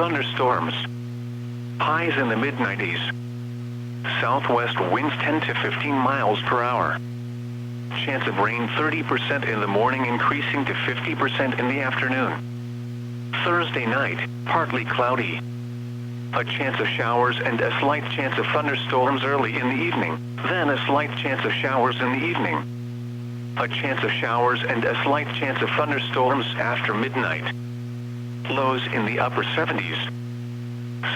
thunderstorms. Highs in the mid-90s. Southwest winds 10 to 15 miles per hour. Chance of rain 30% in the morning, increasing to 50% in the afternoon. Thursday night, partly cloudy. A chance of showers and a slight chance of thunderstorms early in the evening, then a slight chance of showers in the evening. A chance of showers and a slight chance of thunderstorms after midnight. Lows in the upper 70s.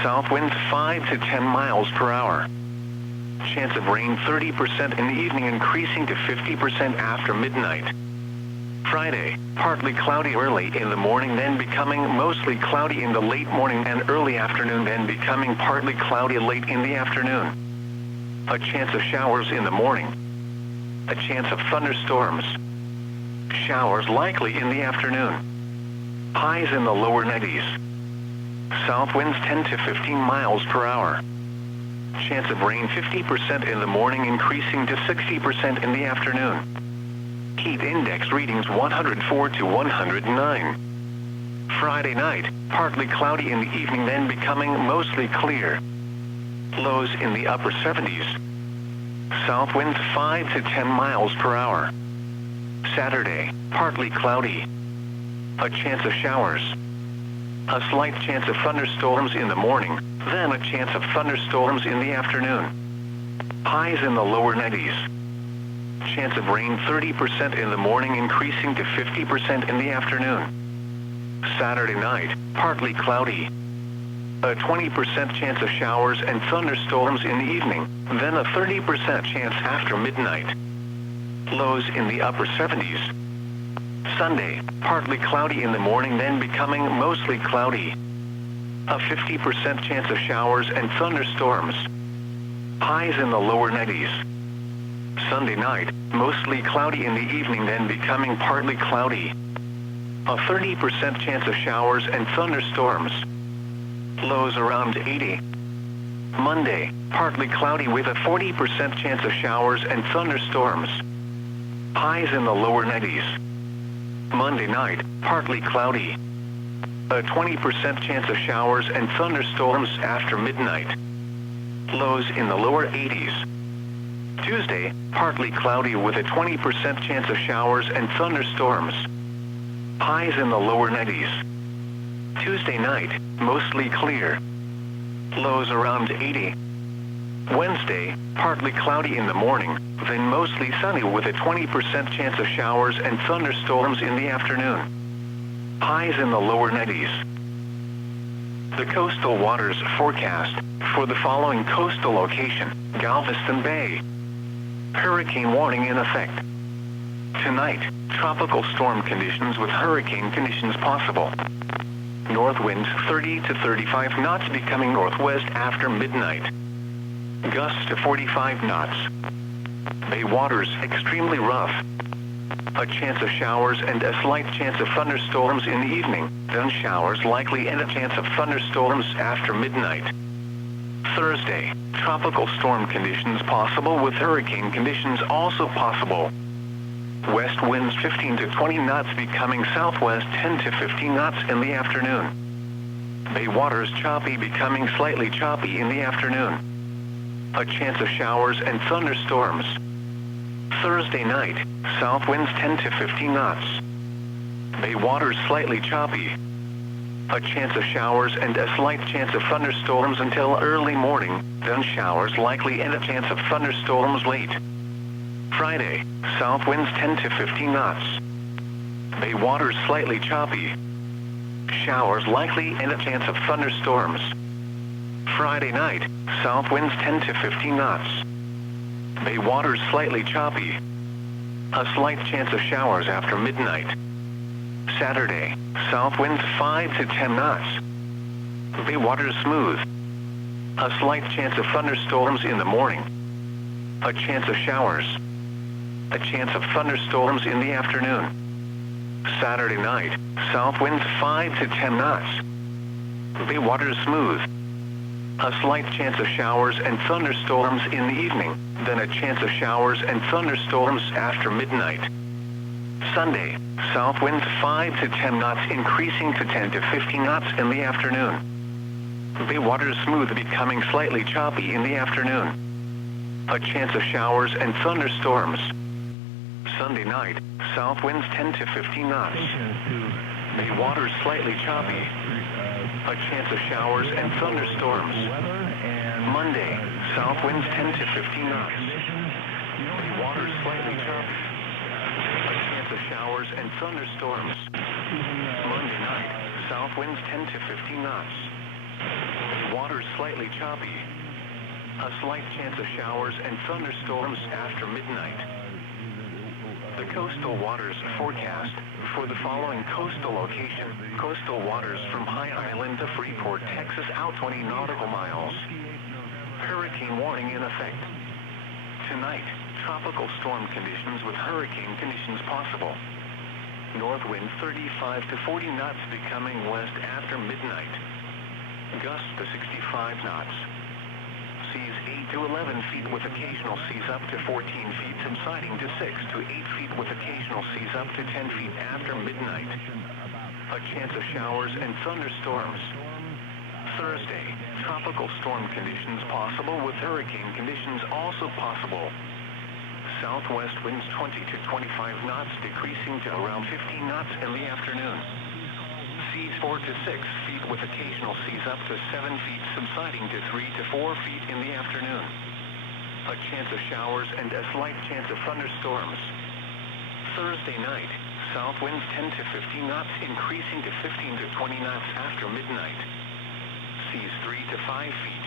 South winds 5 to 10 miles per hour. Chance of rain 30% in the evening, increasing to 50% after midnight. Friday, partly cloudy early in the morning, then becoming mostly cloudy in the late morning and early afternoon, then becoming partly cloudy late in the afternoon. A chance of showers in the morning. A chance of thunderstorms. Showers likely in the afternoon. Highs in the lower 90s. South winds 10 to 15 miles per hour. Chance of rain 50% in the morning, increasing to 60% in the afternoon. Heat index readings 104 to 109. Friday night, partly cloudy in the evening, then becoming mostly clear. Lows in the upper 70s. South winds 5 to 10 miles per hour. Saturday, partly cloudy. A chance of showers. A slight chance of thunderstorms in the morning, then a chance of thunderstorms in the afternoon. Highs in the lower 90s. Chance of rain 30% in the morning, increasing to 50% in the afternoon. Saturday night, partly cloudy. A 20% chance of showers and thunderstorms in the evening, then a 30% chance after midnight. Lows in the upper 70s. Sunday, partly cloudy in the morning, then becoming mostly cloudy. A 50% chance of showers and thunderstorms. Highs in the lower 90s. Sunday night, mostly cloudy in the evening, then becoming partly cloudy. A 30% chance of showers and thunderstorms. Lows around 80. Monday, partly cloudy with a 40% chance of showers and thunderstorms. Highs in the lower 90s. Monday night, partly cloudy. A 20% chance of showers and thunderstorms after midnight. Lows in the lower 80s. Tuesday, partly cloudy with a 20% chance of showers and thunderstorms. Highs in the lower 90s. Tuesday night, mostly clear. Lows around 80. Wednesday, partly cloudy in the morning, then mostly sunny with a 20% chance of showers and thunderstorms in the afternoon. Highs in the lower 90s. The coastal waters forecast for the following coastal location: Galveston Bay. Hurricane warning in effect. Tonight, tropical storm conditions with hurricane conditions possible. North winds 30 to 35 knots, becoming northwest after midnight. Gusts to 45 knots. Bay waters extremely rough. A chance of showers and a slight chance of thunderstorms in the evening, then showers likely and a chance of thunderstorms after midnight. Thursday, tropical storm conditions possible with hurricane conditions also possible. West winds 15 to 20 knots, becoming southwest 10 to 15 knots in the afternoon. Bay waters choppy, becoming slightly choppy in the afternoon. A chance of showers and thunderstorms. Thursday night, south winds 10 to 15 knots. Bay waters slightly choppy. A chance of showers and a slight chance of thunderstorms until early morning, then showers likely and a chance of thunderstorms late. Friday, south winds 10 to 15 knots. Bay waters slightly choppy. Showers likely and a chance of thunderstorms. Friday night, south winds 10 to 15 knots. Bay waters slightly choppy. A slight chance of showers after midnight. Saturday, south winds 5 to 10 knots. Bay waters smooth. A slight chance of thunderstorms in the morning. A chance of showers. A chance of thunderstorms in the afternoon. Saturday night, south winds 5 to 10 knots. Bay waters smooth. A slight chance of showers and thunderstorms in the evening, then a chance of showers and thunderstorms after midnight. Sunday, south winds 5 to 10 knots, increasing to 10 to 15 knots in the afternoon. Bay waters smooth, becoming slightly choppy in the afternoon. A chance of showers and thunderstorms. Sunday night, south winds 10 to 15 knots. Bay waters slightly choppy. A chance of showers and thunderstorms. Monday, south winds 10 to 15 knots. Bay waters slightly choppy. A chance of showers and thunderstorms. Monday night, south winds 10 to 15 knots. Waters slightly choppy. A slight chance of showers and thunderstorms after midnight. The coastal waters forecast for the following coastal location. Coastal waters from High Island to Freeport, Texas, out 20 nautical miles. Hurricane warning in effect. Tonight, tropical storm conditions with hurricane conditions possible. North wind 35 to 40 knots, becoming west after midnight. Gusts to 65 knots. Seas 8 to 11 feet with occasional seas up to 14 feet, subsiding to 6 to 8 feet with occasional seas up to 10 feet after midnight. A chance of showers and thunderstorms. Thursday, tropical storm conditions possible with hurricane conditions also possible. Southwest winds 20 to 25 knots, decreasing to around 15 knots in the afternoon. Seas 4 to 6 feet with occasional seas up to 7 feet, subsiding to 3 to 4 feet in the afternoon. A chance of showers and a slight chance of thunderstorms. Thursday night, south winds 10 to 15 knots, increasing to 15 to 20 knots after midnight. Seas 3 to 5 feet.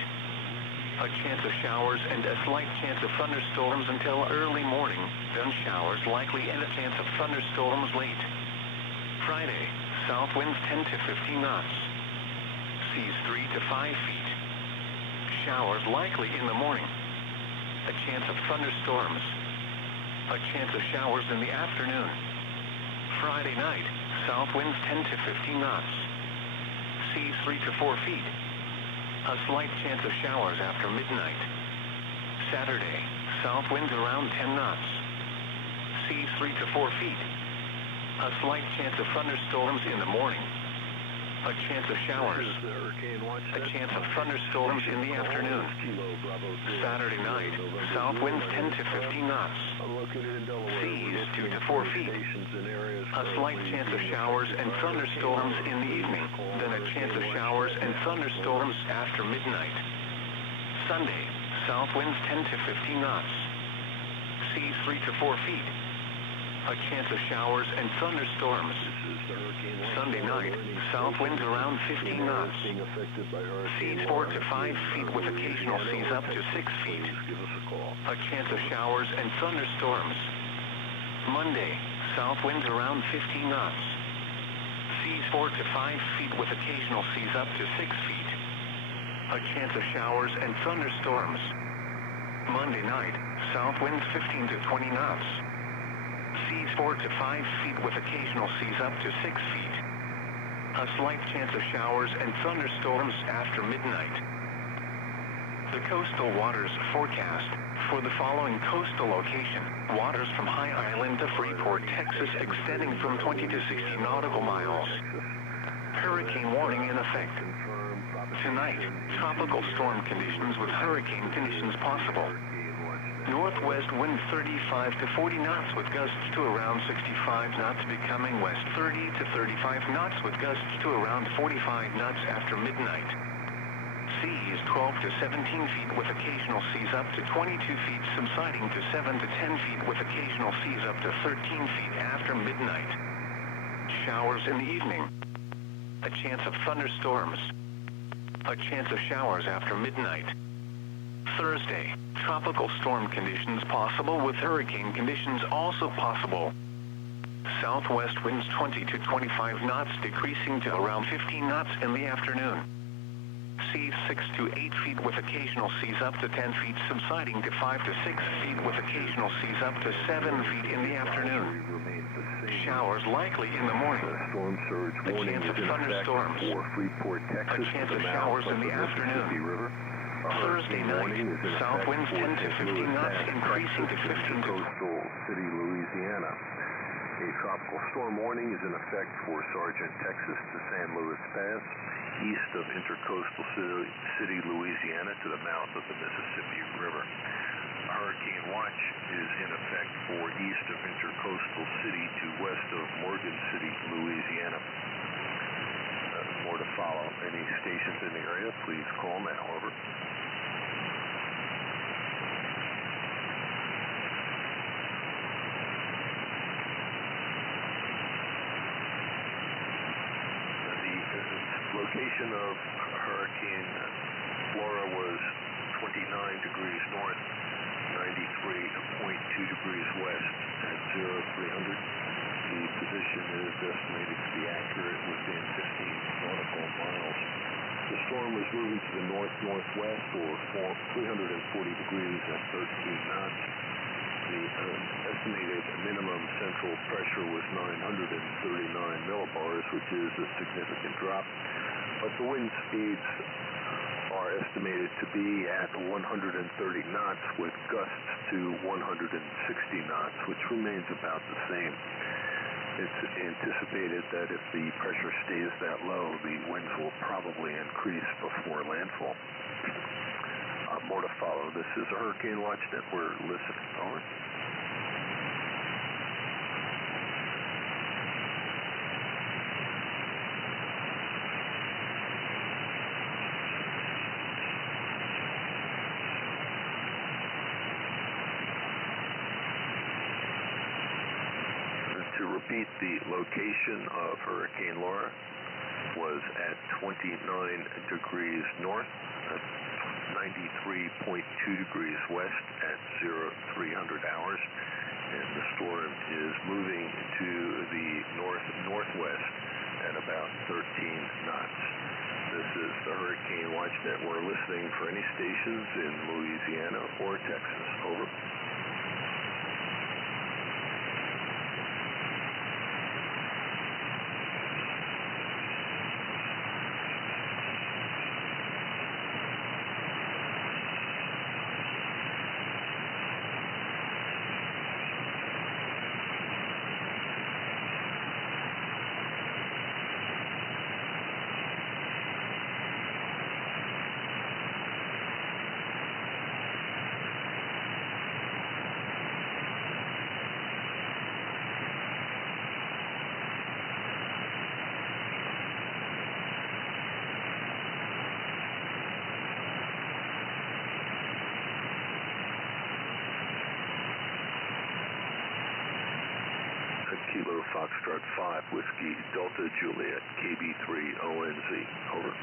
A chance of showers and a slight chance of thunderstorms until early morning, then showers likely and a chance of thunderstorms late. Friday, south winds 10 to 15 knots. Seas 3 to 5 feet. Showers likely in the morning. A chance of thunderstorms. A chance of showers in the afternoon. Friday night, south winds 10 to 15 knots. Seas 3 to 4 feet. A slight chance of showers after midnight. Saturday, south winds around 10 knots. Seas 3 to 4 feet. A slight chance of thunderstorms in the morning. A chance of showers. A chance of thunderstorms in the afternoon. Saturday night, south winds 10 to 15 knots. Seas 2 to 4 feet. A slight chance of showers and thunderstorms in the evening. Then a chance of showers and thunderstorms after midnight. Sunday, south winds 10 to 15 knots. Seas 3 to 4 feet. A chance of showers and thunderstorms. Sunday night, south winds around 15 knots. Seas 4 to 5 feet with occasional seas up to 6 feet. A chance of showers and thunderstorms. Monday, south winds around 15 knots. Seas 4 to 5 feet with occasional seas up to 6 feet. A chance of showers and thunderstorms. Monday night, south winds 15 to 20 knots. Seas 4 to 5 feet with occasional seas up to 6 feet. A slight chance of showers and thunderstorms after midnight. The coastal waters forecast for the following coastal location. Waters from High Island to Freeport, Texas, extending from 20 to 60 nautical miles. Hurricane warning in effect. Tonight, tropical storm conditions with hurricane conditions possible. Northwest wind 35 to 40 knots with gusts to around 65 knots, becoming west 30 to 35 knots with gusts to around 45 knots after midnight. Seas 12 to 17 feet with occasional seas up to 22 feet, subsiding to 7 to 10 feet with occasional seas up to 13 feet after midnight. Showers in the evening. A chance of thunderstorms. A chance of showers after midnight. Thursday, tropical storm conditions possible with hurricane conditions also possible. Southwest winds 20 to 25 knots, decreasing to around 15 knots in the afternoon. Seas 6 to 8 feet with occasional seas up to 10 feet, subsiding to 5 to 6 feet with occasional seas up to 7 feet in the afternoon. Showers likely in the morning. A chance of thunderstorms. A chance of showers in the afternoon. Thursday night, south winds 10 to 15 knots, increasing to 15 to... Coastal City, Louisiana. A tropical storm warning is in effect for Sargent, Texas to San Luis Pass. east of Intercoastal City, Louisiana to the mouth of the Mississippi River. Hurricane watch is in effect for east of Intercoastal City to west of Morgan City, Louisiana. More to follow. Any stations in the area, please call now. Over. The location of Hurricane Laura was 29 degrees north, 93.2 degrees west at 0300. The position is estimated to be accurate within 15 nautical miles. The storm was moving to the north-northwest or 340 degrees at 13 knots. The estimated minimum central pressure was 939 millibars, which is a significant drop. But the wind speeds are estimated to be at 130 knots with gusts to 160 knots, which remains about the same. It's anticipated that if the pressure stays that low, the winds will probably increase before landfall. More to follow. This is a Hurricane Watch Net. We're listening. Over. To repeat, the location of Hurricane Laura was at 29 degrees north, 93.2 degrees west at 0300 hours, and the storm is moving to the north-northwest at about 13 knots. This is the Hurricane Watch Net. We're listening for any stations in Louisiana or Texas. Over. Kilo Foxtrot 5, Whiskey Delta Juliet, KB3 ONZ. Over.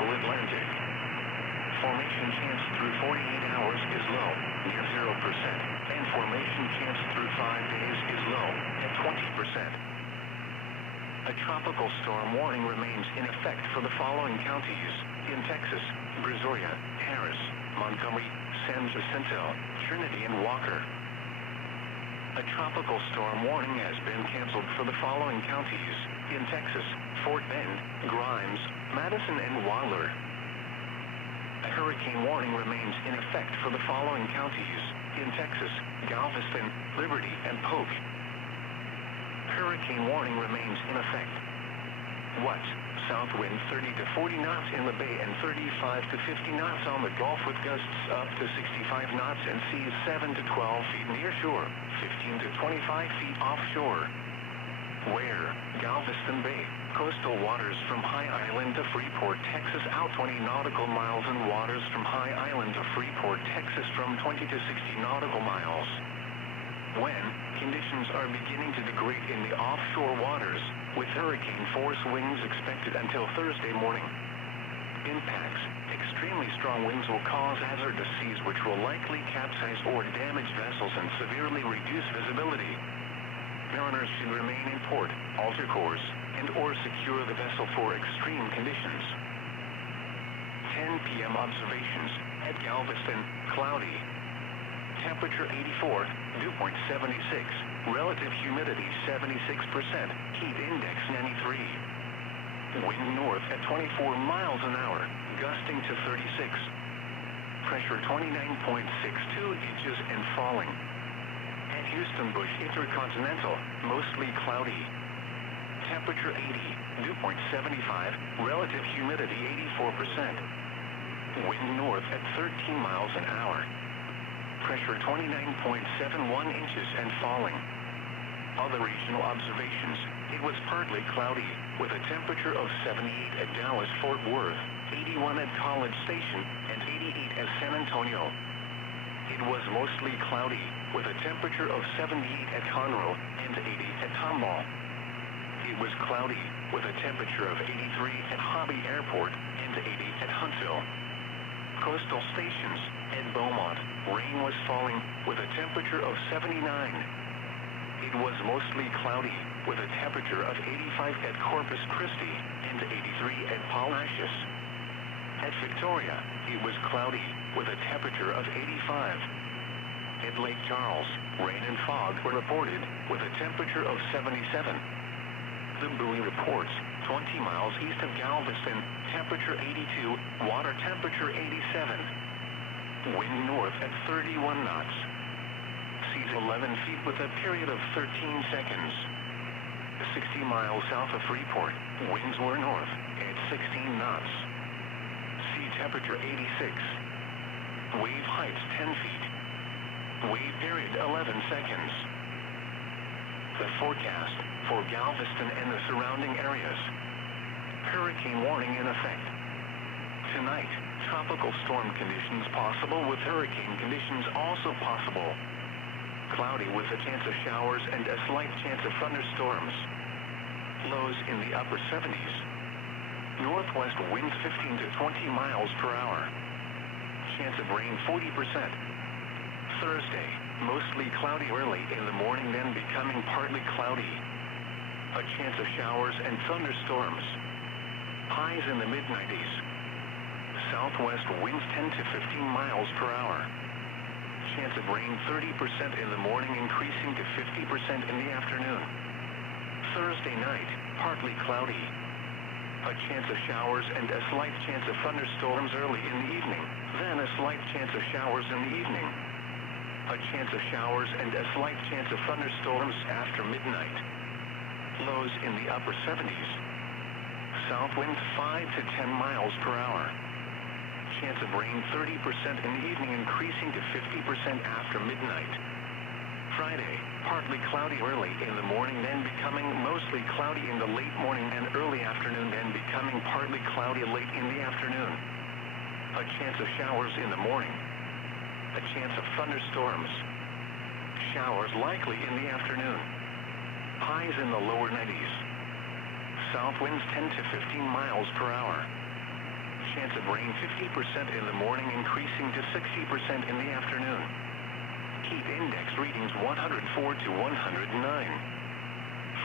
local Atlantic. Formation chance through 48 hours is low, near 0%, and formation chance through 5 days is low, at 20%. A tropical storm warning remains in effect for the following counties in Texas: Brazoria, Harris, Montgomery, San Jacinto, Trinity, and Walker. A tropical storm warning has been canceled for the following counties in Texas: Fort Bend, Grimes, Madison, and Waller. A hurricane warning remains in effect for the following counties in Texas: Galveston, Liberty, and Polk. Hurricane warning remains in effect. What? South wind 30 to 40 knots in the bay and 35 to 50 knots on the Gulf, with gusts up to 65 knots and seas 7 to 12 feet near shore, 15 to 25 feet offshore. Where? Galveston Bay, coastal waters from High Island to Freeport, Texas, out 20 nautical miles, and waters from High Island to Freeport, Texas, from 20 to 60 nautical miles. When? Conditions are beginning to degrade in the offshore waters, with hurricane force winds expected until Thursday morning. Impacts: extremely strong winds will cause hazardous seas which will likely capsize or damage vessels and severely reduce visibility. Mariners should remain in port, alter course, and or secure the vessel for extreme conditions. 10 p.m. observations at Galveston: cloudy. Temperature 84, dew point 76, relative humidity 76%, heat index 93. Wind north at 24 miles an hour, gusting to 36. Pressure 29.62 inches and falling. At Houston Bush Intercontinental, mostly cloudy. Temperature 80, dew point 75, relative humidity 84%. Wind north at 13 miles an hour. Pressure 29.71 inches and falling. Other regional observations: it was partly cloudy, with a temperature of 78 at Dallas-Fort Worth, 81 at College Station, and 88 at San Antonio. It was mostly cloudy, with a temperature of 78 at Conroe and 80 at Tomball. It was cloudy, with a temperature of 83 at Hobby Airport and 80 at Huntsville. Coastal stations: at Beaumont, rain was falling, with a temperature of 79. It was mostly cloudy, with a temperature of 85 at Corpus Christi and 83 at Palacios. At Victoria, it was cloudy, with a temperature of 85. At Lake Charles, rain and fog were reported, with a temperature of 77. The buoy reports 20 miles east of Galveston, temperature 82, water temperature 87. Wind north at 31 knots. Seas 11 feet with a period of 13 seconds. 60 miles south of Freeport, winds were north at 16 knots. Sea temperature 86. Wave heights 10 feet. Wave period 11 seconds. The forecast for Galveston and the surrounding areas. Hurricane warning in effect. Tonight, tropical storm conditions possible, with hurricane conditions also possible. Cloudy with a chance of showers and a slight chance of thunderstorms. Lows in the upper 70s. Northwest winds 15 to 20 miles per hour. Chance of rain 40%. Thursday, mostly cloudy early in the morning, then becoming partly cloudy. A chance of showers and thunderstorms. Highs in the mid-90s. Southwest winds 10 to 15 miles per hour. Chance of rain 30% in the morning, increasing to 50% in the afternoon. Thursday night, partly cloudy. A chance of showers and a slight chance of thunderstorms early in the evening, then a slight chance of showers in the evening. A chance of showers and a slight chance of thunderstorms after midnight. Lows in the upper 70s. South winds 5 to 10 miles per hour. Chance of rain 30% in the evening, increasing to 50% after midnight. Friday, partly cloudy early in the morning, then becoming mostly cloudy in the late morning and early afternoon, then becoming partly cloudy late in the afternoon. A chance of showers in the morning. A chance of thunderstorms. Showers likely in the afternoon. Highs in the lower 90s. South winds 10 to 15 miles per hour. Chance of rain 50% in the morning, increasing to 60% in the afternoon. Heat index readings 104 to 109.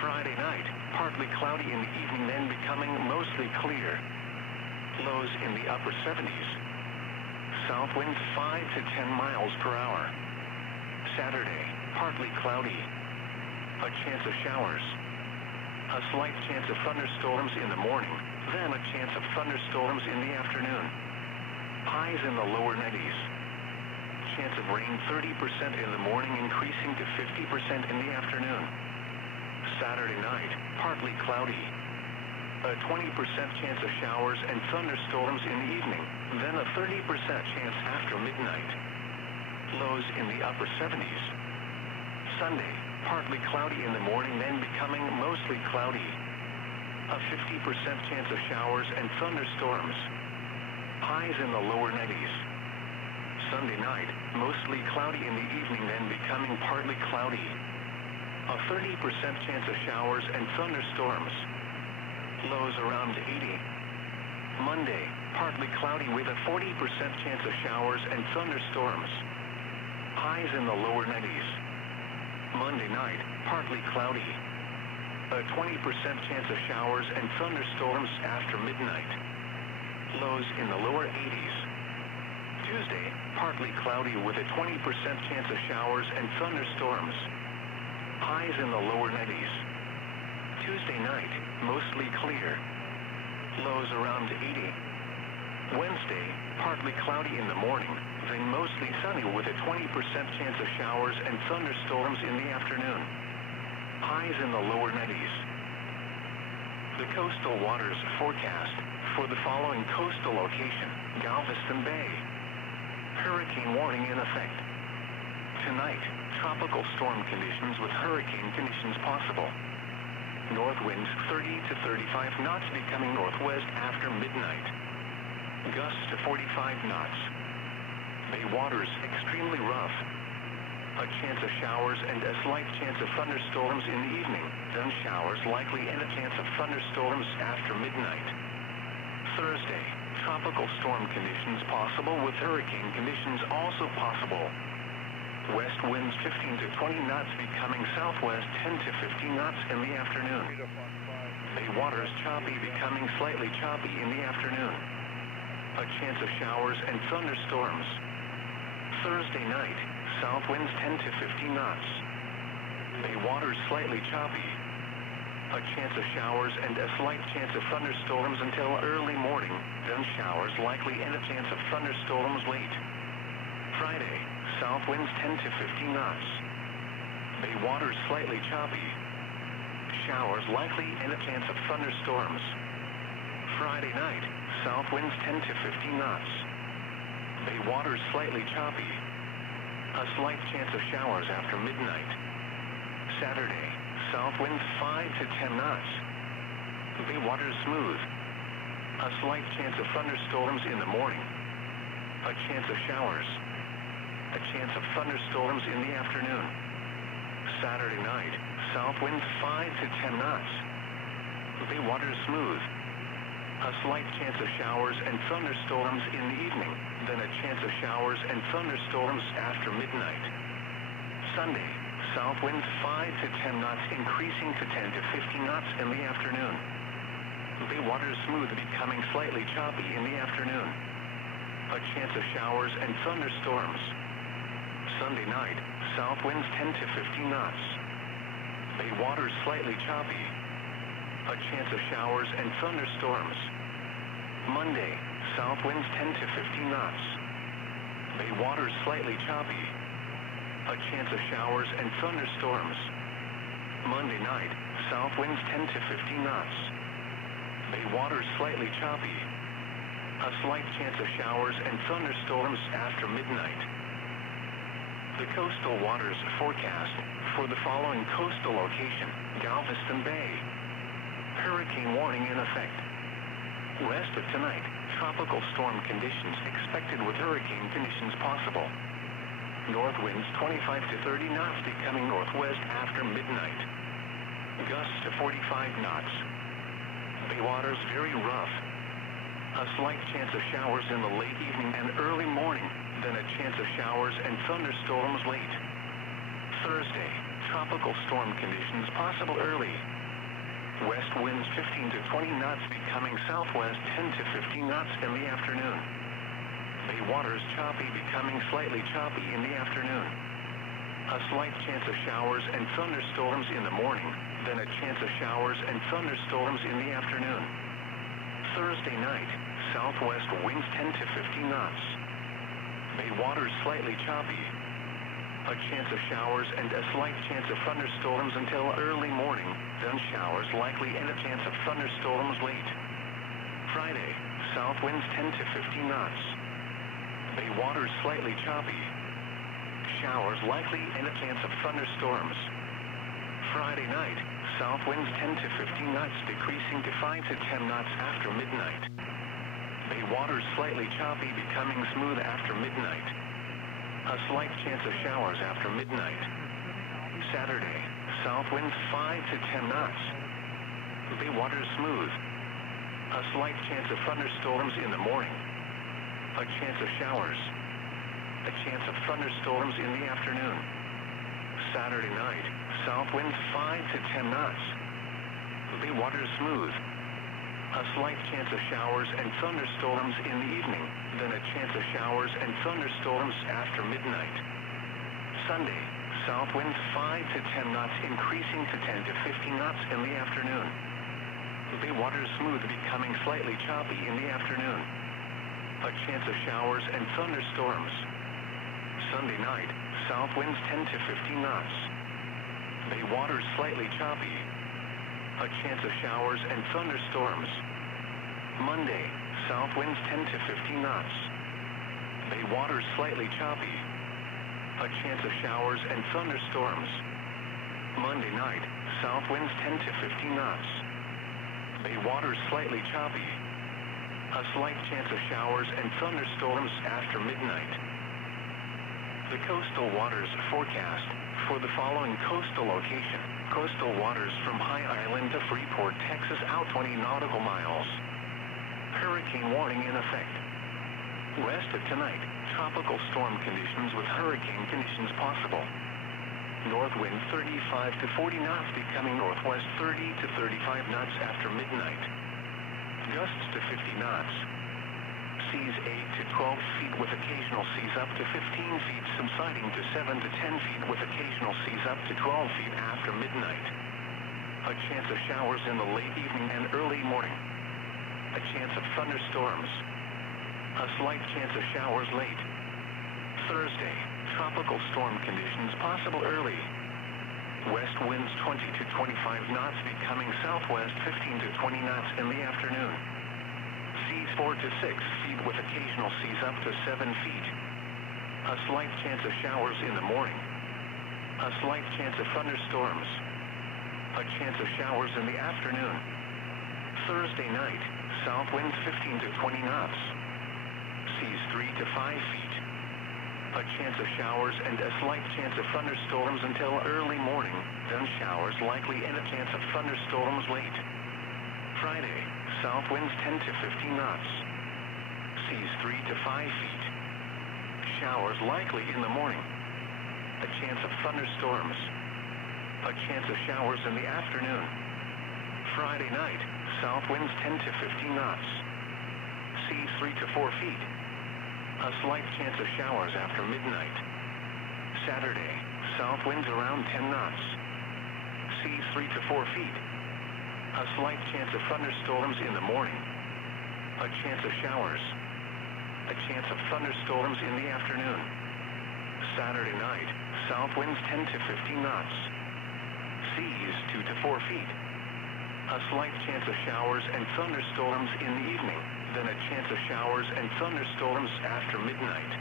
Friday night, partly cloudy in the evening, then becoming mostly clear. Lows in the upper 70s. South winds 5 to 10 miles per hour. Saturday, partly cloudy. A chance of showers. A slight chance of thunderstorms in the morning, then a chance of thunderstorms in the afternoon. Highs in the lower 90s. Chance of rain 30% in the morning, increasing to 50% in the afternoon. Saturday night, partly cloudy. A 20% chance of showers and thunderstorms in the evening, then a 30% chance after midnight. Lows in the upper 70s. Sunday, partly cloudy in the morning, then becoming mostly cloudy. A 50% chance of showers and thunderstorms. Highs in the lower 90s. Sunday night, mostly cloudy in the evening, then becoming partly cloudy. A 30% chance of showers and thunderstorms. Lows around 80. Monday, partly cloudy with a 40% chance of showers and thunderstorms. Highs in the lower 90s. Monday night, partly cloudy. A 20% chance of showers and thunderstorms after midnight. Lows in the lower 80s. Tuesday, partly cloudy with a 20% chance of showers and thunderstorms. Highs in the lower 90s. Tuesday night, mostly clear. Lows around 80. Wednesday, partly cloudy in the morning, then mostly sunny with a 20% chance of showers and thunderstorms in the afternoon. Highs in the lower 90s. The coastal waters forecast for the following coastal location: Galveston Bay. Hurricane warning in effect. Tonight, tropical storm conditions with hurricane conditions possible. North winds 30 to 35 knots, becoming northwest after midnight. Gusts to 45 knots. Bay waters extremely rough. A chance of showers and a slight chance of thunderstorms in the evening, then showers likely and a chance of thunderstorms after midnight. Thursday, tropical storm conditions possible with hurricane conditions also possible. West winds 15 to 20 knots, becoming southwest 10 to 15 knots in the afternoon. Bay waters choppy, becoming slightly choppy in the afternoon. A chance of showers and thunderstorms. Thursday night, south winds 10 to 15 knots. Bay waters slightly choppy. A chance of showers and a slight chance of thunderstorms until early morning, then showers likely and a chance of thunderstorms late. Friday, south winds 10 to 15 knots. Bay waters slightly choppy. Showers likely and a chance of thunderstorms. Friday night, south winds 10 to 15 knots. Bay waters slightly choppy. A slight chance of showers after midnight. Saturday, south winds 5 to 10 knots. Bay waters smooth. A slight chance of thunderstorms in the morning. A chance of showers. A chance of thunderstorms in the afternoon. Saturday night, south winds 5 to 10 knots. Bay waters smooth. A slight chance of showers and thunderstorms in the evening, then a chance of showers and thunderstorms after midnight. Sunday, south winds 5 to 10 knots, increasing to 10 to 15 knots in the afternoon. Bay waters smooth, becoming slightly choppy in the afternoon. A chance of showers and thunderstorms. Sunday night, south winds 10 to 15 knots. Bay waters slightly choppy. A chance of showers and thunderstorms. Monday, south winds 10 to 15 knots. Bay waters slightly choppy. A chance of showers and thunderstorms. Monday night, south winds 10 to 15 knots. Bay waters slightly choppy. A slight chance of showers and thunderstorms after midnight. The coastal waters forecast for the following coastal location: Galveston Bay. Hurricane warning in effect. Rest of tonight, tropical storm conditions expected with hurricane conditions possible. North winds 25 to 30 knots, becoming northwest after midnight. Gusts to 45 knots. Bay waters very rough. A slight chance of showers in the late evening and early morning, then a chance of showers and thunderstorms late. Thursday, tropical storm conditions possible early. West winds 15 to 20 knots becoming southwest 10 to 15 knots in the afternoon. Bay waters choppy becoming slightly choppy in the afternoon. A slight chance of showers and thunderstorms in the morning, then a chance of showers and thunderstorms in the afternoon. Thursday night, southwest winds 10 to 15 knots. Bay waters slightly choppy. A chance of showers and a slight chance of thunderstorms until early morning, then showers likely and a chance of thunderstorms late. Friday, south winds 10 to 15 knots. Bay waters slightly choppy. Showers likely and a chance of thunderstorms. Friday night, south winds 10 to 15 knots decreasing to 5 to 10 knots after midnight. Bay waters slightly choppy becoming smooth after midnight. A slight chance of showers after midnight. Saturday, south winds 5 to 10 knots. Bay waters smooth. A slight chance of thunderstorms in the morning. A chance of showers. A chance of thunderstorms in the afternoon. Saturday night, south winds 5 to 10 knots. Bay waters smooth. A slight chance of showers and thunderstorms in the evening, then a chance of showers and thunderstorms after midnight. Sunday, south winds 5 to 10 knots increasing to 10 to 15 knots in the afternoon. Bay waters smooth becoming slightly choppy in the afternoon. A chance of showers and thunderstorms. Sunday night, south winds 10 to 15 knots. Bay waters slightly choppy. A chance of showers and thunderstorms. Monday, south winds 10 to 15 knots. Bay waters slightly choppy. A chance of showers and thunderstorms. Monday night, south winds 10 to 15 knots. Bay waters slightly choppy. A slight chance of showers and thunderstorms after midnight. The coastal waters forecast for the following coastal location. Coastal waters from High Island to Freeport, Texas out 20 nautical miles. Hurricane warning in effect. West of tonight, tropical storm conditions with hurricane conditions possible. North wind 35 to 40 knots becoming northwest 30 to 35 knots after midnight. Gusts to 50 knots. Seas 8 to 12 feet with occasional seas up to 15 feet subsiding to 7 to 10 feet with occasional seas up to 12 feet after midnight. A chance of showers in the late evening and early morning. A chance of thunderstorms. A slight chance of showers late. Thursday, tropical storm conditions possible early. West winds 20 to 25 knots becoming southwest 15 to 20 knots in the afternoon. Seas 4 to 6 feet with occasional seas up to 7 feet. A slight chance of showers in the morning. A slight chance of thunderstorms. A chance of showers in the afternoon. Thursday night, south winds 15 to 20 knots. Seas 3 to 5 feet. A chance of showers and a slight chance of thunderstorms until early morning, then showers likely and a chance of thunderstorms late. Friday, south winds 10 to 15 knots. Seas 3 to 5 feet. Showers likely in the morning. A chance of thunderstorms. A chance of showers in the afternoon. Friday night, south winds 10 to 15 knots. Seas 3 to 4 feet. A slight chance of showers after midnight. Saturday, south winds around 10 knots. Seas 3 to 4 feet. A slight chance of thunderstorms in the morning. A chance of showers. A chance of thunderstorms in the afternoon. Saturday night, south winds 10 to 15 knots. Seas 2 to 4 feet. A slight chance of showers and thunderstorms in the evening, then a chance of showers and thunderstorms after midnight.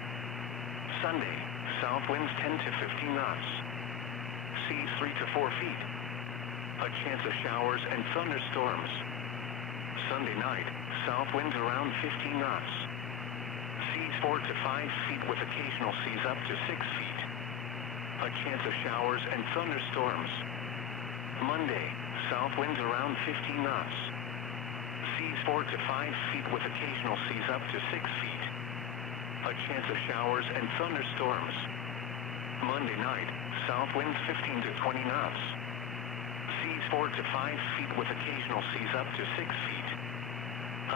Sunday, south winds 10 to 15 knots. Seas 3 to 4 feet. A chance of showers and thunderstorms. Sunday night, south winds around 15 knots. Seas 4 to 5 feet with occasional seas up to 6 feet. A chance of showers and thunderstorms. Monday, south winds around 15 knots. Seas 4 to 5 feet with occasional seas up to 6 feet. A chance of showers and thunderstorms. Monday night, south winds 15 to 20 knots. Seas 4 to 5 feet with occasional seas up to 6 feet.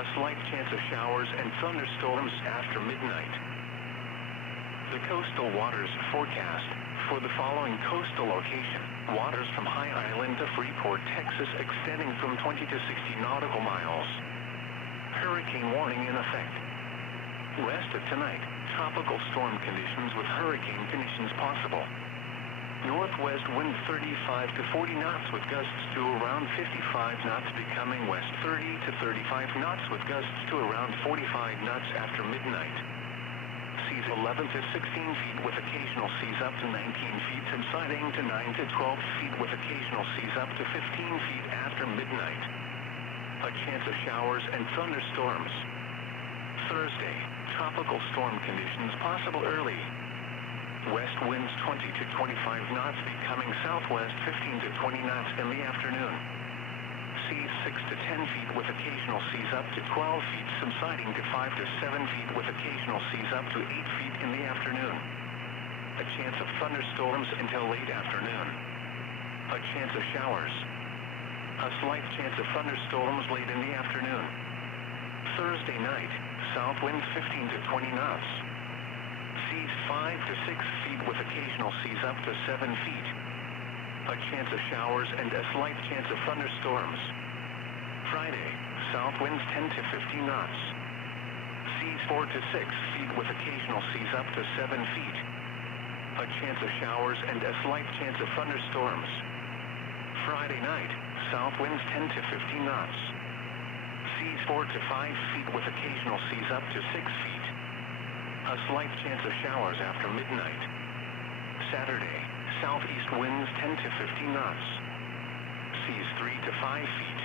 A slight chance of showers and thunderstorms after midnight. The coastal waters forecast for the following coastal location: waters from High Island to Freeport, Texas, extending from 20 to 60 nautical miles. Hurricane warning in effect. Rest of tonight, tropical storm conditions with hurricane conditions possible. Northwest wind 35 to 40 knots with gusts to around 55 knots, becoming west 30 to 35 knots with gusts to around 45 knots after midnight. Seas 11 to 16 feet with occasional seas up to 19 feet, subsiding to 9 to 12 feet with occasional seas up to 15 feet after midnight. A chance of showers and thunderstorms. Thursday, tropical storm conditions possible early. West winds 20 to 25 knots, becoming southwest 15 to 20 knots in the afternoon. Seas 6 to 10 feet with occasional seas up to 12 feet, subsiding to 5 to 7 feet with occasional seas up to 8 feet in the afternoon. A chance of thunderstorms until late afternoon. A chance of showers. A slight chance of thunderstorms late in the afternoon. Thursday night, south winds 15 to 20 knots. Seas 5 to 6 feet with occasional seas up to 7 feet. A chance of showers and a slight chance of thunderstorms. Friday, south winds 10 to 15 knots. Seas 4 to 6 feet with occasional seas up to 7 feet. A chance of showers and a slight chance of thunderstorms. Friday night, south winds 10 to 15 knots. Seas 4 to 5 feet with occasional seas up to 6 feet. A slight chance of showers after midnight. Saturday, southeast winds 10 to 15 knots. Seas 3 to 5 feet.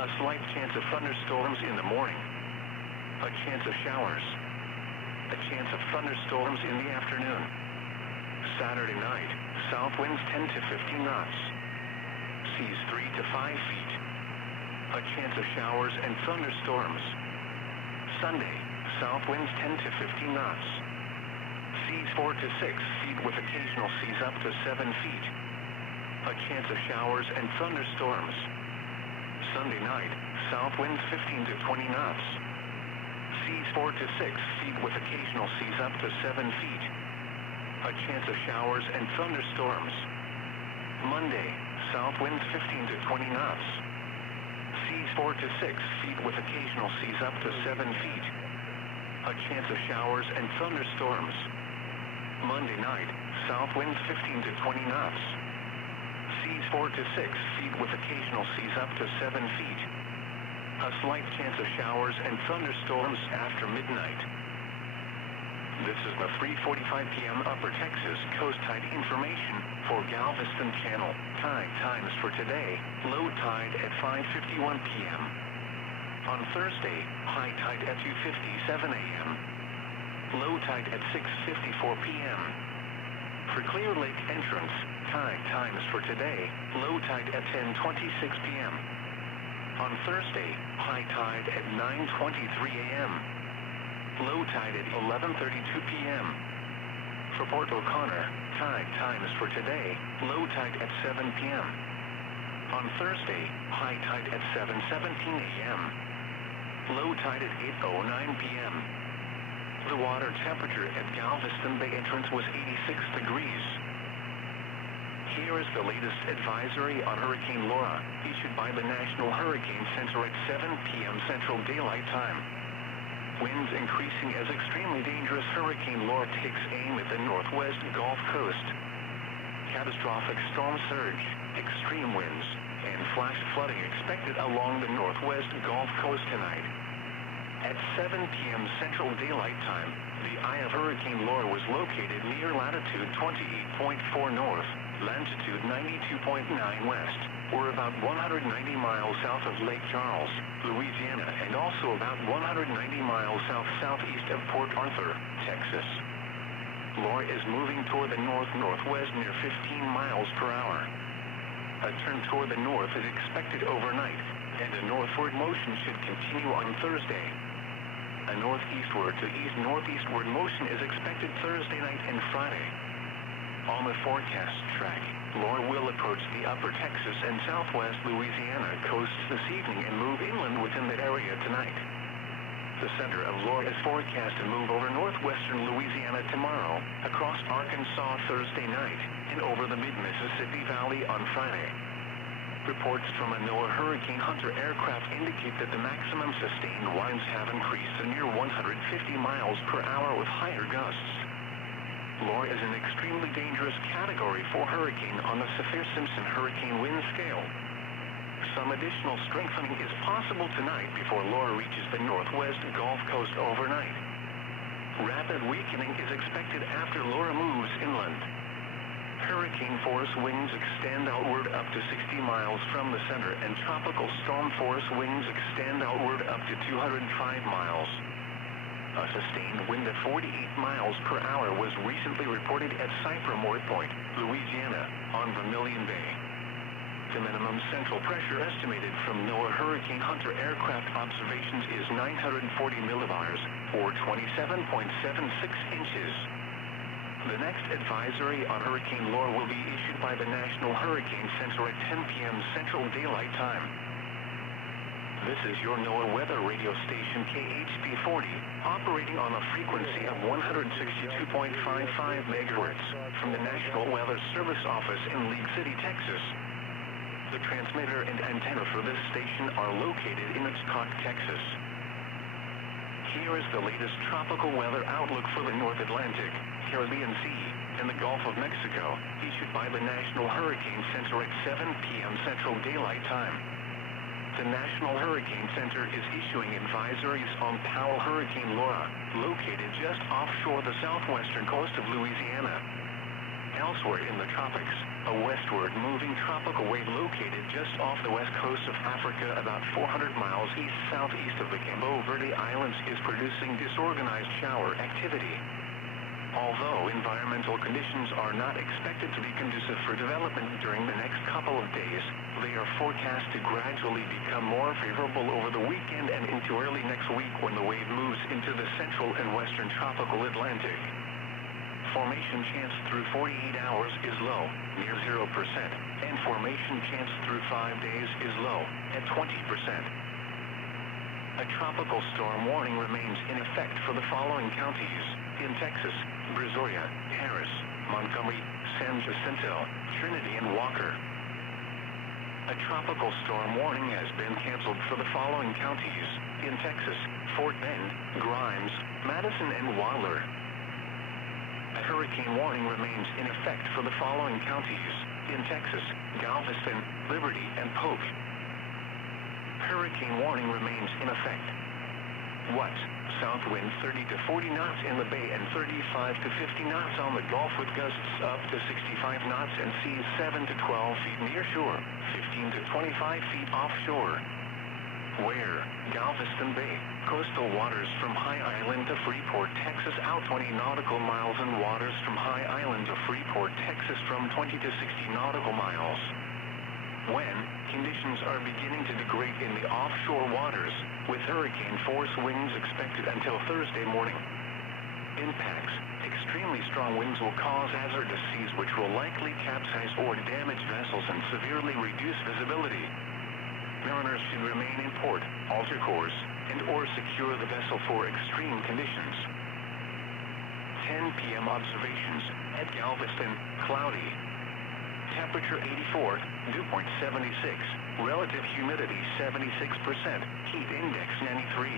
A slight chance of thunderstorms in the morning. A chance of showers. A chance of thunderstorms in the afternoon. Saturday night, south winds 10 to 15 knots. Seas 3 to 5 feet. A chance of showers and thunderstorms. Sunday, south winds 10 to 15 knots. Seas 4 to 6 feet with occasional seas up to 7 feet. A chance of showers and thunderstorms. Sunday night, south winds 15 to 20 knots. Seas 4 to 6 feet with occasional seas up to 7 feet. A chance of showers and thunderstorms. Monday, south winds 15 to 20 knots. Seas 4 to 6 feet with occasional seas up to 7 feet. A chance of showers and thunderstorms. Monday night, south winds 15 to 20 knots. Seas 4 to 6 feet with occasional seas up to 7 feet. A slight chance of showers and thunderstorms after midnight. This is the 3:45 p.m. Upper Texas Coast Tide information for Galveston Channel. Tide times for today: low tide at 5:51 p.m. On Thursday, high tide at 2:57 a.m. Low tide at 6:54 p.m. For Clear Lake entrance, tide times for today: low tide at 10:26 p.m. On Thursday, high tide at 9:23 a.m. Low tide at 11:32 p.m. For Port O'Connor, tide times for today: low tide at 7 p.m. On Thursday, high tide at 7:17 a.m. Low tide at 8:09 p.m. The water temperature at Galveston Bay entrance was 86 degrees. Here is the latest advisory on Hurricane Laura, issued by the National Hurricane Center at 7 p.m. Central Daylight Time. Winds increasing as extremely dangerous Hurricane Laura takes aim at the northwest Gulf Coast. Catastrophic storm surge, extreme winds, and flash flooding expected along the northwest Gulf Coast tonight. At 7 p.m. Central Daylight Time, the eye of Hurricane Laura was located near latitude 28.4 north, longitude 92.9 west, or about 190 miles south of Lake Charles, Louisiana, and also about 190 miles south-southeast of Port Arthur, Texas. Laura is moving toward the north-northwest near 15 miles per hour. A turn toward the north is expected overnight, and a northward motion should continue on Thursday. A northeastward to east-northeastward motion is expected Thursday night and Friday. On the forecast track, Laura will approach the upper Texas and southwest Louisiana coasts this evening and move inland within the area tonight. The center of Laura is forecast to move over northwestern Louisiana tomorrow, across Arkansas Thursday night, and over the mid-Mississippi Valley on Friday. Reports from a NOAA Hurricane Hunter aircraft indicate that the maximum sustained winds have increased to near 150 miles per hour with higher gusts. Laura is an extremely dangerous Category 4 hurricane on the Saffir-Simpson hurricane wind scale. Some additional strengthening is possible tonight before Laura reaches the northwest Gulf Coast overnight. Rapid weakening is expected after Laura moves inland. Hurricane force winds extend outward up to 60 miles from the center, and tropical storm force winds extend outward up to 205 miles. A sustained wind of 48 miles per hour was recently reported at Cypremort Point, Louisiana, on Vermilion Bay. The minimum central pressure estimated from NOAA Hurricane Hunter aircraft observations is 940 millibars, or 27.76 inches. The next advisory on Hurricane Laura will be issued by the National Hurricane Center at 10 p.m. Central Daylight Time. This is your NOAA weather radio station KHP40, operating on a frequency of 162.55 megahertz from the National Weather Service office in League City, Texas. The transmitter and antenna for this station are located in Hitchcock, Texas. Here is the latest tropical weather outlook for the North Atlantic, Caribbean Sea, and the Gulf of Mexico, issued by the National Hurricane Center at 7 p.m. Central Daylight Time. The National Hurricane Center is issuing advisories on Powell Hurricane Laura, located just offshore the southwestern coast of Louisiana. Elsewhere in the tropics, a westward moving tropical wave located just off the west coast of Africa about 400 miles east-southeast of the Cabo Verde Islands is producing disorganized shower activity. Although environmental conditions are not expected to be conducive for development during the next couple of days, they are forecast to gradually become more favorable over the weekend and into early next week when the wave moves into the central and western tropical Atlantic. Formation chance through 48 hours is low, near 0%, and formation chance through 5 days is low, at 20%. A tropical storm warning remains in effect for the following counties: in Texas, Brazoria, Harris, Montgomery, San Jacinto, Trinity, and Walker. A tropical storm warning has been canceled for the following counties: in Texas, Fort Bend, Grimes, Madison, and Waller. A hurricane warning remains in effect for the following counties: in Texas, Galveston, Liberty, and Polk. Hurricane warning remains in effect. What? South wind 30 to 40 knots in the bay and 35 to 50 knots on the Gulf, with gusts up to 65 knots and seas 7 to 12 feet near shore, 15 to 25 feet offshore. Where? Galveston Bay, coastal waters from High Island to Freeport, Texas, out 20 nautical miles, and waters from High Island to Freeport, Texas, from 20 to 60 nautical miles. When? Conditions are beginning to degrade in the offshore waters, with hurricane force winds expected until Thursday morning. Impacts: extremely strong winds will cause hazardous seas which will likely capsize or damage vessels and severely reduce visibility. Mariners should remain in port, alter course, and or secure the vessel for extreme conditions. 10 p.m. observations at Galveston: cloudy. Temperature 84, dew point 76, relative humidity 76%, heat index 93.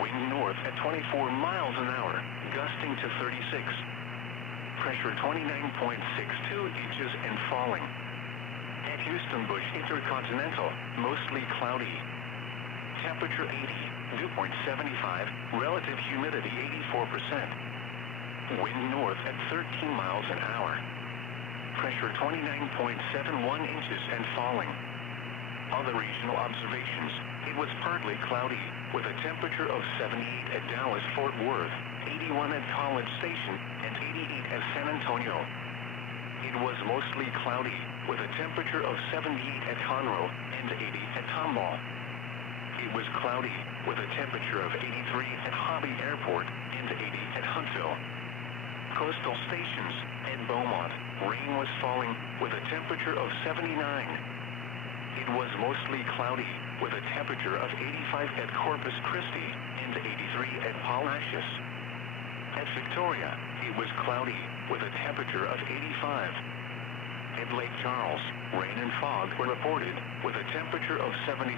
Wind north at 24 miles an hour, gusting to 36. Pressure 29.62 inches and falling. At Houston Bush Intercontinental, mostly cloudy. Temperature 80, dew point 75, relative humidity 84%. Wind north at 13 miles an hour. Pressure 29.71 inches and falling. Other regional observations: it was partly cloudy, with a temperature of 78 at Dallas-Fort Worth, 81 at College Station, and 88 at San Antonio. it was mostly cloudy, with a temperature of 78 at Conroe and 80 at Tomball. It was cloudy, with a temperature of 83 at Hobby Airport and 80 at Huntsville. Coastal stations at Beaumont, rain was falling, with a temperature of 79. It was mostly cloudy, with a temperature of 85 at Corpus Christi and 83 at Palacios. At Victoria, it was cloudy, with a temperature of 85. At Lake Charles, rain and fog were reported, with a temperature of 77.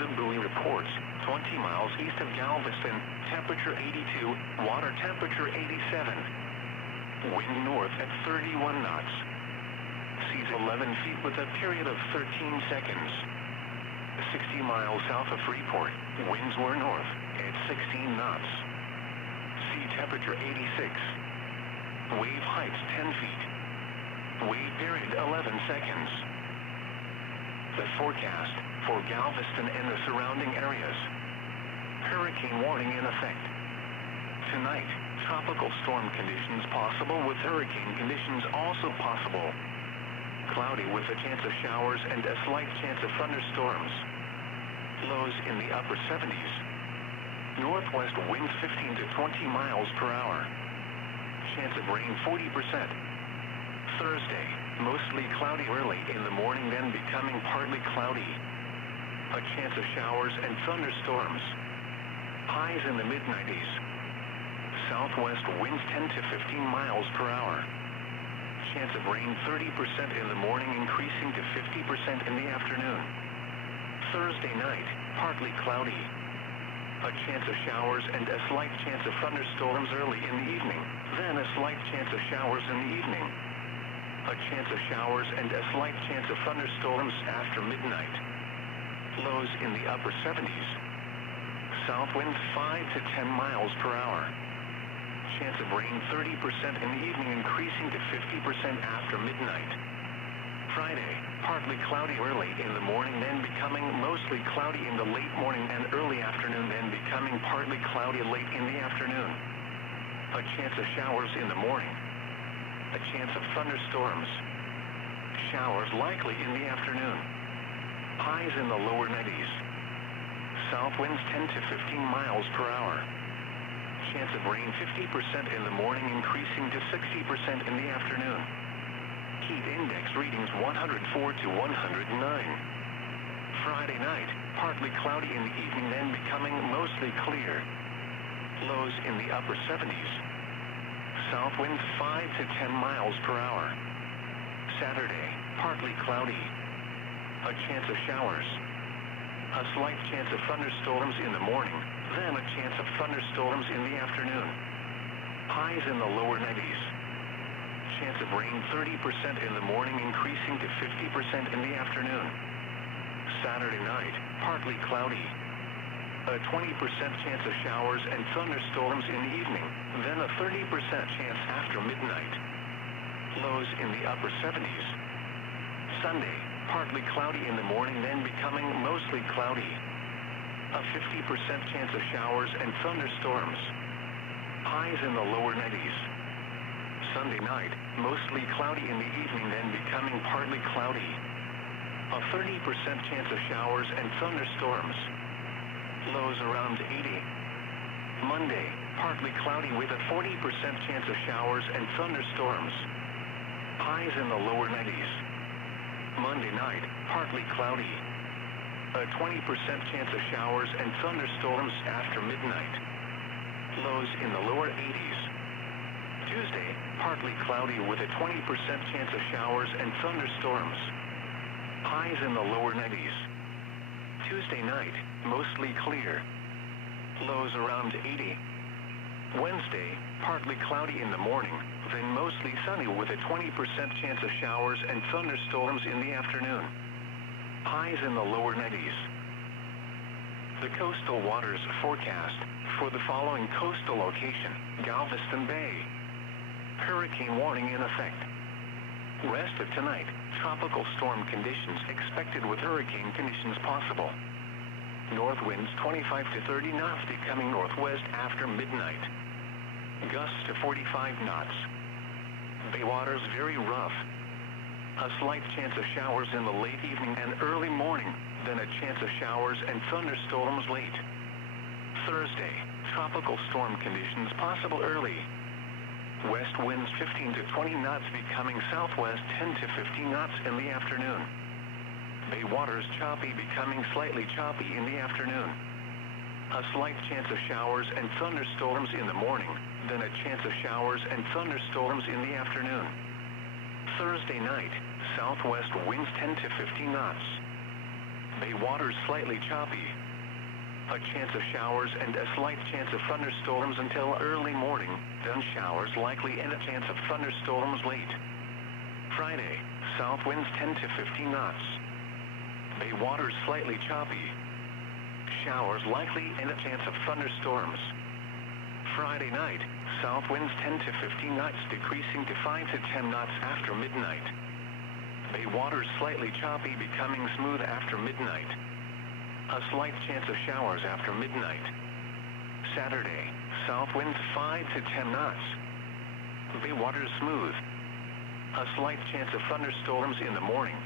The buoy reports, 20 miles east of Galveston, temperature 82, water temperature 87. Wind north at 31 knots. Seas 11 feet with a period of 13 seconds. 60 miles south of Freeport, winds were north at 16 knots. Sea temperature 86. Wave heights 10 feet. Wave period 11 seconds. The forecast for Galveston and the surrounding areas. Hurricane warning in effect. Tonight, tropical storm conditions possible with hurricane conditions also possible. Cloudy with a chance of showers and a slight chance of thunderstorms. Lows in the upper 70s. Northwest winds 15 to 20 miles per hour. Chance of rain 40%. Thursday, mostly cloudy early in the morning, then becoming partly cloudy. A chance of showers and thunderstorms. Highs in the mid-90s. Southwest winds 10 to 15 miles per hour. Chance of rain 30% in the morning, increasing to 50% in the afternoon. Thursday night, partly cloudy. A chance of showers and a slight chance of thunderstorms early in the evening, then a slight chance of showers in the evening. A chance of showers and a slight chance of thunderstorms after midnight. Lows in the upper 70s. South winds 5 to 10 miles per hour. Chance of rain 30% in the evening, increasing to 50% after midnight. Friday, partly cloudy early in the morning, then becoming mostly cloudy in the late morning and early afternoon, then becoming partly cloudy late in the afternoon. A chance of showers in the morning. A chance of thunderstorms. Showers likely in the afternoon. Highs in the lower 90s. South winds 10 to 15 miles per hour. Chance of rain 50% in the morning, increasing to 60% in the afternoon. Heat index readings 104 to 109. Friday night, partly cloudy in the evening, then becoming mostly clear. Lows in the upper 70s. South winds 5 to 10 miles per hour. Saturday, partly cloudy. A chance of showers. A slight chance of thunderstorms in the morning, then a chance of thunderstorms in the afternoon. Highs in the lower 90s. Chance of rain 30% in the morning, increasing to 50% in the afternoon. Saturday night, partly cloudy. A 20% chance of showers and thunderstorms in the evening, then a 30% chance after midnight. Lows in the upper 70s. Sunday, partly cloudy in the morning, then becoming mostly cloudy. A 50% chance of showers and thunderstorms. Highs in the lower 90s. Sunday night, mostly cloudy in the evening, then becoming partly cloudy. A 30% chance of showers and thunderstorms. Lows around 80. Monday, partly cloudy with a 40% chance of showers and thunderstorms. Highs in the lower 90s. Monday night, partly cloudy. A 20% chance of showers and thunderstorms after midnight. Lows in the lower 80s. Tuesday, partly cloudy with a 20% chance of showers and thunderstorms. Highs in the lower 90s. Tuesday night, mostly clear. Lows around 80. Wednesday, partly cloudy in the morning, then mostly sunny with a 20% chance of showers and thunderstorms in the afternoon. Highs in the lower 90s. The coastal waters forecast for the following coastal location: Galveston Bay. Hurricane warning in effect. Rest of tonight, tropical storm conditions expected with hurricane conditions possible. North winds 25 to 30 knots, becoming northwest after midnight. Gusts to 45 knots. Bay waters very rough. A slight chance of showers in the late evening and early morning, then a chance of showers and thunderstorms late. Thursday, tropical storm conditions possible early. West winds 15 to 20 knots becoming southwest 10 to 15 knots in the afternoon. Bay waters choppy becoming slightly choppy in the afternoon. A slight chance of showers and thunderstorms in the morning, then a chance of showers and thunderstorms in the afternoon. Thursday night, southwest winds 10 to 15 knots. Bay waters slightly choppy. A chance of showers and a slight chance of thunderstorms until early morning, then showers likely and a chance of thunderstorms late. Friday, south winds 10 to 15 knots. Bay waters slightly choppy. Showers likely and a chance of thunderstorms. Friday night, south winds 10 to 15 knots decreasing to 5 to 10 knots after midnight. Bay waters slightly choppy becoming smooth after midnight. A slight chance of showers after midnight. Saturday, south winds 5 to 10 knots. Bay waters smooth. A slight chance of thunderstorms in the morning.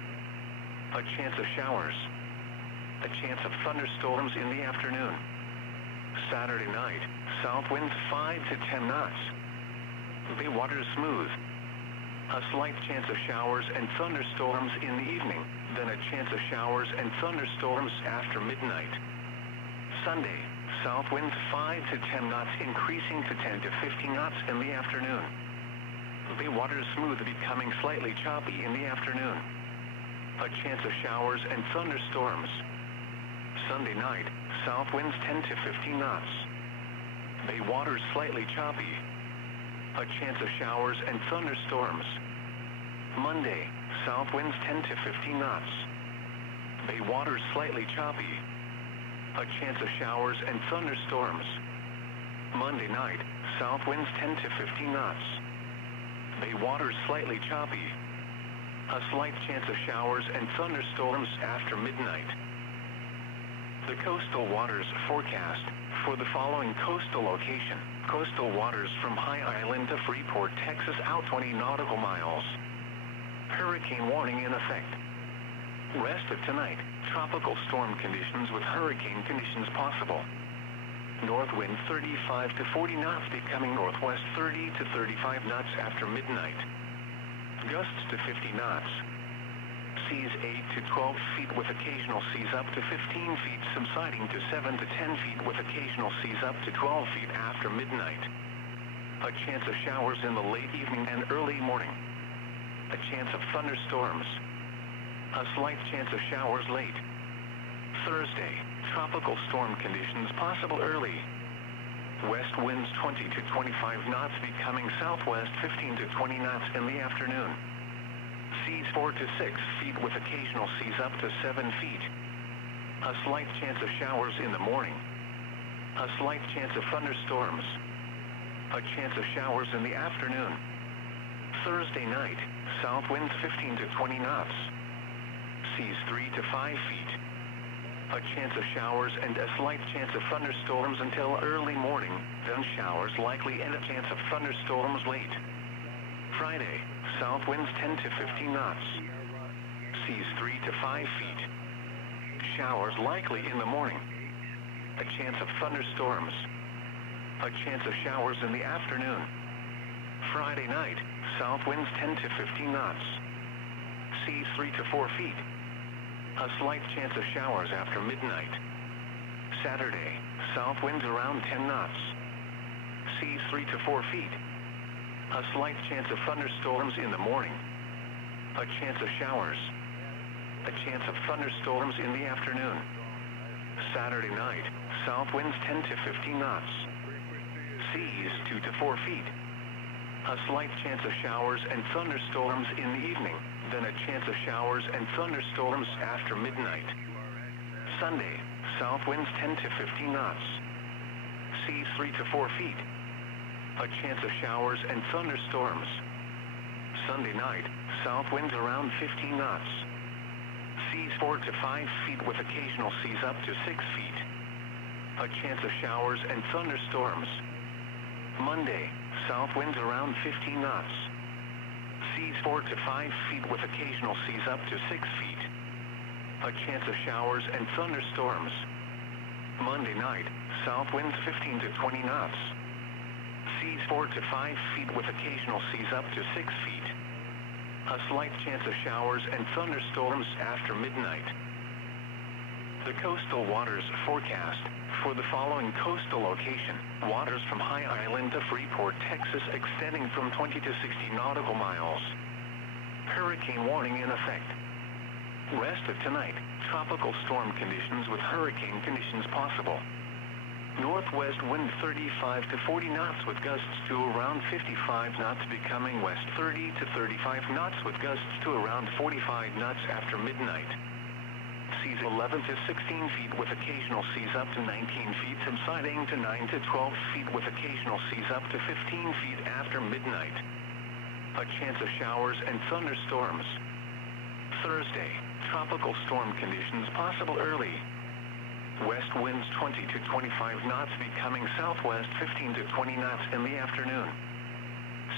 A chance of showers. A chance of thunderstorms in the afternoon. Saturday night, south winds 5 to 10 knots. Bay waters smooth. A slight chance of showers and thunderstorms in the evening, then a chance of showers and thunderstorms after midnight. Sunday, south winds 5 to 10 knots increasing to 10 to 15 knots in the afternoon. Bay waters smooth becoming slightly choppy in the afternoon. A chance of showers and thunderstorms. Sunday night, south winds 10 to 15 knots. Bay waters slightly choppy. A chance of showers and thunderstorms. Monday, south winds 10 to 15 knots. Bay waters slightly choppy. A chance of showers and thunderstorms. Monday night, south winds 10 to 15 knots. Bay waters slightly choppy. A slight chance of showers and thunderstorms after midnight. The coastal waters forecast for the following coastal location. Coastal waters from High Island to Freeport, Texas out 20 nautical miles. Hurricane warning in effect. Rest of tonight, tropical storm conditions with hurricane conditions possible. North wind 35 to 40 knots becoming northwest 30 to 35 knots after midnight. Gusts to 50 knots. Seas 8 to 12 feet with occasional seas up to 15 feet subsiding to 7 to 10 feet with occasional seas up to 12 feet after midnight. A chance of showers in the late evening and early morning. A chance of thunderstorms. A slight chance of showers late. Thursday, tropical storm conditions possible early. West winds 20 to 25 knots becoming southwest 15 to 20 knots in the afternoon. Seas 4 to 6 feet with occasional seas up to 7 feet. A slight chance of showers in the morning. A slight chance of thunderstorms. A chance of showers in the afternoon. Thursday night, south winds 15 to 20 knots. Seas 3 to 5 feet. A chance of showers and a slight chance of thunderstorms until early morning, then showers likely and a chance of thunderstorms late. Friday, south winds 10 to 15 knots. Seas 3 to 5 feet. Showers likely in the morning. A chance of thunderstorms. A chance of showers in the afternoon. Friday night, south winds 10 to 15 knots. Seas 3 to 4 feet. A slight chance of showers after midnight. Saturday, south winds around 10 knots. Seas 3 to 4 feet. A slight chance of thunderstorms in the morning. A chance of showers. A chance of thunderstorms in the afternoon. Saturday night, south winds 10 to 15 knots. Seas 2 to 4 feet. A slight chance of showers and thunderstorms in the evening, then a chance of showers and thunderstorms after midnight. Sunday, south winds 10 to 15 knots. Seas 3 to 4 feet. A chance of showers and thunderstorms. Sunday night, south winds around 15 knots. Seas 4 to 5 feet with occasional seas up to 6 feet. A chance of showers and thunderstorms. Monday, south winds around 15 knots. Seas 4 to 5 feet with occasional seas up to 6 feet. A chance of showers and thunderstorms. Monday night, south winds 15 to 20 knots. Seas 4 to 5 feet with occasional seas up to 6 feet. A slight chance of showers and thunderstorms after midnight. The coastal waters forecast for the following coastal location: waters from High Island to Freeport, Texas, extending from 20 to 60 nautical miles. Hurricane warning in effect. Rest of tonight, tropical storm conditions with hurricane conditions possible. Northwest wind 35 to 40 knots with gusts to around 55 knots, becoming west 30 to 35 knots with gusts to around 45 knots after midnight. Seas 11 to 16 feet with occasional seas up to 19 feet, subsiding to 9 to 12 feet with occasional seas up to 15 feet after midnight. A chance of showers and thunderstorms. Thursday, tropical storm conditions possible early. West winds 20 to 25 knots, becoming southwest 15 to 20 knots in the afternoon.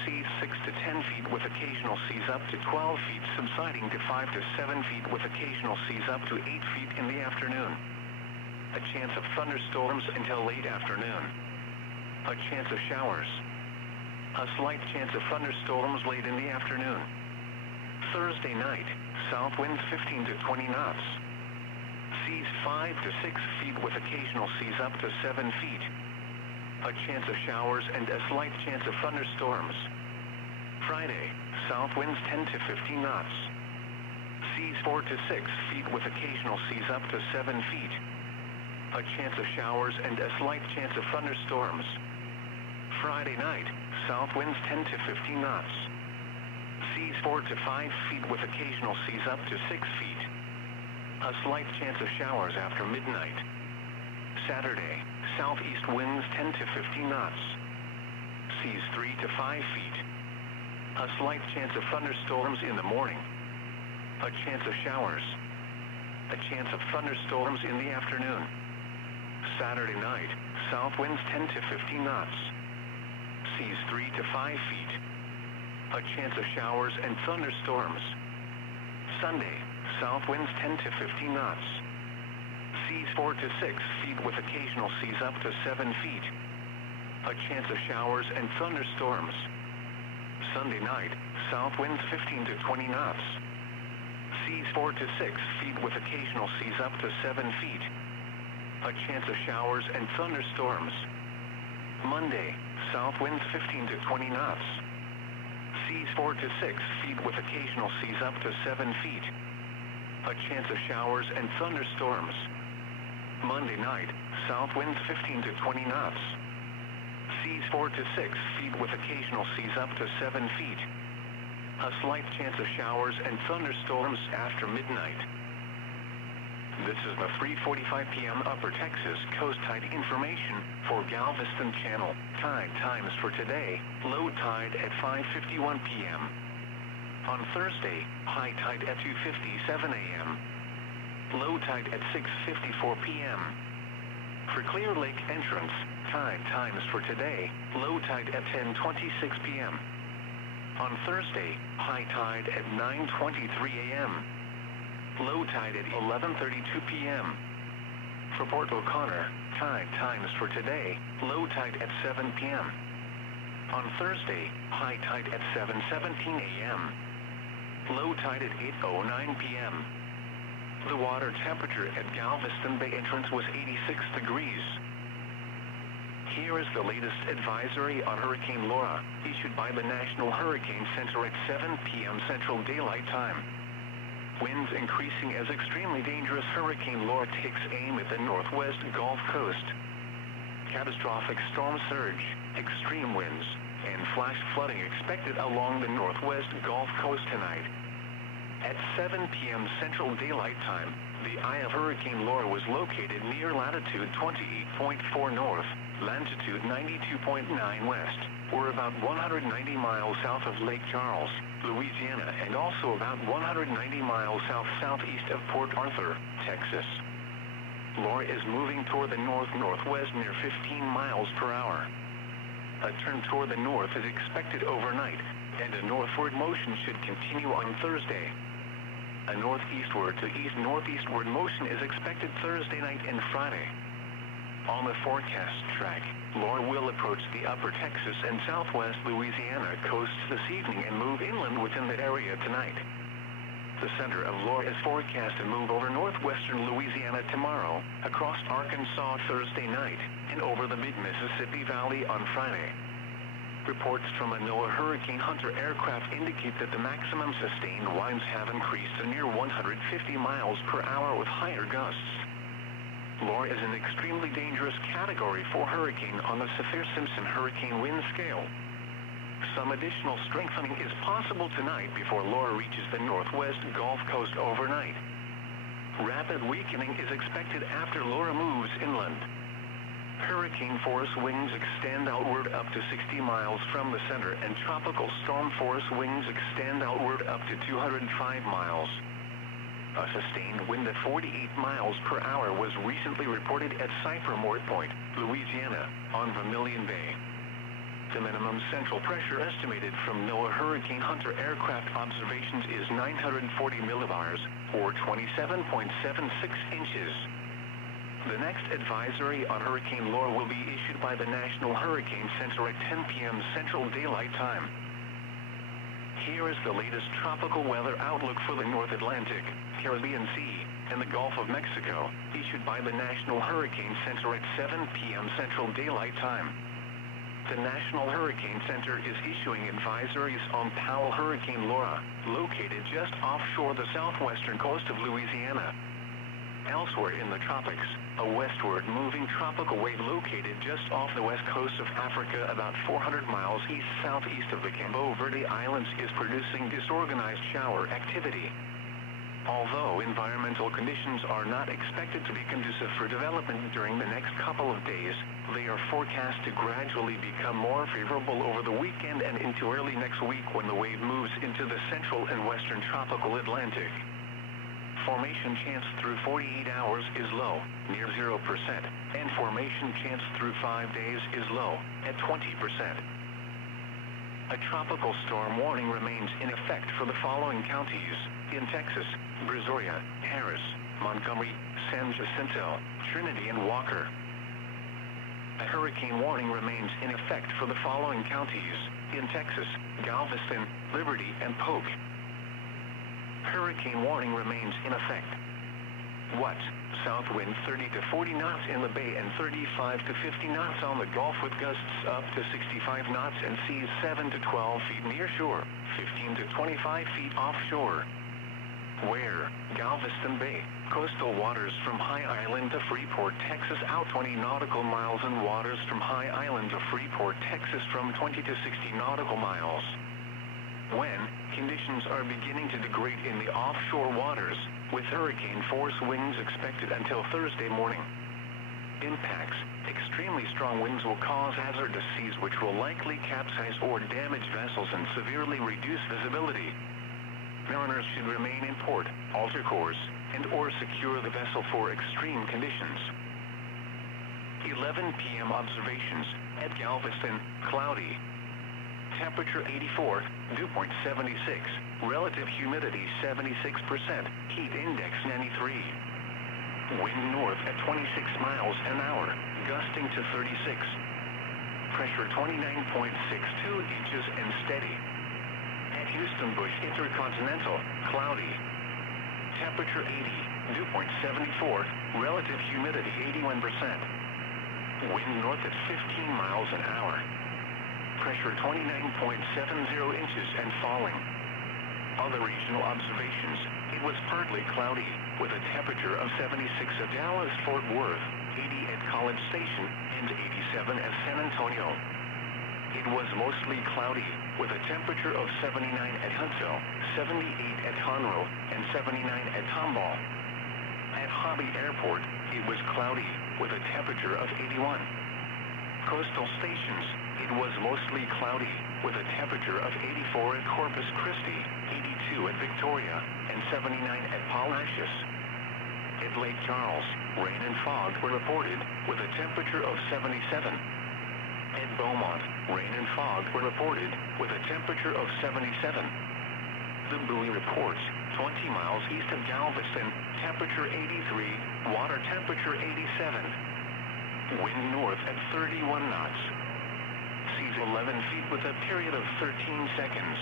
Seas 6 to 10 feet with occasional seas up to 12 feet, subsiding to 5 to 7 feet with occasional seas up to 8 feet in the afternoon. A chance of thunderstorms until late afternoon. A chance of showers. A slight chance of thunderstorms late in the afternoon. Thursday night, south winds 15 to 20 knots. Seas 5 to 6 feet with occasional seas up to 7 feet. A chance of showers and a slight chance of thunderstorms. Friday, south winds 10 to 15 knots. Seas 4 to 6 feet with occasional seas up to 7 feet. A chance of showers and a slight chance of thunderstorms. Friday night, south winds 10 to 15 knots. Seas 4 to 5 feet with occasional seas up to 6 feet. A slight chance of showers after midnight. Saturday, southeast winds 10 to 15 knots. Seas 3 to 5 feet. A slight chance of thunderstorms in the morning. A chance of showers. A chance of thunderstorms in the afternoon. Saturday night, south winds 10 to 15 knots. Seas 3 to 5 feet. A chance of showers and thunderstorms. Sunday, south winds 10 to 15 knots. Seas 4 to 6 feet with occasional seas up to 7 feet. A chance of showers and thunderstorms. Sunday night, south winds 15 to 20 knots. Seas 4 to 6 feet with occasional seas up to 7 feet. A chance of showers and thunderstorms. Monday, south winds 15 to 20 knots. Seas 4 to 6 feet with occasional seas up to 7 feet. A chance of showers and thunderstorms. Monday night, south winds 15 to 20 knots. Seas 4 to 6 feet with occasional seas up to 7 feet. A slight chance of showers and thunderstorms after midnight. This is the 3:45 p.m. Upper Texas Coast Tide information for Galveston Channel. Tide times for today: low tide at 5:51 p.m. On Thursday, high tide at 2:57 a.m. Low tide at 6:54 p.m. For Clear Lake entrance, tide times for today: low tide at 10:26 p.m. On Thursday, high tide at 9:23 a.m. Low tide at 11:32 p.m. For Port O'Connor, tide times for today: low tide at 7 p.m. On Thursday, high tide at 7:17 a.m. Low tide at 8:09 p.m. The water temperature at Galveston Bay entrance was 86 degrees. Here is the latest advisory on Hurricane Laura, issued by the National Hurricane Center at 7 p.m. Central Daylight Time. Winds increasing as extremely dangerous Hurricane Laura takes aim at the northwest Gulf Coast. Catastrophic storm surge, extreme winds, and flash flooding expected along the northwest Gulf Coast tonight. At 7 p.m. Central Daylight Time, the eye of Hurricane Laura was located near latitude 28.4 north, longitude 92.9 west, or about 190 miles south of Lake Charles, Louisiana, and also about 190 miles south-southeast of Port Arthur, Texas. Laura is moving toward the north-northwest near 15 miles per hour. A turn toward the north is expected overnight, and a northward motion should continue on Thursday. A northeastward to east-northeastward motion is expected Thursday night and Friday. On the forecast track, Laura will approach the upper Texas and southwest Louisiana coasts this evening and move inland within the area tonight. The center of Laura is forecast to move over northwestern Louisiana tomorrow, across Arkansas Thursday night, and over the mid-Mississippi Valley on Friday. Reports from a NOAA Hurricane Hunter aircraft indicate that the maximum sustained winds have increased to near 150 miles per hour with higher gusts. Laura is an extremely dangerous Category 4 hurricane on the Saffir-Simpson hurricane wind scale. Some additional strengthening is possible tonight before Laura reaches the northwest Gulf Coast overnight. Rapid weakening is expected after Laura moves inland. Hurricane force winds extend outward up to 60 miles from the center, and tropical storm force winds extend outward up to 205 miles. A sustained wind of 48 miles per hour was recently reported at Cypremort Point, Louisiana, on Vermilion Bay. The minimum central pressure estimated from NOAA Hurricane Hunter aircraft observations is 940 millibars, or 27.76 inches. The next advisory on Hurricane Laura will be issued by the National Hurricane Center at 10 p.m. Central Daylight Time. Here is the latest tropical weather outlook for the North Atlantic, Caribbean Sea, and the Gulf of Mexico, issued by the National Hurricane Center at 7 p.m. Central Daylight Time. The National Hurricane Center is issuing advisories on Powell Hurricane Laura, located just offshore the southwestern coast of Louisiana. Elsewhere in the tropics, a westward moving tropical wave located just off the west coast of Africa about 400 miles east-southeast of the Cabo Verde Islands is producing disorganized shower activity. Although environmental conditions are not expected to be conducive for development during the next couple of days, they are forecast to gradually become more favorable over the weekend and into early next week when the wave moves into the central and western tropical Atlantic. Formation chance through 48 hours is low, near 0%, and formation chance through 5 days is low, at 20%. A tropical storm warning remains in effect for the following counties: in Texas, Brazoria, Harris, Montgomery, San Jacinto, Trinity, and Walker. A hurricane warning remains in effect for the following counties: in Texas, Galveston, Liberty, and Polk. Hurricane warning remains in effect. What? South wind 30 to 40 knots in the bay and 35 to 50 knots on the Gulf with gusts up to 65 knots and seas 7 to 12 feet near shore, 15 to 25 feet offshore. Where? Galveston Bay, coastal waters from High Island to Freeport, Texas out 20 nautical miles and waters from High Island to Freeport, Texas from 20 to 60 nautical miles. When? Conditions are beginning to degrade in the offshore waters, with hurricane force winds expected until Thursday morning. Impacts: extremely strong winds will cause hazardous seas which will likely capsize or damage vessels and severely reduce visibility. Mariners should remain in port, alter course, and or secure the vessel for extreme conditions. 11 p.m. observations, at Galveston, cloudy. Temperature 84, dew point 76, relative humidity 76%, heat index 93. Wind north at 26 miles an hour, gusting to 36. Pressure 29.62 inches and steady. At Houston Bush Intercontinental, cloudy. Temperature 80, dew point 74, relative humidity 81%. Wind north at 15 miles an hour. Pressure 29.70 inches and falling. Other regional observations: it was partly cloudy, with a temperature of 76 at Dallas-Fort Worth, 80 at College Station, and 87 at San Antonio. It was mostly cloudy, with a temperature of 79 at Huntsville, 78 at Conroe, and 79 at Tomball. At Hobby Airport, it was cloudy, with a temperature of 81. Coastal stations: it was mostly cloudy, with a temperature of 84 at Corpus Christi, 82 at Victoria, and 79 at Palacios. At Lake Charles, rain and fog were reported, with a temperature of 77. At Beaumont, rain and fog were reported, with a temperature of 77. The buoy reports, 20 miles east of Galveston, temperature 83, water temperature 87. Wind north at 31 knots. Seas 11 feet with a period of 13 seconds.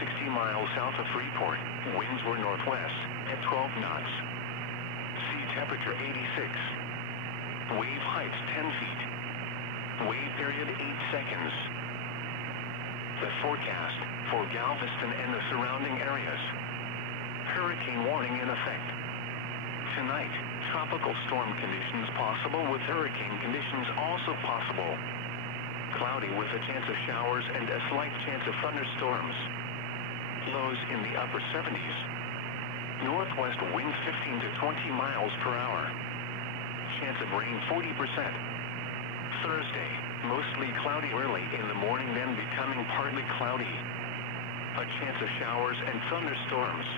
60 miles south of Freeport, winds were northwest at 12 knots. Sea temperature 86. Wave heights 10 feet. Wave period 8 seconds. The forecast for Galveston and the surrounding areas. Hurricane warning in effect. Tonight, tropical storm conditions possible with hurricane conditions also possible. Cloudy with a chance of showers and a slight chance of thunderstorms. Lows in the upper 70s. Northwest winds 15 to 20 miles per hour. Chance of rain 40%. Thursday, mostly cloudy early in the morning, then becoming partly cloudy. A chance of showers and thunderstorms.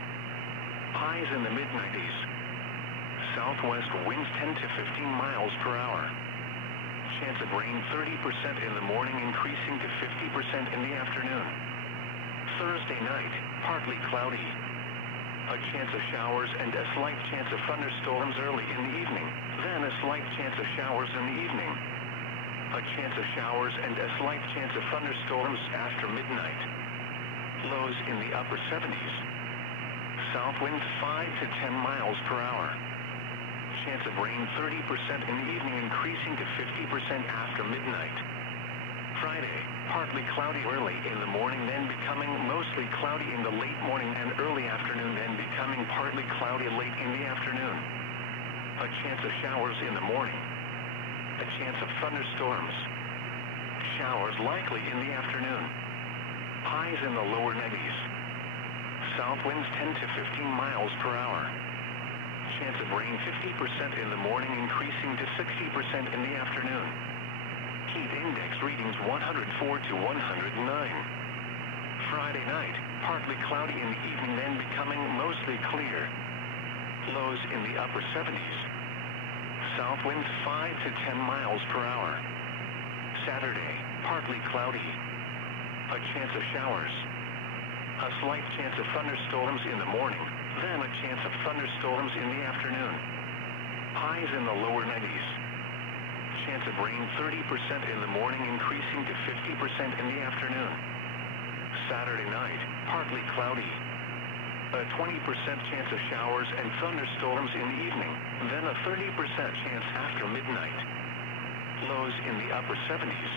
Highs in the mid-90s. Southwest winds 10 to 15 miles per hour. Chance of rain 30% in the morning, increasing to 50% in the afternoon. Thursday night, partly cloudy. A chance of showers and a slight chance of thunderstorms early in the evening, then a slight chance of showers in the evening. A chance of showers and a slight chance of thunderstorms after midnight. Lows in the upper 70s. South winds 5 to 10 miles per hour. Chance of rain 30% in the evening, increasing to 50% after midnight. Friday, partly cloudy early in the morning, then becoming mostly cloudy in the late morning and early afternoon, then becoming partly cloudy late in the afternoon. A chance of showers in the morning. A chance of thunderstorms. Showers likely in the afternoon. Highs in the lower 90s. South winds 10 to 15 miles per hour. Chance of rain 50% in the morning, increasing to 60% in the afternoon. Heat index readings 104 to 109. Friday night, partly cloudy in the evening, then becoming mostly clear. Lows in the upper 70s. South winds 5 to 10 miles per hour. Saturday, partly cloudy. A chance of showers. A slight chance of thunderstorms in the morning, then a chance of thunderstorms in the afternoon. Highs in the lower 90s. Chance of rain 30% in the morning, increasing to 50% in the afternoon. Saturday night, partly cloudy. A 20% chance of showers and thunderstorms in the evening, then a 30% chance after midnight. Lows in the upper 70s.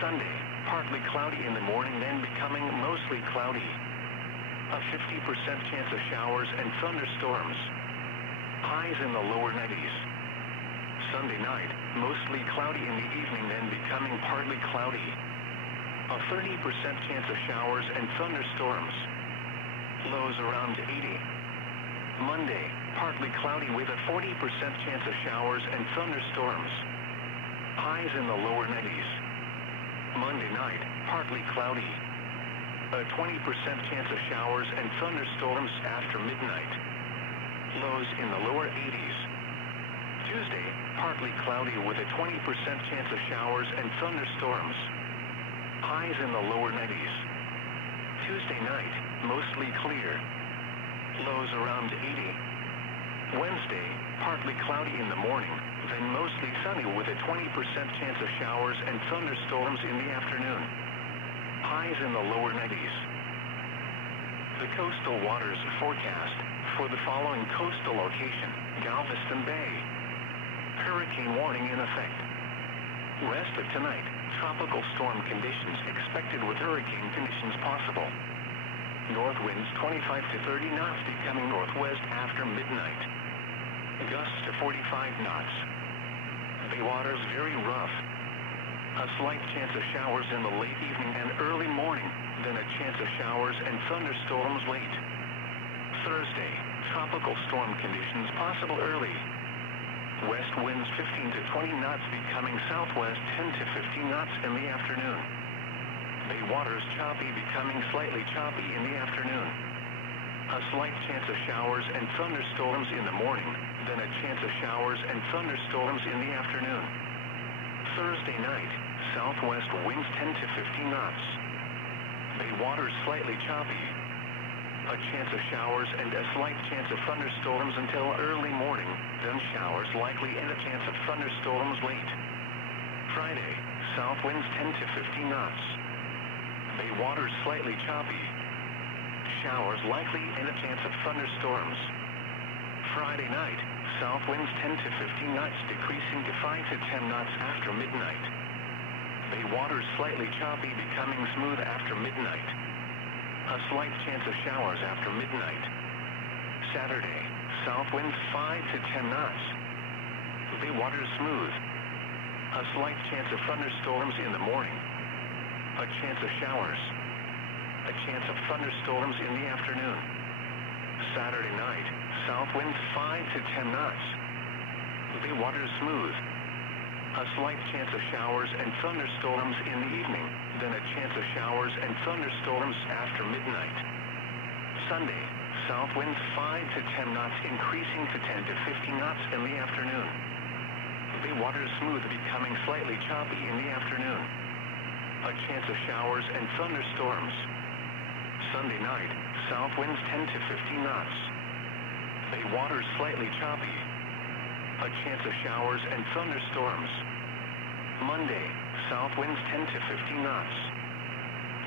Sunday, partly cloudy in the morning, then becoming mostly cloudy. A 50% chance of showers and thunderstorms. Highs in the lower 90s. Sunday night, mostly cloudy in the evening, then becoming partly cloudy. A 30% chance of showers and thunderstorms. Lows around 80. Monday, partly cloudy with a 40% chance of showers and thunderstorms. Highs in the lower 90s. Monday night, partly cloudy. A 20% chance of showers and thunderstorms after midnight. Lows in the lower 80s. Tuesday, partly cloudy with a 20% chance of showers and thunderstorms. Highs in the lower 90s. Tuesday night, mostly clear. Lows around 80. Wednesday, partly cloudy in the morning, then mostly sunny with a 20% chance of showers and thunderstorms in the afternoon. Highs in the lower 90s. The coastal waters forecast for the following coastal location: Galveston Bay. Hurricane warning in effect. Rest of tonight, tropical storm conditions expected with hurricane conditions possible. North winds 25 to 30 knots, becoming northwest after midnight. Gusts to 45 knots. Bay waters very rough. A slight chance of showers in the late evening and early morning, then a chance of showers and thunderstorms late. Thursday, tropical storm conditions possible early. West winds 15 to 20 knots, becoming southwest 10 to 15 knots in the afternoon. Bay waters choppy, becoming slightly choppy in the afternoon. A slight chance of showers and thunderstorms in the morning, then a chance of showers and thunderstorms in the afternoon. Thursday night, southwest winds 10 to 15 knots. Bay waters slightly choppy. A chance of showers and a slight chance of thunderstorms until early morning, then showers likely and a chance of thunderstorms late. Friday, south winds 10 to 15 knots. Bay waters slightly choppy. Showers likely and a chance of thunderstorms. Friday night, south winds 10 to 15 knots decreasing to 5 to 10 knots after midnight. Bay waters slightly choppy becoming smooth after midnight. A slight chance of showers after midnight. Saturday, south winds 5 to 10 knots. Bay waters smooth. A slight chance of thunderstorms in the morning. A chance of showers. A chance of thunderstorms in the afternoon. Saturday night, south winds 5 to 10 knots. Bay waters smooth. A slight chance of showers and thunderstorms in the evening, then a chance of showers and thunderstorms after midnight. Sunday, south winds 5 to 10 knots increasing to 10 to 15 knots in the afternoon. Bay waters smooth becoming slightly choppy in the afternoon. A chance of showers and thunderstorms. Sunday night, south winds 10 to 15 knots. Bay waters slightly choppy. A chance of showers and thunderstorms. Monday, south winds 10 to 15 knots.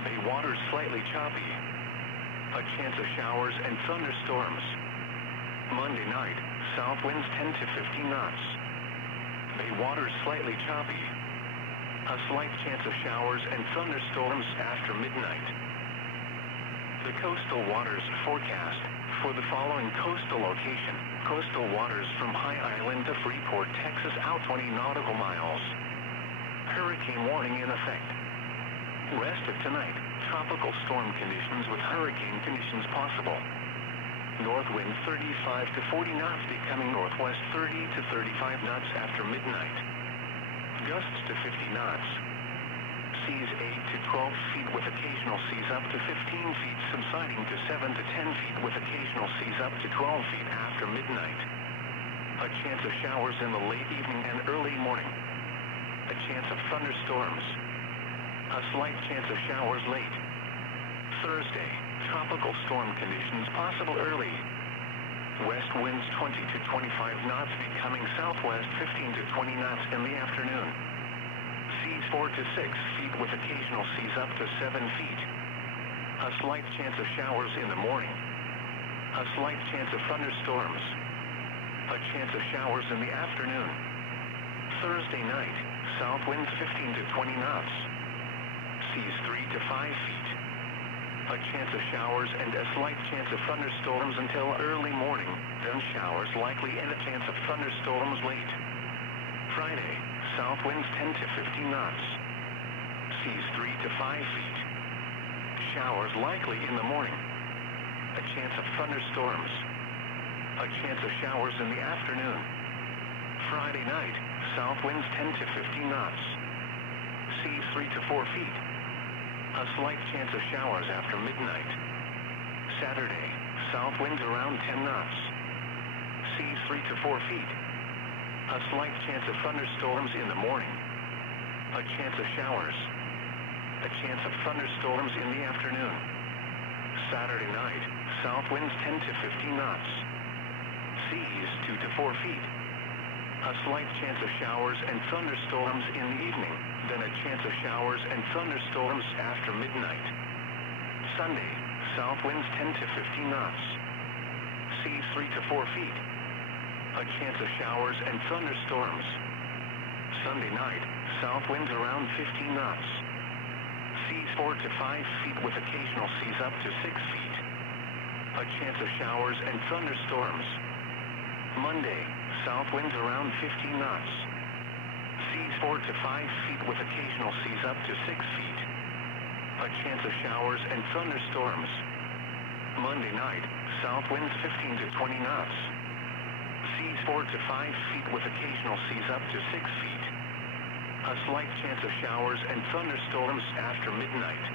Bay waters slightly choppy. A chance of showers and thunderstorms. Monday night, south winds 10 to 15 knots. Bay waters slightly choppy. A slight chance of showers and thunderstorms after midnight. The coastal waters forecast for the following coastal location. Coastal waters from High Island to Freeport, Texas, out 20 nautical miles. Hurricane warning in effect. Rest of tonight, tropical storm conditions with hurricane conditions possible. North wind 35 to 40 knots becoming northwest 30 to 35 knots after midnight. Gusts to 50 knots. Seas 8 to 12 feet with occasional seas up to 15 feet, subsiding to 7 to 10 feet with occasional seas up to 12 feet after midnight. A chance of showers in the late evening and early morning. A chance of thunderstorms. A slight chance of showers late. Thursday, tropical storm conditions possible early. West winds 20 to 25 knots becoming southwest 15 to 20 knots in the afternoon. Seas 4 to 6 feet with occasional seas up to 7 feet. A slight chance of showers in the morning. A slight chance of thunderstorms. A chance of showers in the afternoon. Thursday night, south winds 15 to 20 knots. Seas 3 to 5 feet. A chance of showers and a slight chance of thunderstorms until early morning, then showers likely and a chance of thunderstorms late. Friday, south winds 10 to 15 knots. Seas 3 to 5 feet. Showers likely in the morning. A chance of thunderstorms. A chance of showers in the afternoon. Friday night, south winds 10 to 15 knots. Seas 3 to 4 feet. A slight chance of showers after midnight. Saturday, south winds around 10 knots. Seas 3 to 4 feet. A slight chance of thunderstorms in the morning. A chance of showers. A chance of thunderstorms in the afternoon. Saturday night, south winds 10 to 15 knots. Seas 2 to 4 feet. A slight chance of showers and thunderstorms in the evening, then a chance of showers and thunderstorms after midnight. Sunday, south winds 10 to 15 knots. Seas 3 to 4 feet. A chance of showers and thunderstorms. Sunday night, south winds around 15 knots. Seas 4 to 5 feet with occasional seas up to 6 feet. A chance of showers and thunderstorms. Monday, south winds around 15 knots. Seas 4 to 5 feet with occasional seas up to 6 feet. A chance of showers and thunderstorms. Monday night, south winds 15 to 20 knots. Seas 4 to 5 feet with occasional seas up to 6 feet. A slight chance of showers and thunderstorms after midnight.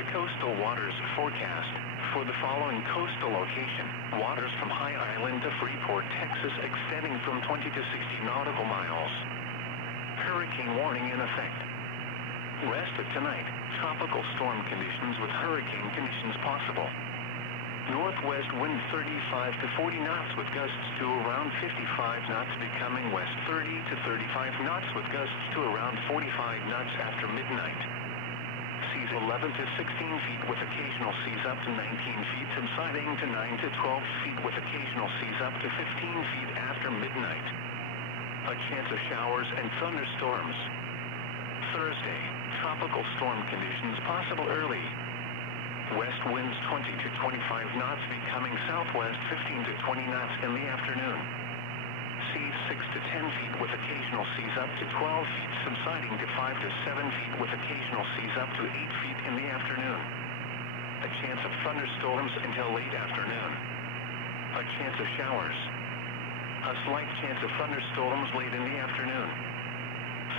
The coastal waters forecast for the following coastal location. Waters from High Island to Freeport, Texas, extending from 20 to 60 nautical miles. hurricane warning in effect. Rest of tonight, tropical storm conditions with hurricane conditions possible. Northwest winds 35 to 40 knots with gusts to around 55 knots, becoming west 30 to 35 knots with gusts to around 45 knots after midnight. Seas 11 to 16 feet with occasional seas up to 19 feet, subsiding to 9 to 12 feet with occasional seas up to 15 feet after midnight. A chance of showers and thunderstorms. Thursday, tropical storm conditions possible early. West winds 20 to 25 knots, becoming southwest 15 to 20 knots in the afternoon. Seas 6 to 10 feet with occasional seas up to 12 feet, subsiding to 5 to 7 feet with occasional seas up to 8 feet in the afternoon. A chance of thunderstorms until late afternoon. A chance of showers. A slight chance of thunderstorms late in the afternoon.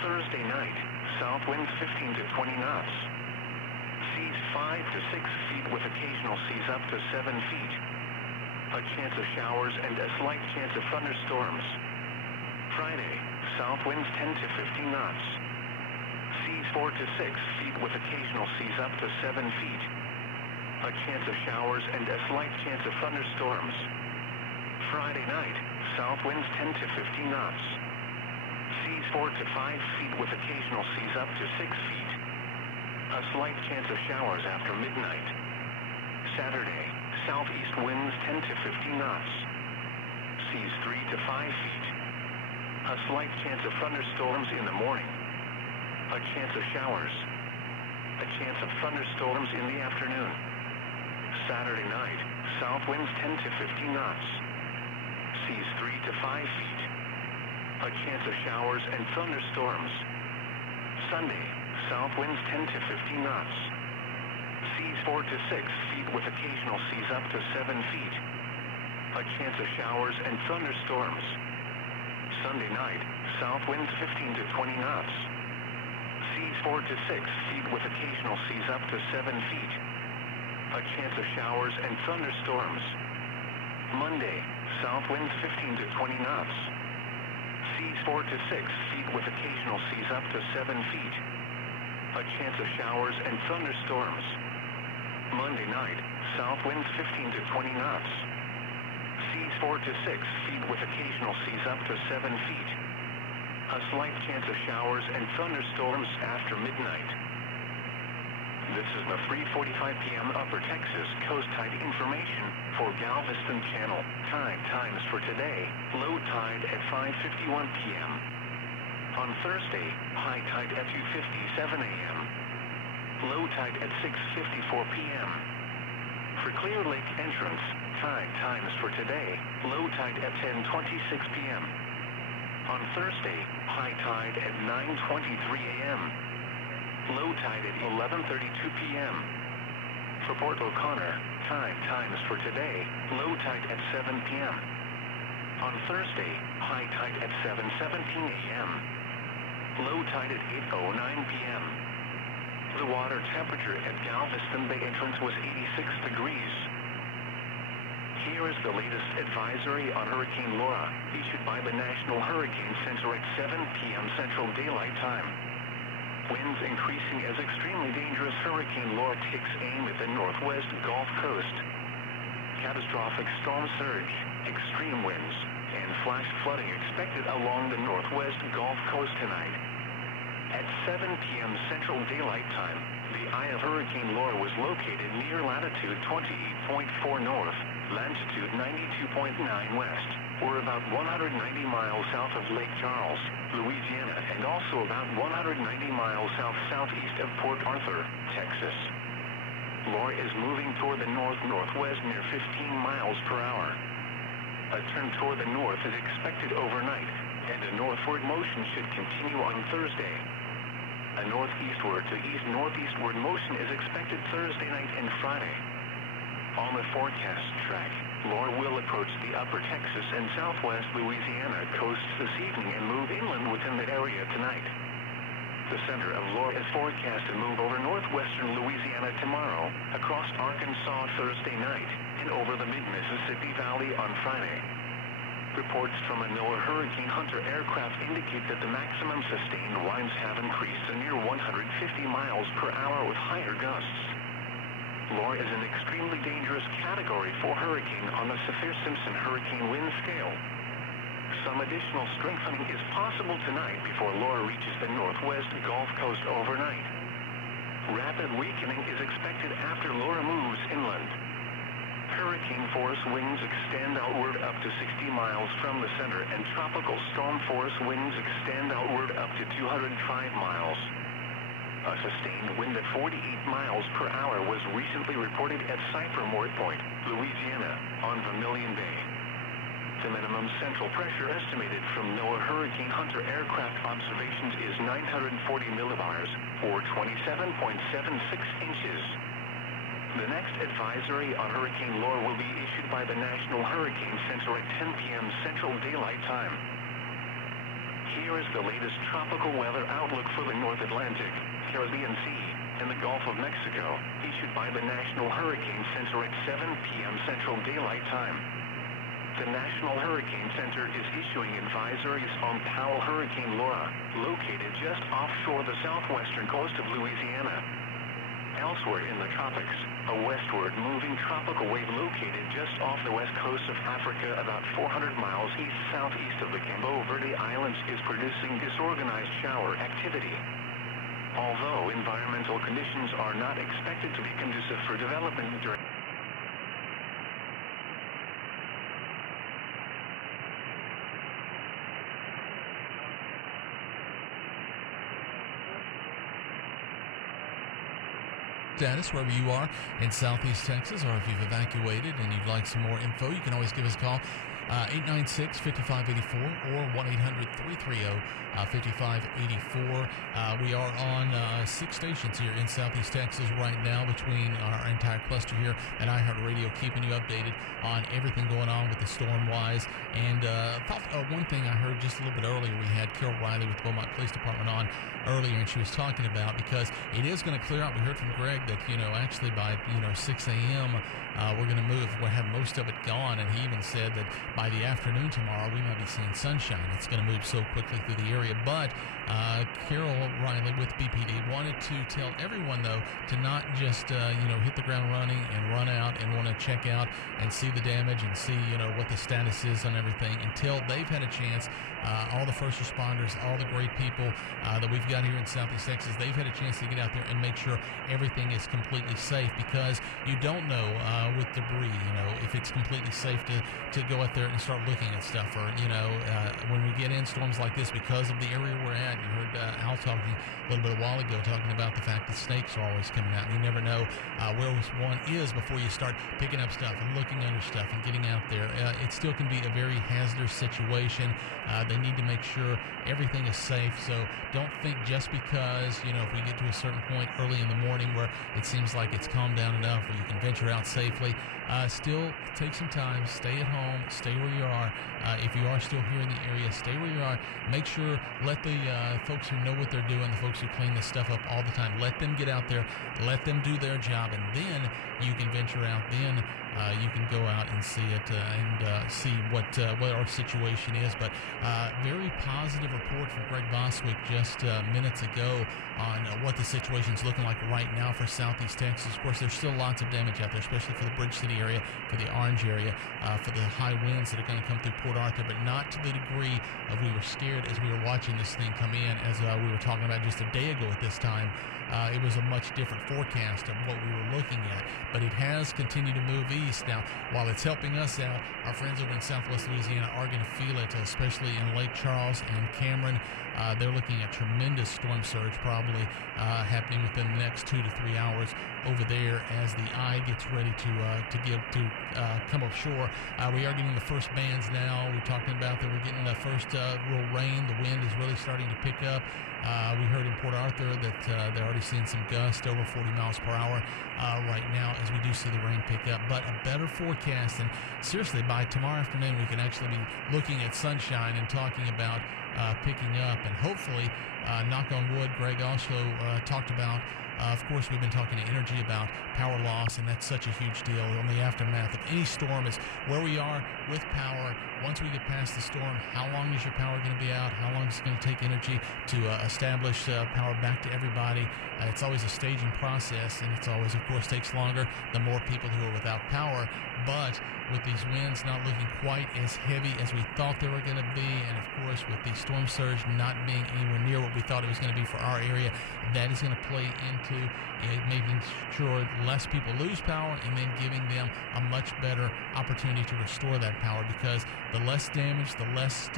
Thursday night, south winds 15 to 20 knots. Seas 5 to 6 feet with occasional seas up to 7 feet. A chance of showers and a slight chance of thunderstorms. Friday, south winds 10 to 15 knots. Seas 4 to 6 feet with occasional seas up to 7 feet. A chance of showers and a slight chance of thunderstorms. Friday night, south winds 10 to 15 knots. Seas 4 to 5 feet with occasional seas up to 6 feet. A slight chance of showers after midnight. Saturday, southeast winds 10 to 15 knots. Seas 3 to 5 feet. A slight chance of thunderstorms in the morning. A chance of showers. A chance of thunderstorms in the afternoon. Saturday night, south winds 10 to 15 knots. Seas 3 to 5 feet. A chance of showers and thunderstorms. Sunday, south winds 10 to 15 knots. Seas 4 to 6 feet with occasional seas up to 7 feet. A chance of showers and thunderstorms. Sunday night, south winds 15 to 20 knots. Seas 4 to 6 feet with occasional seas up to 7 feet. A chance of showers and thunderstorms. Monday, south winds 15 to 20 knots. Seas 4 to 6 feet with occasional seas up to 7 feet. A chance of showers and thunderstorms. Monday night, south winds 15 to 20 knots. Seas 4 to 6 feet with occasional seas up to 7 feet. A slight chance of showers and thunderstorms after midnight. This is the 3:45 p.m. Upper Texas Coast Tide information for Galveston Channel. Tide times for today: low tide at 5:51 p.m. On Thursday, high tide at 2:57 a.m. Low tide at 6:54 p.m. For Clear Lake entrance, tide times for today: low tide at 10:26 p.m. On Thursday, high tide at 9:23 a.m. Low tide at 11:32 p.m. For Port O'Connor, tide times for today: low tide at 7 p.m. On Thursday, high tide at 7:17 a.m. Low tide at 8:09 p.m. The water temperature at Galveston Bay entrance was 86 degrees. Here is the latest advisory on Hurricane Laura, issued by the National Hurricane Center at 7 p.m. Central Daylight Time. Winds increasing as extremely dangerous Hurricane Laura takes aim at the northwest Gulf Coast. Catastrophic storm surge, extreme winds, and flash flooding expected along the northwest Gulf Coast tonight. At 7 p.m. Central Daylight Time, the eye of Hurricane Laura was located near latitude 28.4 north, latitude 92.9 west, or about 190 miles south of Lake Charles, Louisiana, and also about 190 miles south-southeast of Port Arthur, Texas. Laura is moving toward the north-northwest near 15 miles per hour. A turn toward the north is expected overnight, and a northward motion should continue on Thursday. A northeastward to east-northeastward motion is expected Thursday night and Friday. On the forecast track, Laura will approach the upper Texas and southwest Louisiana coasts this evening and move inland within the area tonight. The center of Laura is forecast to move over northwestern Louisiana tomorrow, across Arkansas Thursday night, and over the mid-Mississippi Valley on Friday. reports from a NOAA Hurricane Hunter aircraft indicate that the maximum sustained winds have increased to near 150 miles per hour with higher gusts. Laura is an extremely dangerous Category 4 hurricane on the Saffir-Simpson hurricane wind scale. Some additional strengthening is possible tonight before Laura reaches the northwest Gulf Coast overnight. Rapid weakening is expected after Laura moves inland. Hurricane force winds extend outward up to 60 miles from the center, and tropical storm force winds extend outward up to 205 miles. A sustained wind at 48 miles per hour was recently reported at Cypremort Point, Louisiana, on Vermilion Bay. The minimum central pressure estimated from NOAA Hurricane Hunter aircraft observations is 940 millibars, or 27.76 inches. The next advisory on Hurricane Laura will be issued by the National Hurricane Center at 10 p.m. Central Daylight Time. Here is the latest tropical weather outlook for the North Atlantic, Caribbean Sea, and the Gulf of Mexico, issued by the National Hurricane Center at 7 p.m. Central Daylight Time. The National Hurricane Center is issuing advisories on Powell Hurricane Laura, located just offshore the southwestern coast of Louisiana. Elsewhere in the tropics, a westward moving tropical wave located just off the west coast of Africa about 400 miles east-southeast of the Cabo Verde Islands is producing disorganized shower activity. Although environmental conditions are not expected to be conducive for development during status wherever you are in Southeast Texas, or if you've evacuated and you'd like some more info, you can always give us a call, 896-5584 or 1-800-330-5584. We are on 6 stations here in Southeast Texas right now between our entire cluster here at iHeartRadio, keeping you updated on everything going on with the storm-wise. And one thing I heard just a little bit earlier, we had Carol Riley with the Beaumont Police Department on earlier, and she was talking about, because it is going to clear out. We heard from Greg that, actually by, 6 a.m., we're going to move. We'll have most of it gone, and he even said that by the afternoon tomorrow, we might be seeing sunshine. It's going to move so quickly through the area. But Carol Riley with BPD wanted to tell everyone, though, to not just, hit the ground running and run out and want to check out and see the damage and see, what the status is on everything until they've had a chance. All the first responders, all the great people that we've got here in Southeast Texas, they've had a chance to get out there and make sure everything is completely safe, because you don't know with debris, if it's completely safe to go out there and start looking at stuff, or, when we get in storms like this, because of the area we're at. You heard Al talking a little bit a while ago, talking about the fact that snakes are always coming out. You never know where one is before you start picking up stuff and looking under stuff and getting out there. It still can be a very hazardous situation. They need to make sure everything is safe. So don't think just because, if we get to a certain point early in the morning where it seems like it's calmed down enough where you can venture out safely, still take some time, stay at home, stay where you are. If you are still here in the area, stay where you are. Make sure, let the folks who know what they're doing, the folks who clean this stuff up all the time, let them get out there, let them do their job, and then you can venture out. Then you can go out and see it and see what our situation is. But very positive report from Greg Boswick just minutes ago on what the situation's looking like right now for Southeast Texas. Of course, there's still lots of damage out there, especially for the Bridge City area, for the Orange area, for the high winds that are going to come through Port Arthur, but not to the degree of we were scared as we were watching this thing come in. As we were talking about just a day ago at this time, it was a much different forecast of what we were looking at, but it has continued to move east. Now, while it's helping us out, our friends over in Southwest Louisiana are going to feel it, especially in Lake Charles and Cameron. They're looking at tremendous storm surge probably happening within the next 2 to 3 hours over there as the eye gets ready to come offshore. We are getting the first bands now. We're talking about that we're getting the first real rain. The wind is really starting to pick up. We heard in Port Arthur that they're already seeing some gusts over 40 miles per hour right now as we do see the rain pick up. But a better forecast, and seriously, by tomorrow afternoon we can actually be looking at sunshine and talking about picking up, and hopefully, knock on wood, Greg also talked about Of course, we've been talking to Energy about power loss, and that's such a huge deal on the aftermath of any storm is where we are with power. Once we get past the storm, how long is your power going to be out? How long is it going to take Energy to establish power back to everybody? It's always a staging process, and it's always, of course, takes longer the more people who are without power. But with these winds not looking quite as heavy as we thought they were going to be, and of course with the storm surge not being anywhere near what we thought it was going to be for our area, that is going to play into making sure less people lose power and then giving them a much better opportunity to restore that power, because the less damage, the less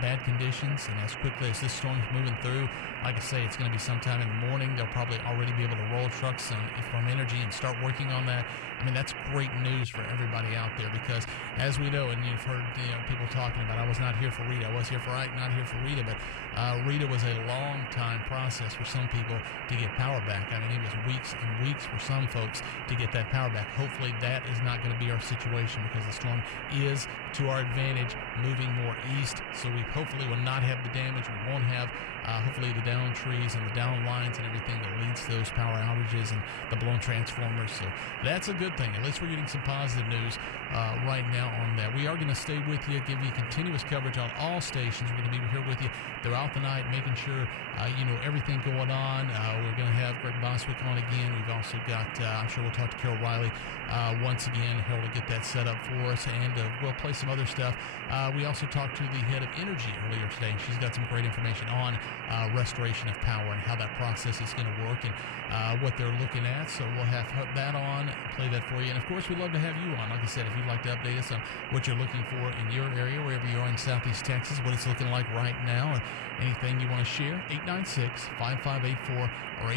bad conditions, and as quickly as this storm is moving through, like I say, it's going to be sometime in the morning. They'll probably already be able to roll trucks from Energy and start working on that. I mean, that's great news for everybody out there, because as we know, and you've heard people talking about, I was not here for Rita. I was here for Ike, not here for Rita. But Rita was a long time process for some people to get power back. I mean, it was weeks and weeks for some folks to get that power back. Hopefully that is not going to be our situation, because the storm is to our advantage moving more east. So we hopefully will not have the damage. We won't have hopefully the down trees and the down lines and everything that leads to those power outages and the blown transformers. So that's a good thing. At least we're getting some positive news right now on that. We are going to stay with you, give you continuous coverage on all stations. We're going to be here with you throughout the night, making sure you know everything going on. We're going to have Greg Boswick on again. We've also got, I'm sure we'll talk to Carol Riley once again. Harold will get that set up for us, and we'll play some other stuff. We also talked to the head of Energy earlier today, and she's got some great information on restoration of power and how that process is going to work and what they're looking at. So we'll have that on, play that for you. And of course, we'd love to have you on. Like I said, if you'd like to update us on what you're looking for in your area, wherever you are in Southeast Texas, what it's looking like right now, or anything you want to share, 896-5584 or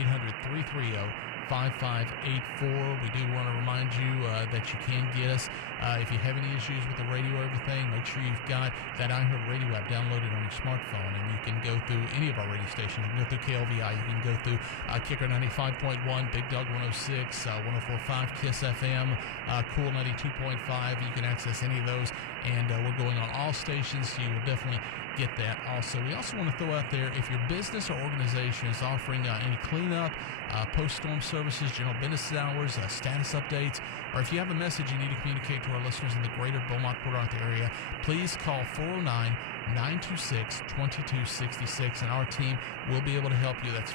800-330-5584. We do want to remind you that you can get us. If you have any issues with the radio or everything, make sure you've got that iHeart Radio app downloaded on your smartphone, and you can go through any of our radio stations. You can go through KLVI, you can go through Kicker 95.1, Big Dog 106, 104.5 Kiss FM, Cool 92.5. You can access any of those, and we're going on all stations, so you will definitely get that. Also, we also want to throw out there, if your business or organization is offering any cleanup, post-storm services, general business hours, status updates, or if you have a message you need to communicate to our listeners in the greater Beaumont-Port Arthur area, please call 409-926-2266, and our team will be able to help you. That's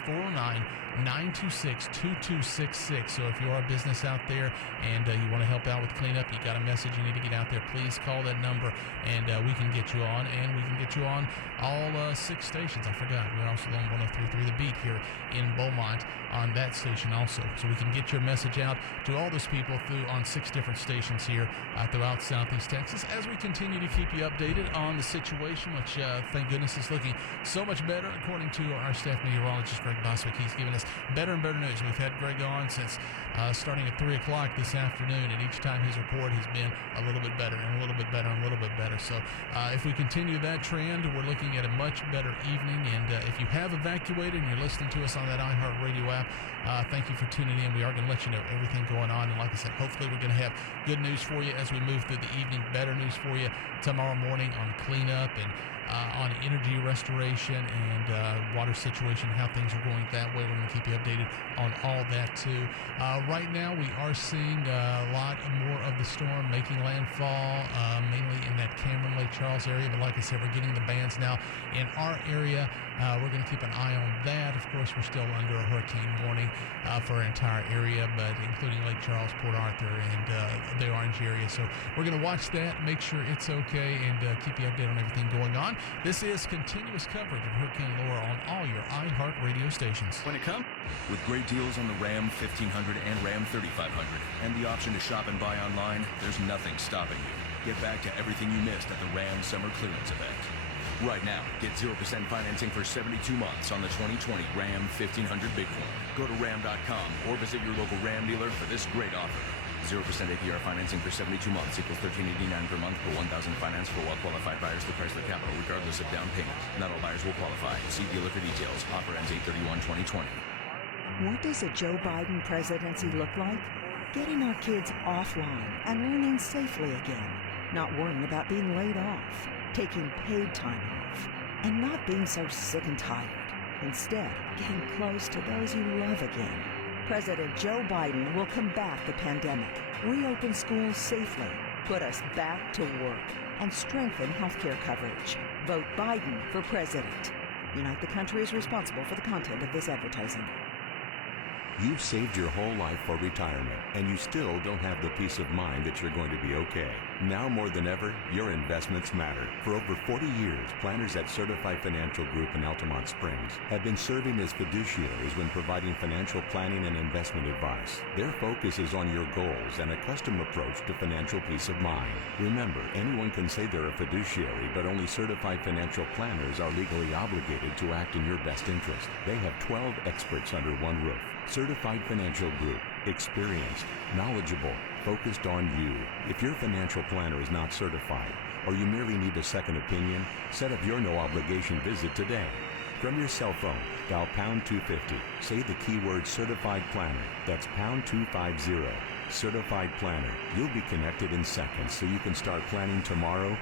409-926-2266. So if you're a business out there and you want to help out with cleanup, you got a message you need to get out there, please call that number, and we can get you on, and we can get you on all 6 stations. I forgot, we're also on 103.3 The Beat here in Beaumont on that station also. So we can get your message out to all those people through on 6 different stations here throughout Southeast Texas, as we continue to keep you updated on the situation, which thank goodness is looking so much better, according to our staff meteorologist Greg Boswick. He's given us better and better news. We've had Greg on since starting at 3 o'clock this afternoon, and each time his report has been a little bit better and a little bit better and a little bit better. So if we continue that trend, we're looking at a much better evening. And if you have evacuated and you're listening to us on that iHeart Radio app, thank you for tuning in. We are going to let you know everything going on, and like I said, hopefully we're going to have good news for you as we move through the evening, better news for you tomorrow morning on cleanup and on energy restoration and water situation, how things are going that way. We're going to keep you updated on all that too. Right now we are seeing a lot more of the storm making landfall, mainly in that Cameron, Lake Charles area, but like I said, we're getting the bands now in our area. We're going to keep an eye on that. Of course, we're still under a hurricane warning for our entire area, but including Lake Charles, Port Arthur, and the Orange area. So we're going to watch that, make sure it's okay, and keep you updated on everything going on. This is continuous coverage of Hurricane Laura on all your iHeart radio stations. When it comes with great deals on the Ram 1500 and Ram 3500 and the option to shop and buy online, there's nothing stopping you. Get back to everything you missed at the Ram Summer Clearance event. Right now, get 0% financing for 72 months on the 2020 Ram 1500 Bighorn. Go to ram.com or visit your local Ram dealer for this great offer. 0% APR financing for 72 months equals $13.89 per month per 1,000 finance for well-qualified buyers through Chrysler Capital, regardless of down payment. Not all buyers will qualify. See dealer for details. Offer ends 8/31/2020. What does a Joe Biden presidency look like? Getting our kids offline and learning safely again. Not worrying about being laid off. Taking paid time off. And not being so sick and tired. Instead, getting close to those you love again. President Joe Biden will combat the pandemic, reopen schools safely, put us back to work, and strengthen healthcare coverage. Vote Biden for president. Unite the Country is responsible for the content of this advertising. You've saved your whole life for retirement, and you still don't have the peace of mind that you're going to be okay. Now more than ever, your investments matter. For over 40 years, planners at Certified Financial Group in Altamont Springs have been serving as fiduciaries when providing financial planning and investment advice. Their focus is on your goals and a custom approach to financial peace of mind. Remember, anyone can say they're a fiduciary, but only certified financial planners are legally obligated to act in your best interest. They have 12 experts under one roof. Certified Financial Group, experienced, knowledgeable, focused on you. If your financial planner is not certified, or you merely need a second opinion, set up your no-obligation visit today. From your cell phone, dial pound 250. Say the keyword Certified Planner. That's pound 250. Certified Planner. You'll be connected in seconds so you can start planning tomorrow,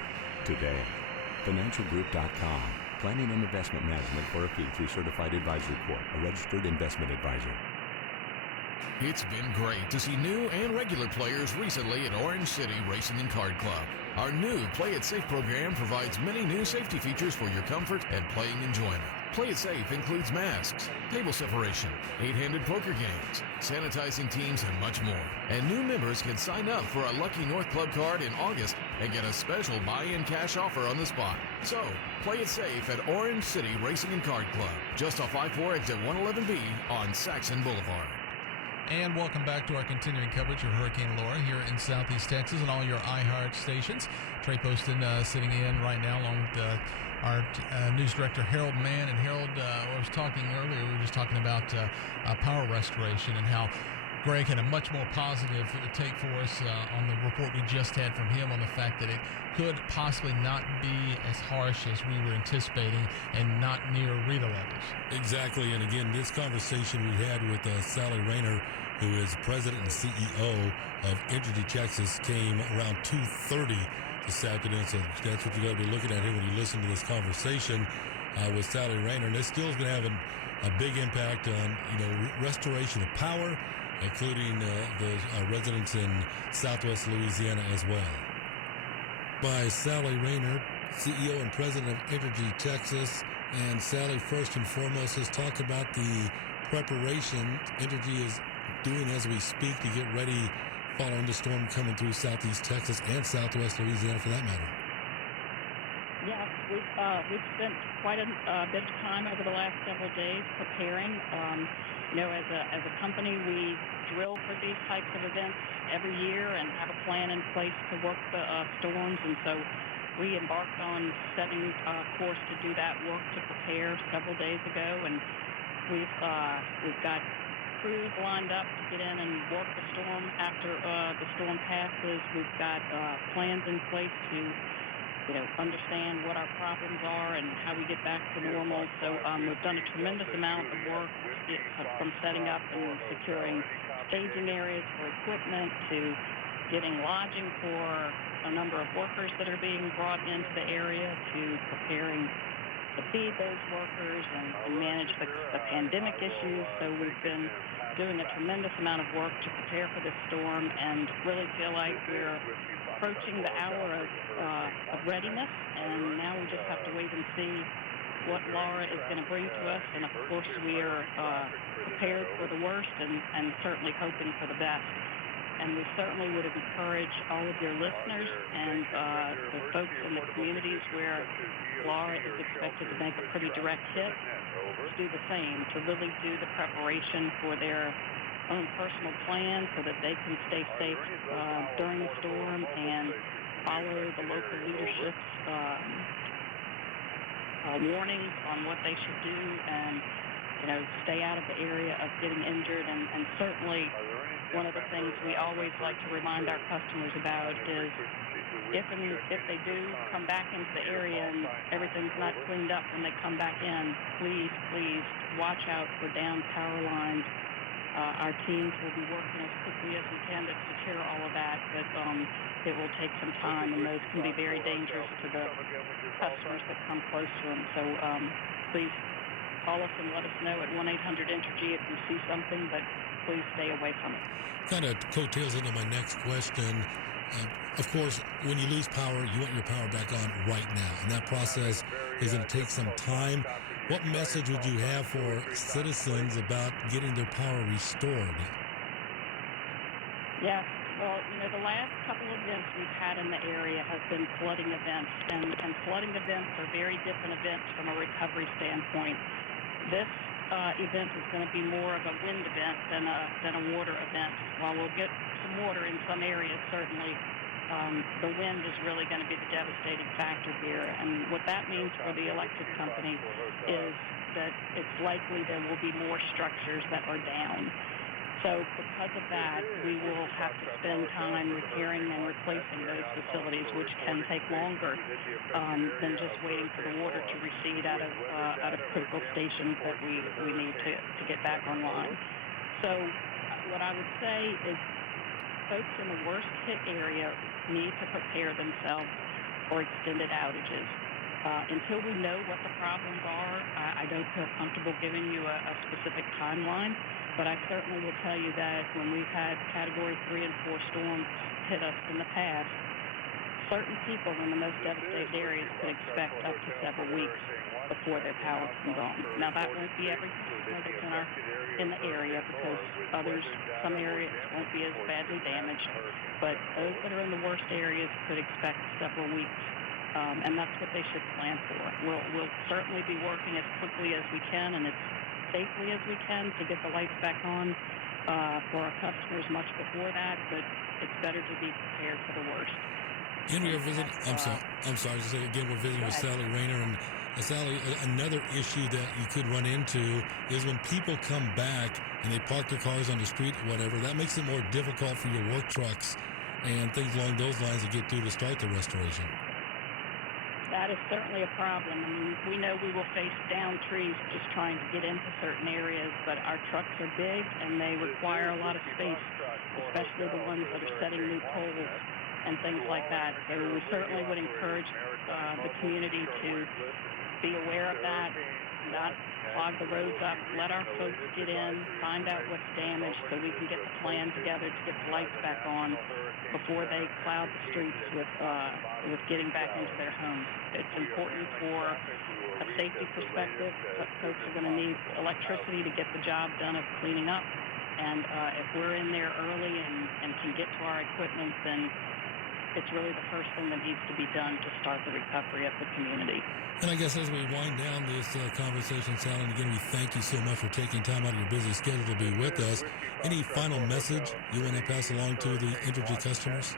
today. FinancialGroup.com. Planning and investment management for a fee through Certified Advisory Corp., a registered investment advisor. It's been great to see new and regular players recently at Orange City Racing and Card Club. Our new Play It Safe program provides many new safety features for your comfort and playing enjoyment. Play It Safe includes masks, table separation, 8-handed poker games, sanitizing teams, and much more. And new members can sign up for a Lucky North Club card in August and get a special buy-in cash offer on the spot. So, play it safe at Orange City Racing and Card Club, just off I-4 exit 111B on Saxon Boulevard. And welcome back to our continuing coverage of Hurricane Laura here in Southeast Texas and all your iHeart stations. Trey Poston sitting in right now along with our news director Harold Mann. And Harold, I was talking earlier, we were just talking about power restoration and how Greg had a much more positive take for us on the report we just had from him on the fact that it could possibly not be as harsh as we were anticipating and not near Rita levels. Exactly, and again, this conversation we had with Sally Rayner, who is president and CEO of Energy Texas, came around 2:30 this afternoon, so that's what you're going to be looking at here when you listen to this conversation with Sally Rayner, and it still is going to have a big impact on restoration of power, including the residents in Southwest Louisiana as well. By Sally Rayner, CEO and President of Energy Texas. And Sally, first and foremost, let's talk about the preparation Energy is doing as we speak to get ready following the storm coming through Southeast Texas and Southwest Louisiana for that matter. Yes, we've spent quite a bit of time over the last several days preparing. As a company, we drill for these types of events every year and have a plan in place to work the storms. And so we embarked on setting a course to do that work to prepare several days ago. And we've got crews lined up to get in and work the storm after the storm passes. We've got plans in place to understand what our problems are and how we get back to normal. So we've done a tremendous amount of work from setting up and securing staging areas for equipment to getting lodging for a number of workers that are being brought into the area to preparing to feed those workers and manage the pandemic issues. So we've been doing a tremendous amount of work to prepare for this storm and really feel like we're approaching the hour of readiness, and now we just have to wait and see what Laura is going to bring to us. And of course we are prepared for the worst and certainly hoping for the best. And we certainly would encourage all of your listeners and the folks in the communities where Laura is expected to make a pretty direct hit to do the same, to really do the preparation for their own personal plan so that they can stay safe during the storm and follow the local leadership's warnings on what they should do and stay out of the area of getting injured. And certainly one of the things we always like to remind our customers about is if they do come back into the area and everything's not cleaned up when they come back in, please watch out for downed power lines. Our teams will be working as quickly as we can to secure all of that, but it will take some time, and those can be very dangerous to the customers that come close to them. So please call us and let us know at 1-800-ENERGY if you see something, but please stay away from it. Kind of coattails into my next question. Of course, when you lose power, you want your power back on right now, and that process is going to take some time. What message would you have for citizens about getting their power restored? Yes. Well, the last couple of events we've had in the area have been flooding events, and flooding events are very different events from a recovery standpoint. This event is going to be more of a wind event than a water event. While we'll get some water in some areas, certainly, the wind is really going to be the devastating factor here. And what that means for the electric company is that it's likely there will be more structures that are down. So because of that, we will have to spend time repairing and replacing those facilities, which can take longer than just waiting for the water to recede out of critical stations that we need to get back online. So what I would say is folks in the worst hit area need to prepare themselves for extended outages. Until we know what the problems are, I don't feel comfortable giving you a specific timeline. But I certainly will tell you that when we've had Category 3 and 4 storms hit us in the past, certain people in the most devastated areas could expect up to several weeks before their power comes on. Now, that won't be every customer that's in the area, because some areas won't be as badly damaged. But those that are in the worst areas could expect several weeks. And that's what they should plan for. We'll certainly be working as quickly as we can and as safely as we can to get the lights back on for our customers much before that, but it's better to be prepared for the worst. And we are visiting, I'm sorry to say again, we're visiting with Sally Rayner. And Sally, another issue that you could run into is when people come back and they park their cars on the street or whatever, that makes it more difficult for your work trucks and things along those lines to get through to start the restoration. That is certainly a problem. I mean, we know we will face down trees just trying to get into certain areas, but our trucks are big and they require a lot of space, especially the ones that are setting new poles and things like that. So we certainly would encourage the community to be aware of that, not clog the roads up, let our folks get in, find out what's damaged so we can get the plan together to get the lights back on before they cloud the streets with getting back into their homes. It's important for a safety perspective. Folks are going to need electricity to get the job done of cleaning up. And if we're in there early and can get to our equipment, then it's really the first thing that needs to be done to start the recovery of the community. And I guess as we wind down this conversation, Sally, and again, we thank you so much for taking time out of your busy schedule to be with us. Any final message you want to pass along to the Entergy customers?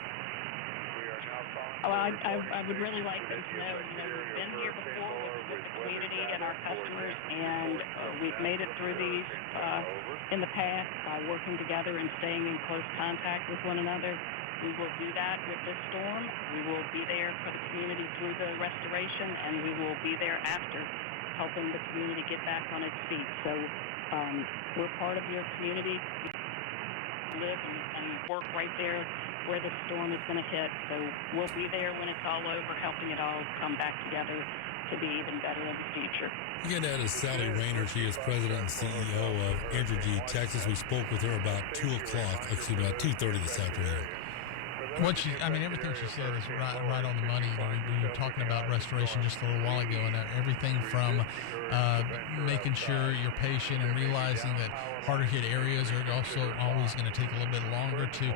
Oh, I would really like them to know, we've been here before with the community and our customers, and we've made it through these in the past by working together and staying in close contact with one another. We will do that with this storm. We will be there for the community through the restoration, and we will be there after, helping the community get back on its feet. So we're part of your community. We live and work right there where the storm is going to hit. So we'll be there when it's all over, helping it all come back together to be even better in the future. Again, that is Sally Rayner. She is president and CEO of Entergy Texas. We spoke with her about 2 o'clock, actually about 2:30 this afternoon. Everything she said is right on the money. We were talking about restoration just a little while ago, and everything from making sure you're patient and realizing that harder hit areas are also always going to take a little bit longer, to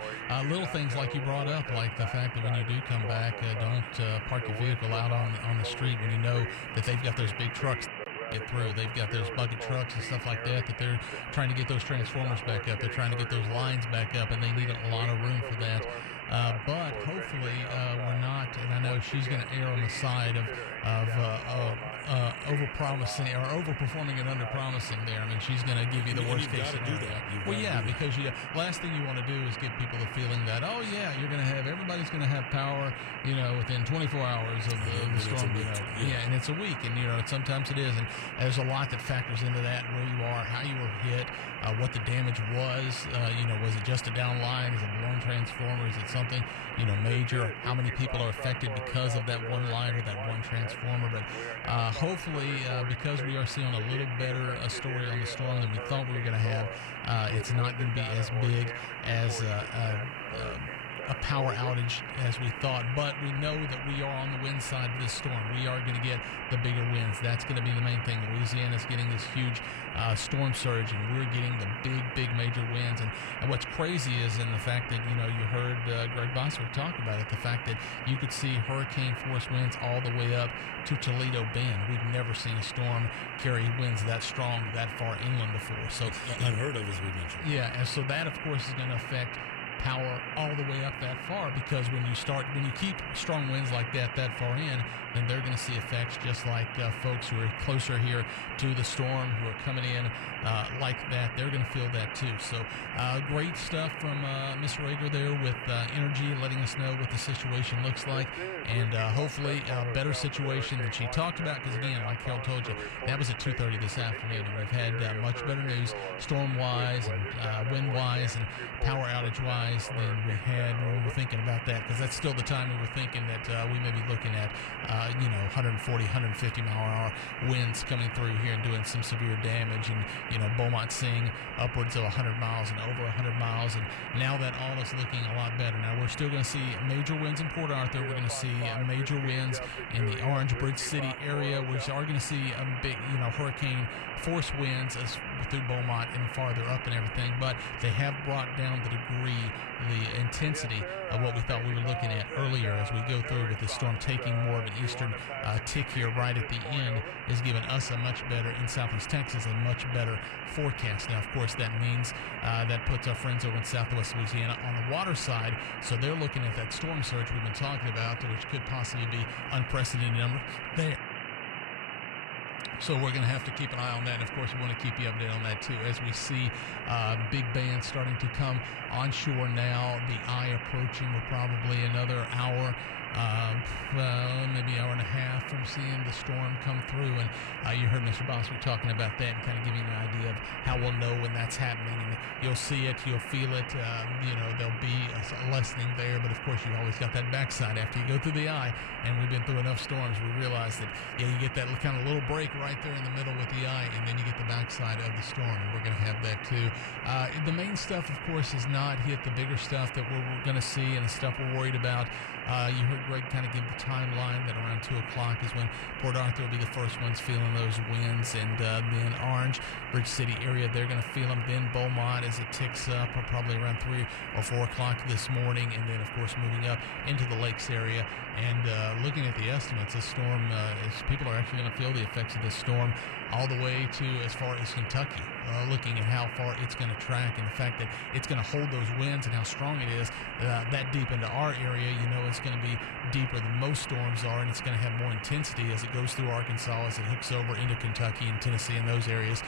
little things like you brought up, like the fact that when you do come back, don't park your vehicle out on the street when you know that they've got those big trucks get through. They've got those bucket trucks and stuff like that they're trying to get those transformers back up. They're trying to get those lines back up, and they need a lot of room for that. But hopefully we're not, and I know she's going to err on the side of over-promising or over-performing and under-promising there. I mean, she's going to give you the worst case scenario. Because last thing you want to do is give people the feeling that, oh yeah, everybody's going to have power, within 24 hours of the storm being over. Yeah, and it's a week, and sometimes it is, and there's a lot that factors into that, where you are, how you were hit, what the damage was. Was it just a down line? Is it a blown transformer? Is it something major? How many people are affected because of that one line or that one transformer? But hopefully, because we are seeing a little better story on the storm than we thought we were going to have, it's not going to be as big as a power outage as we thought, but we know that we are on the wind side of this storm. We are going to get the bigger winds. That's going to be the main thing. Louisiana's getting this huge storm surge, and we're getting the big major winds. And what's crazy is in the fact that, you heard Greg Boswick talk about it, the fact that you could see hurricane force winds all the way up to Toledo Bend. We've never seen a storm carry winds that strong that far inland before. So unheard of, as we mentioned. Yeah, and so that, of course, is going to affect power all the way up that far, because when you keep strong winds like that far in, then they're going to see effects just like folks who are closer here to the storm, who are coming in like that. They're going to feel that too. So great stuff from Ms. Rager there with energy, letting us know what the situation looks like, and hopefully a better situation than she talked about, because again, like Carol told you, that was at 2:30 this afternoon, and we've had much better news storm-wise and wind-wise and power outage-wise than we had when we were thinking about that, because that's still the time we were thinking that we may be looking at 140, 150 mile an hour winds coming through here and doing some severe damage, and Beaumont seeing upwards of 100 miles and over 100 miles, and now that all is looking a lot better. Now we're still going to see major winds in Port Arthur. We're going to see major winds in the Orange Bridge City area. We are going to see a big hurricane force winds through Beaumont and farther up and everything, but they have brought down the degree, the intensity of what we thought we were looking at earlier as we go through with the storm taking more of an eastern tick here right at the end, is giving us a much better, in southeast Texas, a much better forecast. Now, of course, that means that puts our friends over in southwest Louisiana on the water side, so they're looking at that storm surge we've been talking about, which could possibly be unprecedented number there. So we're going to have to keep an eye on that, and of course we want to keep you updated on that too, as we see big bands starting to come onshore now. The eye approaching. We're probably another hour, maybe hour and a half from seeing the storm come through, and you heard Mr. Boswick talking about that and kind of giving you an idea of how we'll know when that's happening, and you'll see it, you'll feel it, there'll be a lessening there, but of course you've always got that backside after you go through the eye, and we've been through enough storms, we realize that you get that kind of little break right there in the middle with the eye, and then you get the backside of the storm, and we're going to have that too. The main stuff, of course, has not hit the bigger stuff that we're going to see and the stuff we're worried about. You heard Greg kind of give the timeline that around 2 o'clock is when Port Arthur will be the first ones feeling those winds, and then Orange, Bridge City area, they're going to feel them. Then Beaumont as it ticks up, probably around 3 or 4 o'clock this morning, and then, of course, moving up into the lakes area. And looking at the estimates, the storm, people are actually going to feel the effects of this storm all the way to as far as Kentucky, looking at how far it's going to track and the fact that it's going to hold those winds and how strong it is that deep into our area. It's going to be deeper than most storms are, and it's going to have more intensity as it goes through Arkansas, as it hooks over into Kentucky and Tennessee and those areas.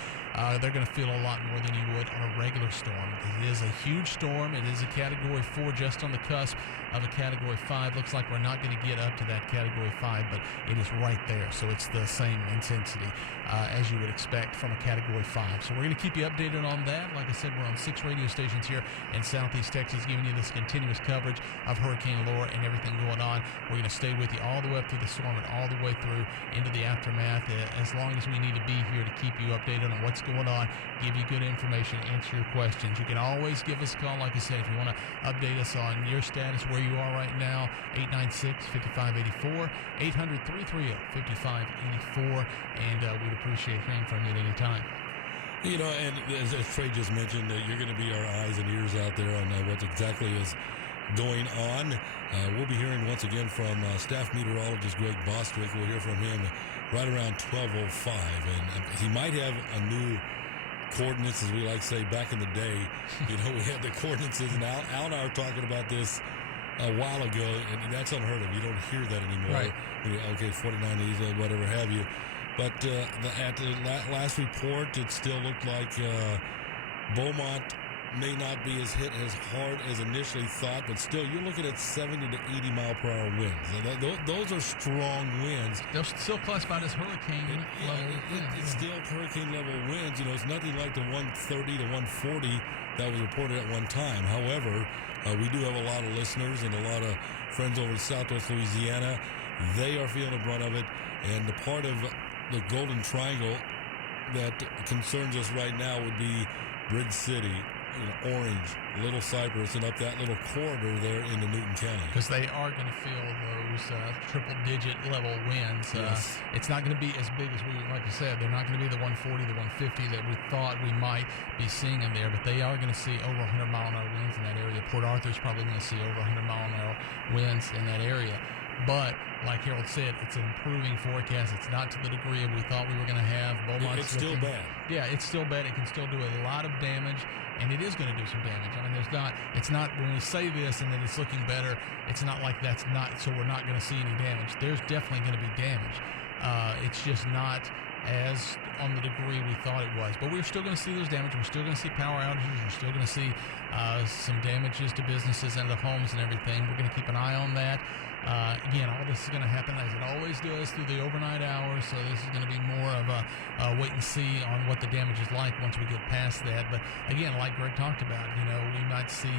They're going to feel a lot more than you would on a regular storm. It is a huge storm. It is a Category 4, just on the cusp of a Category 5. Looks like we're not going to get up to that Category 5, but it is right there. So it's the same intensity as you would expect from a Category 5. So we're going to keep you updated on that. Like I said, we're on 6 radio stations here in Southeast Texas, giving you this continuous coverage of Hurricane Laura and everything going on. We're going to stay with you all the way up through the storm and all the way through into the aftermath, as long as we need to be here to keep you updated on what's going on, give you good information, answer your questions. You can always give us a call, like I said, if you want to update us on your status, where you are right now, 896-5584, 800-330-5584, and we'd appreciate hearing from you at any time. And as Trey just mentioned, you're going to be our eyes and ears out there on what exactly is going on. We'll be hearing once again from staff meteorologist Greg Bostwick. We'll hear from him right around 12:05, and he might have a new coordinates, as we like to say back in the day. We had the coordinates, and Al and I were talking about this a while ago, and that's unheard of. You don't hear that anymore. Right. Okay, 49, whatever have you. But at the last report, it still looked like Beaumont may not be as hit as hard as initially thought, but still, you're looking at 70 to 80 mile per hour winds. Those are strong winds. They're still classified as hurricane level. It's still hurricane level winds. It's nothing like the 130 to 140 that was reported at one time. However, we do have a lot of listeners and a lot of friends over in Southwest Louisiana They are feeling the brunt of it. And the part of the Golden Triangle that concerns us right now would be Bridge City, Orange, Little Cypress, and up that little corridor there into Newton County. Because they are going to feel those triple-digit level winds. Yes. It's not going to be as big as like I said, they're not going to be the 140, the 150 that we thought we might be seeing in there, but they are going to see over 100-mile-an-hour winds in that area. Port Arthur's probably going to see over 100-mile-an-hour winds in that area. But like Harold said, it's an improving forecast. It's not to the degree we thought we were going to have. Beaumont's It's still bad. Yeah, it's still bad. It can still do a lot of damage, and it is going to do some damage. I mean, it's not, when we say this and that it's looking better, it's not like that's not, so we're not going to see any damage. There's definitely going to be damage. It's just not as on the degree we thought it was. But we're still going to see those damage. We're still going to see power outages. We're still going to see some damages to businesses and the homes and everything. We're going to keep an eye on that. Again, all this is going to happen as it always does through the overnight hours, so this is going to be more of a wait and see on what the damage is like once we get past that. But again, like Greg talked about, we might see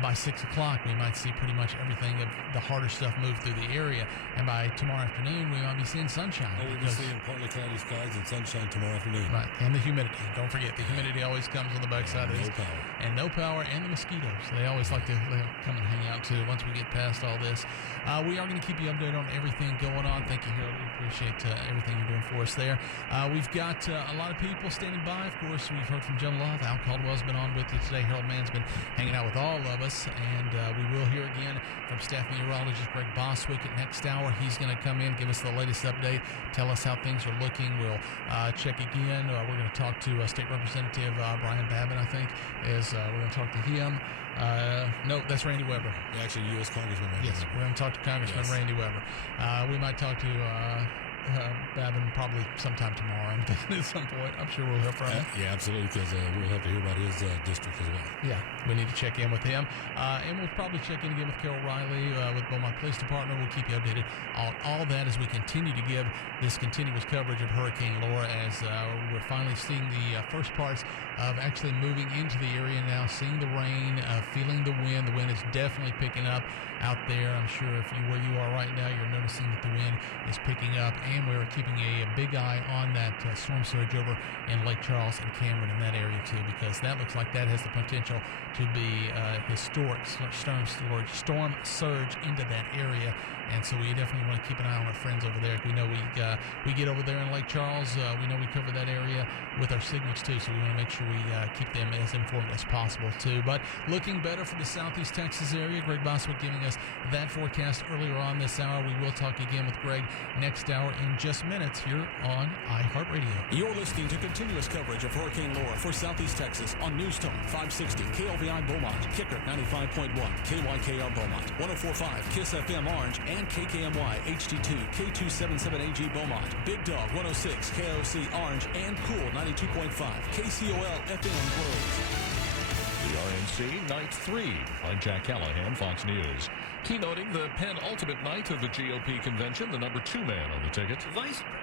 by 6 o'clock, we might see pretty much everything of the harder stuff move through the area, and by tomorrow afternoon, we might be seeing sunshine. We'll be seeing partly cloudy skies and sunshine tomorrow afternoon. Right, and the humidity. Don't forget, the humidity always comes on the backside of this. No power. And no power, and the mosquitoes. They always like to come and hang out, too, once we get past all this. We are going to keep you updated on everything going on. Thank you, Harold. We appreciate everything you're doing for us there. We've got a lot of people standing by. Of course, we've heard from Jim Love. Al Caldwell's been on with you today. Harold Mann's been hanging out with all of us. And we will hear again from staff meteorologist Greg Boswick at next hour. He's going to come in, give us the latest update, tell us how things are looking. We'll check again. We're going to talk to State Representative Brian Babbitt, I think, we're going to talk to him. No, that's Randy Weber. Actually, U.S. Congressman Randy Yes, Weber. we're going to talk to Congressman Randy Weber. We might talk to Babin probably sometime tomorrow. I'm thinking at some point. I'm sure we'll hear from him. Yeah, absolutely, because we'll have to hear about his district as well. Yeah, we need to check in with him. And we'll probably check in again with Carol Riley with Beaumont Police Department. We'll keep you updated on all that as we continue to give this continuous coverage of Hurricane Laura as we're finally seeing the first parts of actually moving into the area now, seeing the rain, feeling the wind. The wind is definitely picking up out there. I'm sure where you are right now, you're noticing that the wind is picking up, and we're keeping a big eye on that storm surge over in Lake Charles and Cameron in that area too, because that looks like that has the potential to be historic storm surge into that area. And so we definitely want to keep an eye on our friends over there. We know we get over there in Lake Charles. We know we cover that area with our signals too, so we want to make sure we keep them as informed as possible too. But looking better for the Southeast Texas area. Greg Boswick giving us that forecast earlier on this hour. We will talk again with Greg next hour in just minutes here on iHeartRadio. You're listening to continuous coverage of Hurricane Laura for Southeast Texas on Newstone 560 KLVI Beaumont, Kicker 95.1 KYKR Beaumont, 104.5 KISS FM Orange, and KKMY HD2 K277AG Beaumont, Big Dog 106 KOC Orange, and Cool 92.5 KCOL FM Grove. The RNC Night 3. I'm Jack Callahan, Fox News. Keynoting the penultimate night of the GOP convention, the number 2 man on the ticket, Vice President.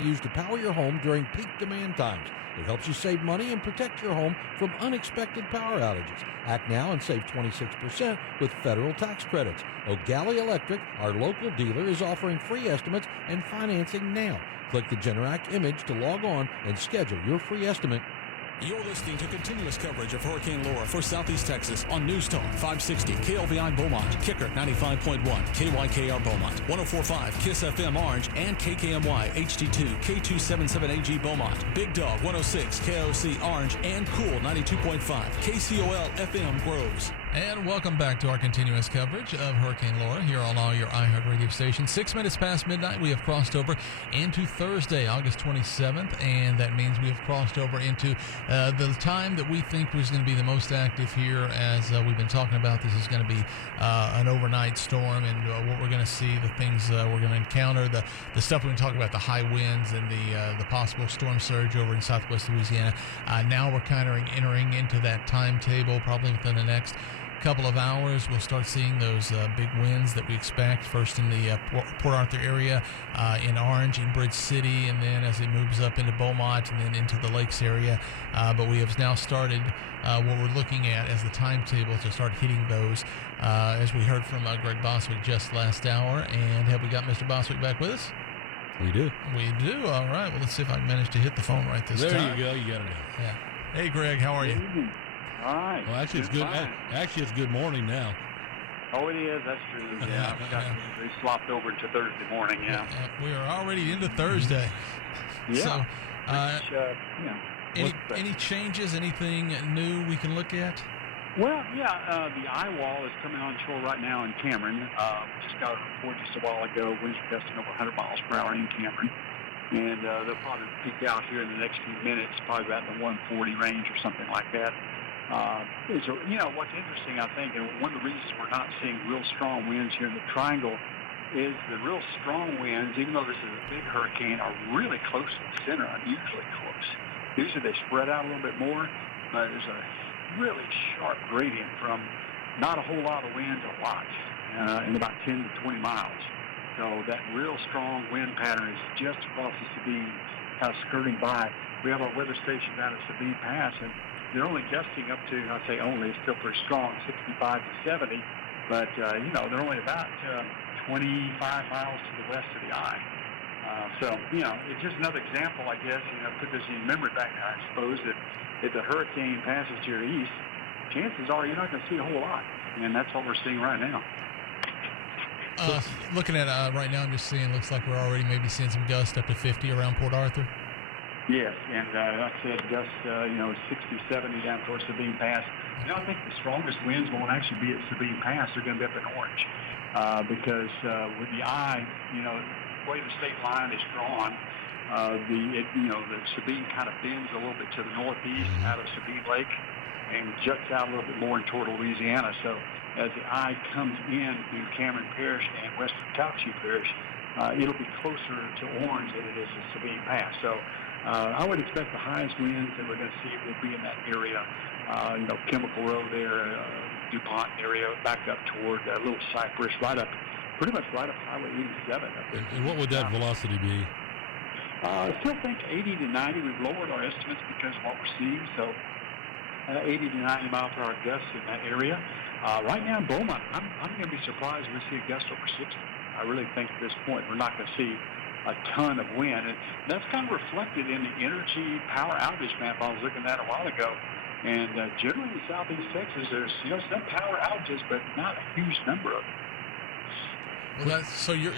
used to power your home during peak demand times. It helps you save money and protect your home from unexpected power outages. Act now and save 26% with federal tax credits. O'Galley Electric, our local dealer, is offering free estimates and financing now. Click the Generac image to log on and schedule your free estimate. You're listening to continuous coverage of Hurricane Laura for Southeast Texas on News Talk 560 KLVI Beaumont, Kicker 95.1, KYKR Beaumont, 104.5 KISS FM Orange, and KKMY HD2 K277AG Beaumont, Big Dog 106 KOC Orange, and Cool 92.5 KCOL FM Groves. And welcome back to our continuous coverage of Hurricane Laura here on all your iHeart radio stations. 6 minutes past midnight, we have crossed over into Thursday, August 27th, and that means we have crossed over into the time that we think was going to be the most active here. As we've been talking about, this is going to be an overnight storm, and what we're going to see, the things we're going to encounter, the stuff we're going to talk about, the high winds and the possible storm surge over in southwest Louisiana. Now we're kind of entering into that timetable. Probably within the next couple of hours, we'll start seeing those big winds that we expect, first in the Port Arthur area, in Orange, in Bridge City, and then as it moves up into Beaumont and then into the Lakes area. But we have now started what we're looking at as the timetable to start hitting those, as we heard from Greg Boswick just last hour. And have we got Mr. Boswick back with us? We do. We do. All right. Well, let's see if I can manage to hit the phone right this time. There you go. You got it now. Yeah. Hey, Greg. How are you? All right. Well, actually, it's good. Actually, it's good morning now. Oh, it is. That's true. Yeah, we swapped over to Thursday morning. Yeah. We are already into Thursday. Yeah. So, any changes? Anything new we can look at? Well, yeah. The eye wall is coming on shore right now in Cameron. Just got a report just a while ago. Winds gusting over 100 miles per hour in Cameron. And they'll probably peak out here in the next few minutes, probably about in the 140 range or something like that. What's interesting, I think, and one of the reasons we're not seeing real strong winds here in the Triangle is the real strong winds, even though this is a big hurricane, are really close to the center, unusually close. Usually they spread out a little bit more, but there's a really sharp gradient from not a whole lot of wind to a lot, in about 10 to 20 miles. So that real strong wind pattern is just across the Sabine, kind of skirting by. We have our weather station down at Sabine Pass, and they're only gusting up to, I say only, it's still pretty strong, 65 to 70, but, they're only about 25 miles to the west of the eye. It's just another example, I guess, put this in memory back, I suppose, that if the hurricane passes to your east, chances are you're not going to see a whole lot, and that's what we're seeing right now. Looking at right now, I'm just seeing, looks like we're already maybe seeing some gusts up to 50 around Port Arthur. Yes, and like I said, gusts, 60, 70 down towards Sabine Pass. I think the strongest winds won't actually be at Sabine Pass. They're going to be up in Orange because with the eye, the way the state line is drawn, the Sabine kind of bends a little bit to the northeast out of Sabine Lake and juts out a little bit more toward Louisiana. So as the eye comes in Cameron Parish and western Calcasieu Parish, it'll be closer to Orange than it is to Sabine Pass. So I would expect the highest winds that we're going to see will be in that area, Chemical Road there, DuPont area, back up toward Little Cypress, pretty much right up Highway 87. And what would that velocity be? I still think 80 to 90. We've lowered our estimates because of what we're seeing. So 80 to 90 mile per hour gusts in that area. Right now in Beaumont, I'm going to be surprised if we see a gust over 60. I really think at this point we're not going to see a ton of wind, and that's kind of reflected in the energy power outage map I was looking at a while ago. And generally in southeast Texas, there's some power outages, but not a huge number of them. Well, so you're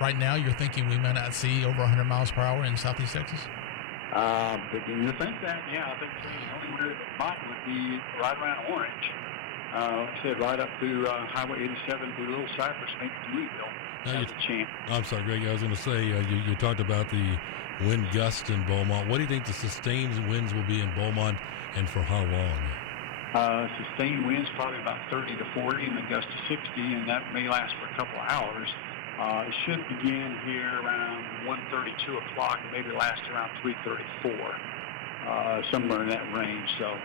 right now you're thinking we might not see over 100 miles per hour in southeast Texas? Beginning to think that, yeah. I think the only where it might would be right around Orange. Like I said, right up through Highway 87 through Little Cypress, maybe Louisville. I'm sorry, Greg. I was going to say, you talked about the wind gusts in Beaumont. What do you think the sustained winds will be in Beaumont, and for how long? Sustained winds probably about 30 to 40, and the gust to 60, and that may last for a couple of hours. It should begin here around 1:30, 2 o'clock, and maybe last around 3:34. somewhere in that range. So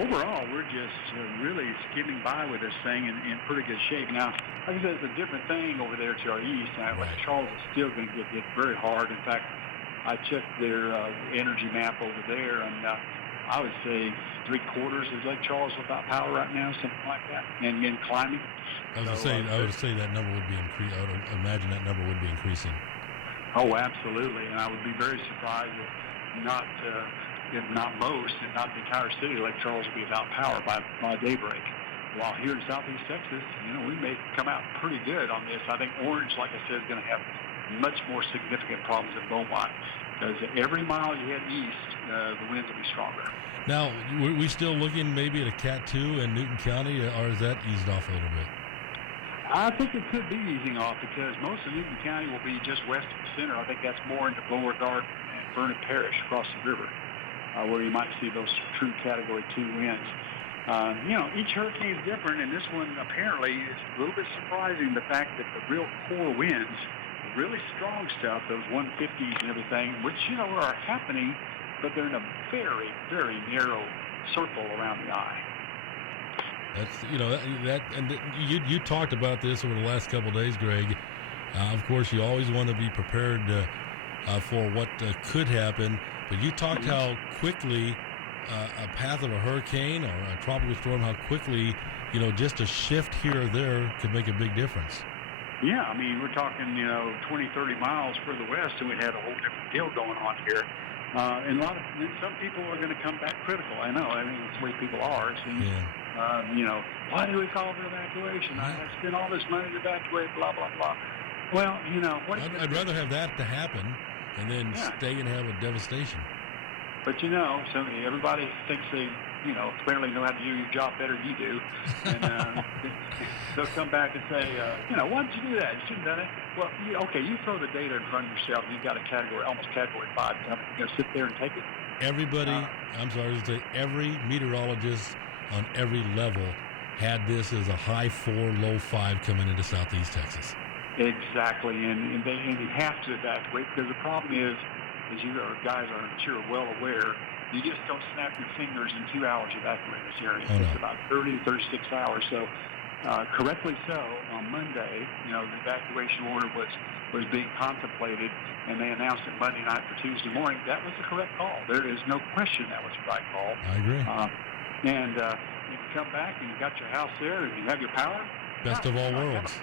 overall, we're just really skimming by with this thing in pretty good shape. Now, like I said, it's a different thing over there to our east. Lake Charles is still going to get hit very hard. In fact, I checked their energy map over there, and I would say 3/4 of Lake Charles without power right now, something like that, and climbing. I would say that number would be increasing. I would imagine that number would be increasing. Oh, absolutely, and I would be very surprised if not most, if not the entire city, Lake Charles will be without power by daybreak. While here in southeast Texas, we may come out pretty good on this. I think Orange, like I said, is going to have much more significant problems than Beaumont, because every mile you head east, the winds will be stronger. Now, we still looking maybe at a Cat 2 in Newton County, or is that eased off a little bit? I think it could be easing off, because most of Newton County will be just west of the center. I think that's more into Beauregard and Vernon Parish across the river, where you might see those true Category 2 winds. Each hurricane is different, and this one apparently is a little bit surprising, the fact that the real core winds, really strong stuff, those 150s and everything, which, are happening, but they're in a very, very narrow circle around the eye. That's, and you talked about this over the last couple of days, Greg. Of course, you always want to be prepared for what could happen, but you talked how quickly a path of a hurricane or a tropical storm, how quickly, just a shift here or there could make a big difference. Yeah, I mean, we're talking, 20, 30 miles further west, and we had a whole different deal going on here. And some people are going to come back critical. I know. I mean, it's the way people are. It seems. Yeah. Why do we call for evacuation? I spent all this money to evacuate, blah, blah, blah. Well, I'd rather have that to happen and then stay and have a devastation. But, so everybody thinks they, clearly know how to do your job better than you do. And they'll come back and say, why did you do that? You shouldn't have done it. Well, you throw the data in front of yourself, and you've got almost Category 5. You're going to sit there and take it? Everybody, every meteorologist on every level had this as a high 4, low 5 coming into southeast Texas. Exactly, and you have to evacuate, because the problem is, as you guys are, I'm sure, well aware, you just don't snap your fingers in 2 hours evacuating this area. It takes about 30 to 36 hours. So, correctly so, on Monday, the evacuation order was being contemplated, and they announced it Monday night for Tuesday morning. That was the correct call. There is no question that was the right call. I agree. And you can come back and you got your house there and you have your power. Best of all worlds.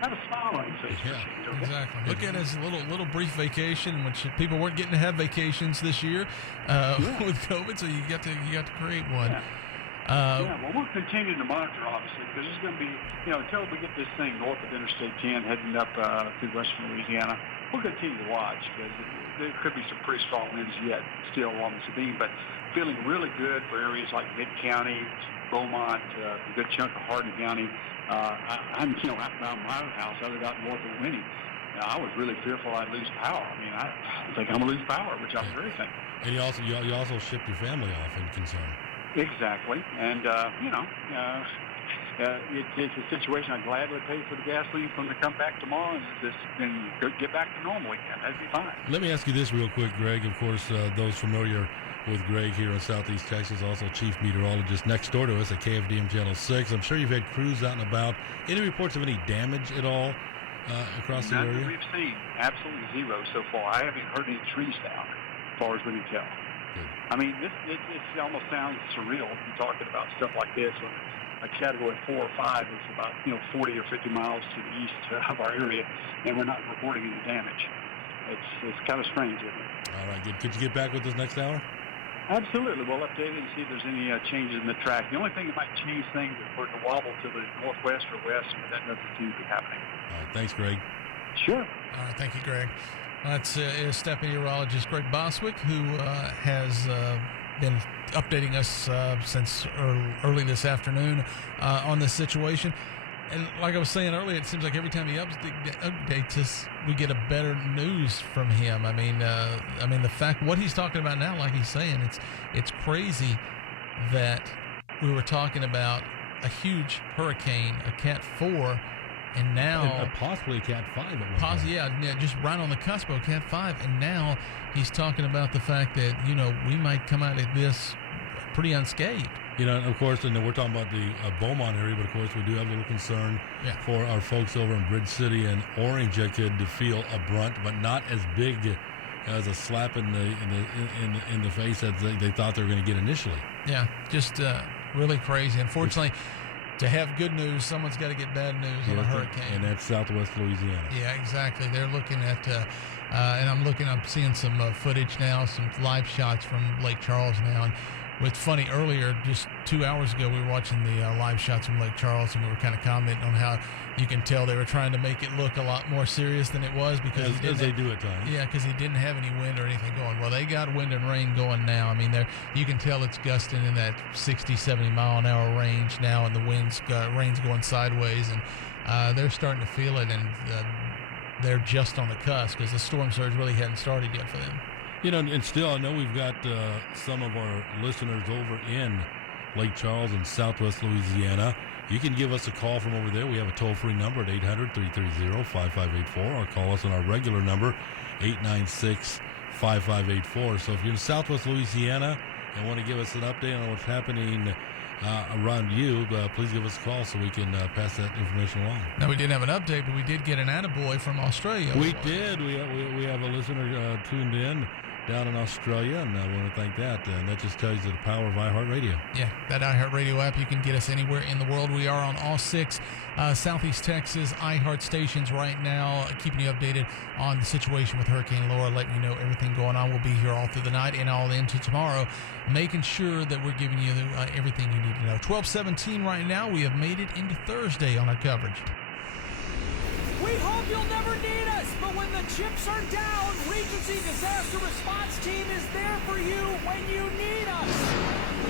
Have a smile on your face. Yeah, exactly. Look at it as a little brief vacation, which people weren't getting to have vacations this year with COVID, so you got to create one. Well, we'll continue to monitor, obviously, because there's going to be, until we get this thing north of Interstate 10 heading up through western Louisiana, we'll continue to watch, because there could be some pretty strong winds yet still along the Sabine, but feeling really good for areas like Mid-County, Beaumont, a good chunk of Hardin County. I'm, out around my house, I live out north of Winnie. I was really fearful I'd lose power. I mean, I think I'm going to lose power, which I'm very thankful. And you also shipped your family off in concern. Exactly. And, it's a situation I'd gladly pay for the gasoline for them to come back tomorrow and get back to normal again. That'd be fine. Let me ask you this real quick, Greg. Of course, those familiar with Greg here in southeast Texas, also chief meteorologist next door to us at KFDM Channel 6. I'm sure you've had crews out and about. Any reports of any damage at all across the area? None that we've seen. Absolutely zero so far. I haven't heard any trees down, as far as we can tell. Good. I mean, it almost sounds surreal to be talking about stuff like this. A Category 4 or 5 is about 40 or 50 miles to the east of our area, and we're not reporting any damage. It's kind of strange, isn't it? All right, good. Could you get back with us next hour? Absolutely. We'll update it and see if there's any changes in the track. The only thing that might change things is for it to wobble to the northwest or west, but that doesn't seem to be happening. All right. Thanks, Greg. Sure. All right. Thank you, Greg. That's Staff Meteorologist Greg Boswick, who has been updating us since early this afternoon on this situation. And like I was saying earlier, it seems like every time he updates us, we get a better news from him. I mean, the fact what he's talking about now, like he's saying, it's crazy that we were talking about a huge hurricane, a Cat 4, And now possibly a Cat 5 at one point. Yeah, just right on the cusp of Cat 5. And now he's talking about the fact that, we might come out of this pretty unscathed. Of course, and we're talking about the Beaumont area, but of course we do have a little concern for our folks over in Bridge City and Orange that could feel a brunt, but not as big as a slap in the face that they thought they were going to get initially. Yeah, just really crazy. Unfortunately, to have good news, someone's got to get bad news on a hurricane. And that's Southwest Louisiana. Yeah, exactly. They're looking at, and I'm seeing some footage now, some live shots from Lake Charles now. And what's funny, earlier, just 2 hours ago, we were watching the live shots from Lake Charles, and we were kind of commenting on how you can tell they were trying to make it look a lot more serious than it was because as they do at times. Yeah, because he didn't have any wind or anything going. Well, they got wind and rain going now. I mean, you can tell it's gusting in that 60, 70 mile an hour range now, and the rain's going sideways, and they're starting to feel it, and they're just on the cusp because the storm surge really hadn't started yet for them. And still, I know we've got some of our listeners over in Lake Charles and Southwest Louisiana. You can give us a call from over there. We have a toll-free number at 800-330-5584, or call us on our regular number, 896-5584. So if you're in Southwest Louisiana and want to give us an update on what's happening around you, please give us a call so we can pass that information along. Now, we didn't have an update, but we did get an attaboy from Australia. We did. We have a listener tuned in down in Australia, and I want to thank that. And that just tells you the power of iHeartRadio. Yeah, that iHeartRadio app, you can get us anywhere in the world. We are on all 6 Southeast Texas iHeart stations right now, keeping you updated on the situation with Hurricane Laura, letting you know everything going on. We'll be here all through the night and all into tomorrow, making sure that we're giving you everything you need to know. 12:17 right now. We have made it into Thursday on our coverage. We hope you'll never need us, but when the chips are down, Regency Disaster Response Team is there for you when you need us.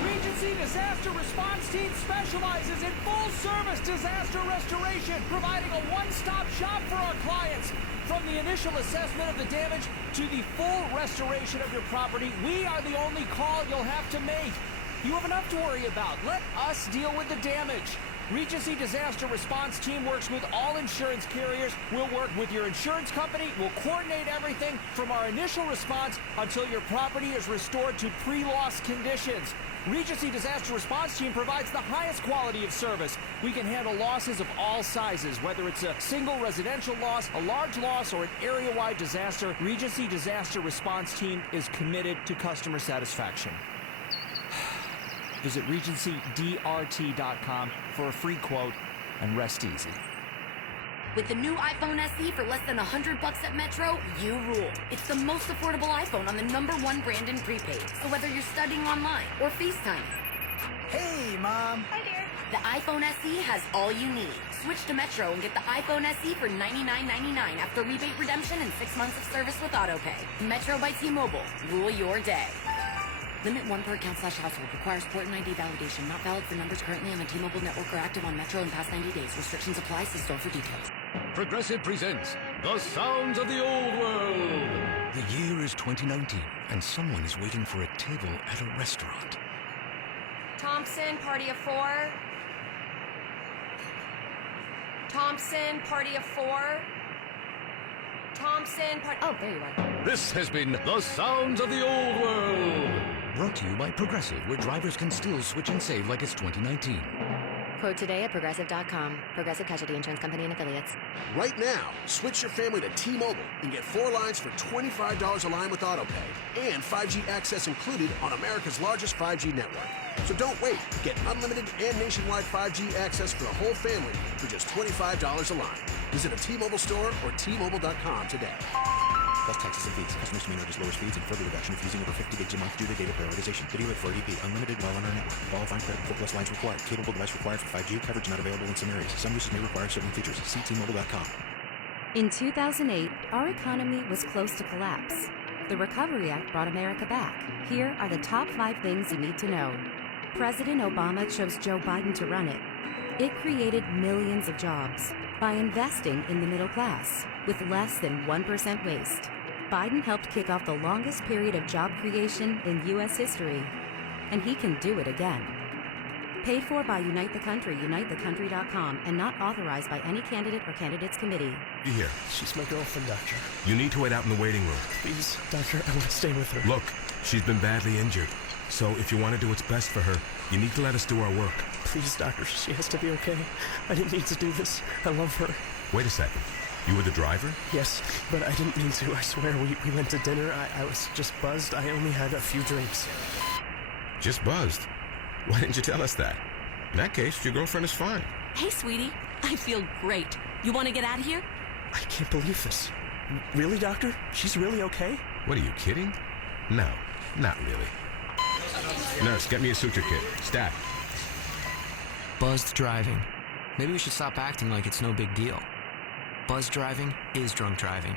Regency Disaster Response Team specializes in full-service disaster restoration, providing a one-stop shop for our clients. From the initial assessment of the damage to the full restoration of your property, we are the only call you'll have to make. You have enough to worry about. Let us deal with the damage. Regency Disaster Response Team works with all insurance carriers. We'll work with your insurance company. We'll coordinate everything from our initial response until your property is restored to pre-loss conditions. Regency Disaster Response Team provides the highest quality of service. We can handle losses of all sizes, whether it's a single residential loss, a large loss, or an area-wide disaster. Regency Disaster Response Team is committed to customer satisfaction. Visit RegencyDRT.com for a free quote and rest easy. With the new iPhone SE for less than $100 at Metro, you rule. It's the most affordable iPhone on the #1 brand in prepaid. So whether you're studying online or FaceTime. Hey, Mom. Hi, dear. The iPhone SE has all you need. Switch to Metro and get the iPhone SE for $99.99 after rebate redemption and 6 months of service with AutoPay. Metro by T-Mobile. Rule your day. Limit 1 per account/household. Requires port and ID validation. Not valid for numbers currently on the T-Mobile network or active on Metro in past 90 days. Restrictions apply. See store for details. Progressive presents The Sounds of the Old World. The year is 2019, and someone is waiting for a table at a restaurant. Thompson, party of 4. Thompson, party of 4. Thompson, party... Oh, there you are. This has been The Sounds of the Old World. Brought to you by Progressive, where drivers can still switch and save like it's 2019. Quote today at Progressive.com. Progressive Casualty Insurance Company and Affiliates. Right now, switch your family to T-Mobile and get 4 lines for $25 a line with AutoPay and 5G access included on America's largest 5G network. So don't wait. Get unlimited and nationwide 5G access for the whole family for just $25 a line. Visit a T-Mobile store or T-Mobile.com today. Plus taxes and fees. Customers may notice lower speeds and further reduction if using over 50 gigs a month due to data prioritization. Video at 480p. Unlimited while on our network. Qualifying credit 4+ lines required. Capable device required for 5G. Coverage not available in some areas. Some uses may require certain features. See T-Mobile.com. In 2008, our economy was close to collapse. The Recovery Act brought America back. Here are the top 5 things you need to know. President Obama chose Joe Biden to run it. It created millions of jobs by investing in the middle class with less than 1% waste. Biden helped kick off the longest period of job creation in U.S. history, and he can do it again. Paid for by Unite the Country, unitethecountry.com, and not authorized by any candidate or candidates committee. You here? She's my girlfriend, Doctor. You need to wait out in the waiting room. Please, Doctor, I want to stay with her. Look, she's been badly injured. So if you want to do what's best for her, you need to let us do our work. Please, Doctor, she has to be okay. I didn't mean to do this. I love her. Wait a second. You were the driver? Yes, but I didn't mean to. I swear, we went to dinner. I was just buzzed. I only had a few drinks. Just buzzed? Why didn't you tell us that? In that case, your girlfriend is fine. Hey, sweetie. I feel great. You want to get out of here? I can't believe this. Really, Doctor? She's really okay? What, are you kidding? No, not really. Nurse, get me a suture kit. Stat. Buzzed driving. Maybe we should stop acting like it's no big deal. Buzzed driving is drunk driving.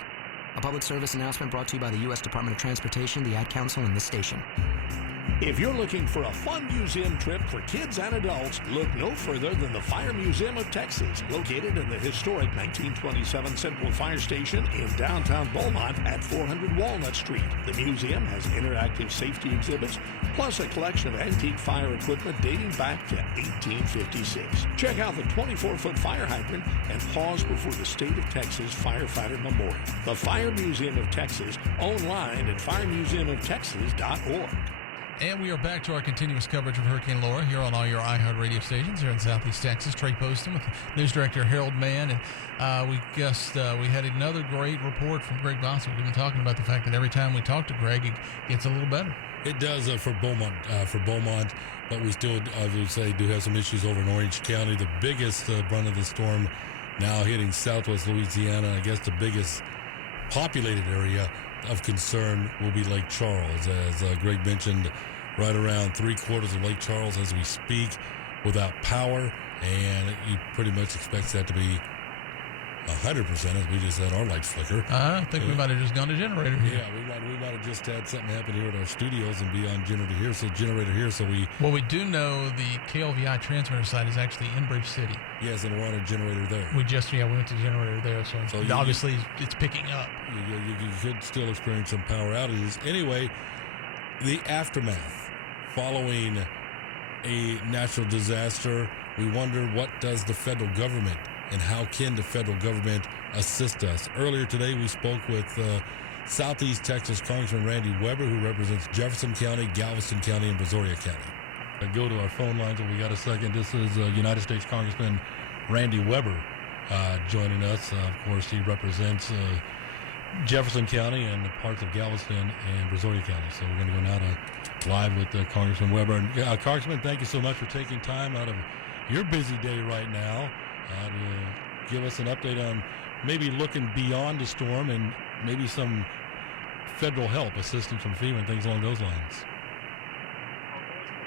A public service announcement brought to you by the U.S. Department of Transportation, the Ad Council, and this station. If you're looking for a fun museum trip for kids and adults, look no further than the Fire Museum of Texas, located in the historic 1927 Central Fire Station in downtown Beaumont at 400 Walnut Street. The museum has interactive safety exhibits, plus a collection of antique fire equipment dating back to 1856. Check out the 24-foot fire hydrant and pause before the State of Texas Firefighter Memorial. The Fire Museum of Texas, online at firemuseumoftexas.org. And we are back to our continuous coverage of Hurricane Laura here on all your iHeart radio stations here in Southeast Texas. Trey Poston with News Director Harold Mann. And we had another great report from Greg Boswick. We've been talking about the fact that every time we talk to Greg, it gets a little better. It does for Beaumont, but we still, I would say, do have some issues over in Orange County. The biggest brunt of the storm now hitting southwest Louisiana. I guess the biggest populated area of concern will be Lake Charles, as Greg mentioned, right around 3/4 of Lake Charles as we speak without power, and he pretty much expects that to be 100% as we just had our lights flicker. I think we might have just gone to generator here. Yeah, we might have just had something happen here at our studios and be on generator here. So we. Well, we do know the KLVI transmitter site is actually in Bridge City. Yes, and we're on a generator there. We went to generator there, so obviously it's picking up. You could still experience some power outages. Anyway, the aftermath following a natural disaster, we wonder, what does the federal government and how can the federal government assist us? Earlier today, we spoke with Southeast Texas Congressman Randy Weber, who represents Jefferson County, Galveston County, and Brazoria County. I go to our phone lines, and we got a second. This is United States Congressman Randy Weber joining us. Of course, he represents Jefferson County and the parts of Galveston and Brazoria County. So we're going to go now to live with Congressman Weber. And, Congressman, thank you so much for taking time out of your busy day right now to give us an update on maybe looking beyond the storm and maybe some federal help, assistance from FEMA and things along those lines.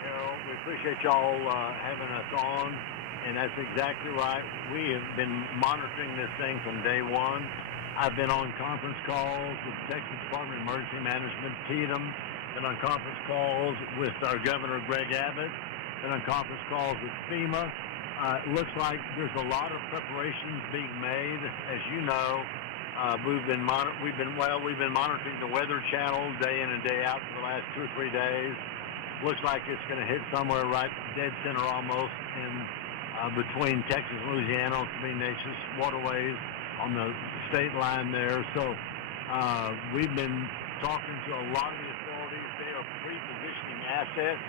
Harold, we appreciate y'all having us on, and that's exactly right. We have been monitoring this thing from day one. I've been on conference calls with the Texas Department of Emergency Management, TDM, been on conference calls with our Governor Greg Abbott, been on conference calls with FEMA. It looks like there's a lot of preparations being made. As you know, we've been monitoring the Weather Channel day in and day out for the last 2 or 3 days. Looks like it's going to hit somewhere right dead center almost in between Texas and Louisiana on Three Nations waterways on the state line there. So we've been talking to a lot of the authorities. They are pre-positioning assets,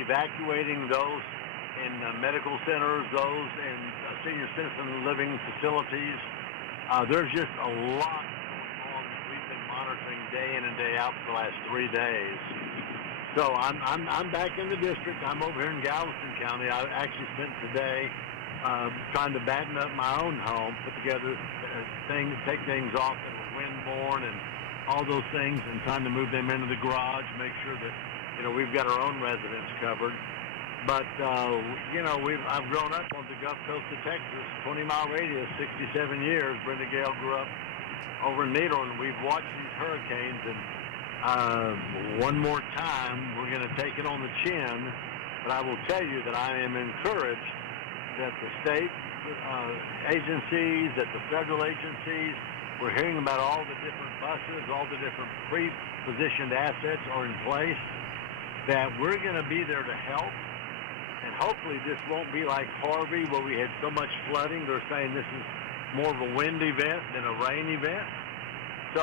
evacuating those in medical centers, those in senior citizen living facilities. There's just a lot going on that we've been monitoring day in and day out for the last 3 days. So I'm back in the district. I'm over here in Galveston County. I actually spent today trying to batten up my own home, put together things, take things off that were windborne and all those things, and trying to move them into the garage, make sure that we've got our own residents covered. But, I've grown up on the Gulf Coast of Texas, 20-mile radius, 67 years. Brenda Gale grew up over in Needle, and we've watched these hurricanes. And one more time, we're going to take it on the chin. But I will tell you that I am encouraged that the state agencies, that the federal agencies, we're hearing about all the different buses, all the different pre-positioned assets are in place, that we're going to be there to help. And hopefully this won't be like Harvey where we had so much flooding. They're saying this is more of a wind event than a rain event. So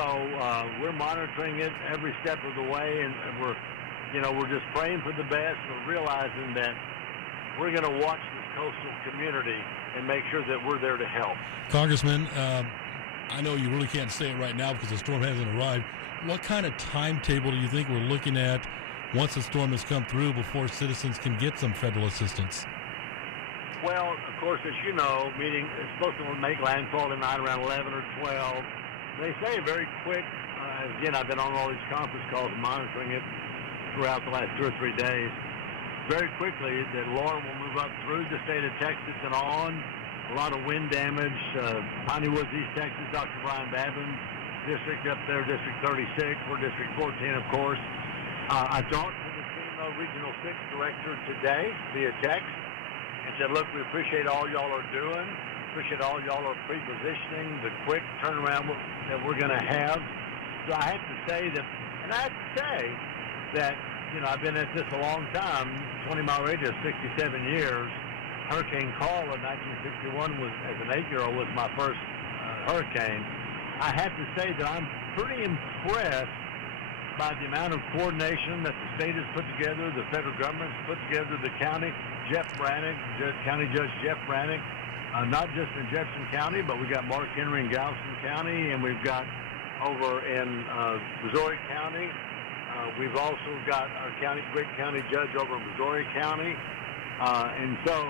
we're monitoring it every step of the way, and we're just praying for the best, but realizing that we're going to watch this coastal community and make sure that we're there to help. Congressman, I know you really can't say it right now because the storm hasn't arrived. What kind of timetable do you think we're looking at once the storm has come through before citizens can get some federal assistance? Well, of course, as you know, it's supposed to make landfall tonight around 11 or 12. They say very quick. Again, I've been on all these conference calls monitoring it throughout the last 2 or 3 days. Very quickly, that Laura will move up through the state of Texas and on. A lot of wind damage. Piney Woods, East Texas, Dr. Brian Babin's district up there, District 36. We're District 14, of course. I talked to the FEMA Regional 6 director today via text and said, look, we appreciate all y'all are doing. Appreciate all y'all are pre-positioning, the quick turnaround that we're going to have. So I have to say that, I've been at this a long time, 20-mile radius, 67 years. Hurricane Carl in 1961 as an 8-year-old was my first hurricane. I have to say that I'm pretty impressed by the amount of coordination that the state has put together, the federal government's put together, the county, County Judge Jeff Brannick, not just in Jefferson County, but we got Mark Henry in Galveston County, and we've got over in Missouri County. We've also got our great county judge over in Missouri County. And so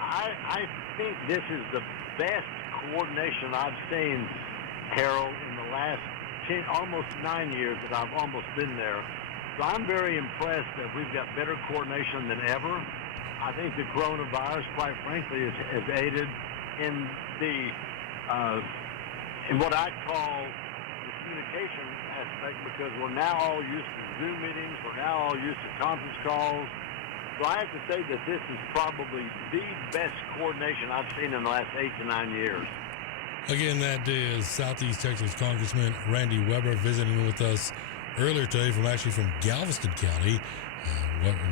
I think this is the best coordination I've seen, Harold, in the last almost 9 years that I've almost been there. So I'm very impressed that we've got better coordination than ever. I think the coronavirus, quite frankly, has aided in in what I call the communication aspect, because we're now all used to Zoom meetings, we're now all used to conference calls. So I have to say that this is probably the best coordination I've seen in the last 8 to 9 years. Again, that is Southeast Texas Congressman Randy Weber visiting with us earlier today from Galveston County.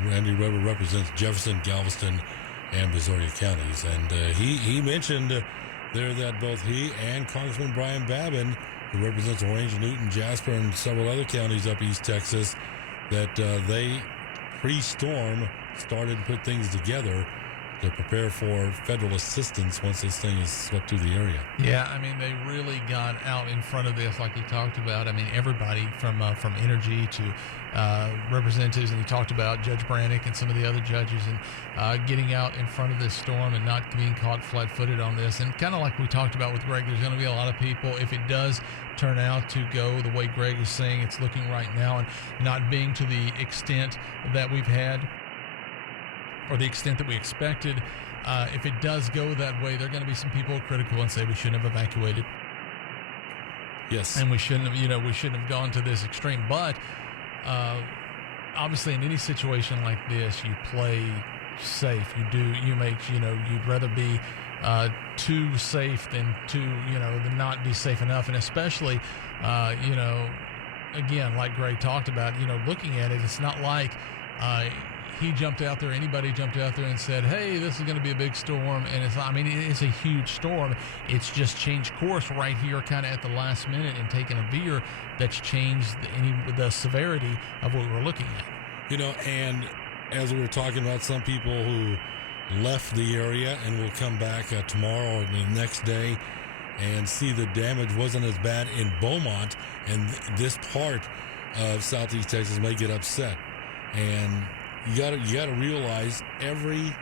Randy Weber represents Jefferson, Galveston, and Missouri counties. And he mentioned there that both he and Congressman Brian Babin, who represents Orange, Newton, Jasper, and several other counties up East Texas, that they pre-storm started to put things together to prepare for federal assistance once this thing is swept through the area. Yeah, I mean, they really got out in front of this, like he talked about. I mean, everybody from Energy to representatives, and he talked about Judge Brannick and some of the other judges, and getting out in front of this storm and not being caught flat-footed on this. And kind of like we talked about with Greg, there's going to be a lot of people, if it does turn out to go the way Greg is saying it's looking right now, and not being to the extent that we've had, or the extent that we expected, if it does go that way, there are going to be some people critical and say we shouldn't have evacuated. Yes. And we shouldn't have gone to this extreme. But obviously, in any situation like this, you play safe. You'd rather be too safe than than not be safe enough. And especially, again, like Greg talked about, looking at it, it's not like anybody jumped out there and said, hey, this is going to be a big storm. And it's a huge storm. It's just changed course right here kind of at the last minute and taken a veer that's changed the severity of what we're looking at. And as we were talking about, some people who left the area and will come back tomorrow or the next day and see the damage wasn't as bad in Beaumont, and this part of Southeast Texas may get upset. And you gotta realize every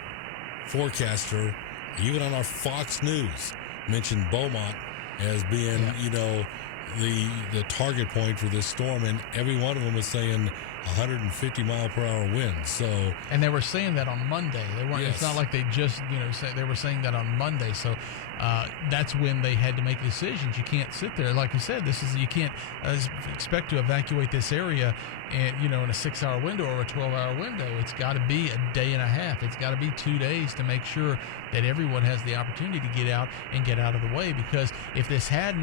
forecaster, even on our Fox News, mentioned Beaumont as being, the target point for this storm, and every one of them was saying 150 mile per hour winds. So, and they were saying that on Monday. They weren't. Yes. It's not like they just they were saying that on Monday. So that's when they had to make decisions. You can't sit there, like you said. You can't expect to evacuate this area, and in a 6-hour window or a 12-hour window. It's got to be a day and a half. It's got to be 2 days to make sure that everyone has the opportunity to get out and get out of the way. Because if this had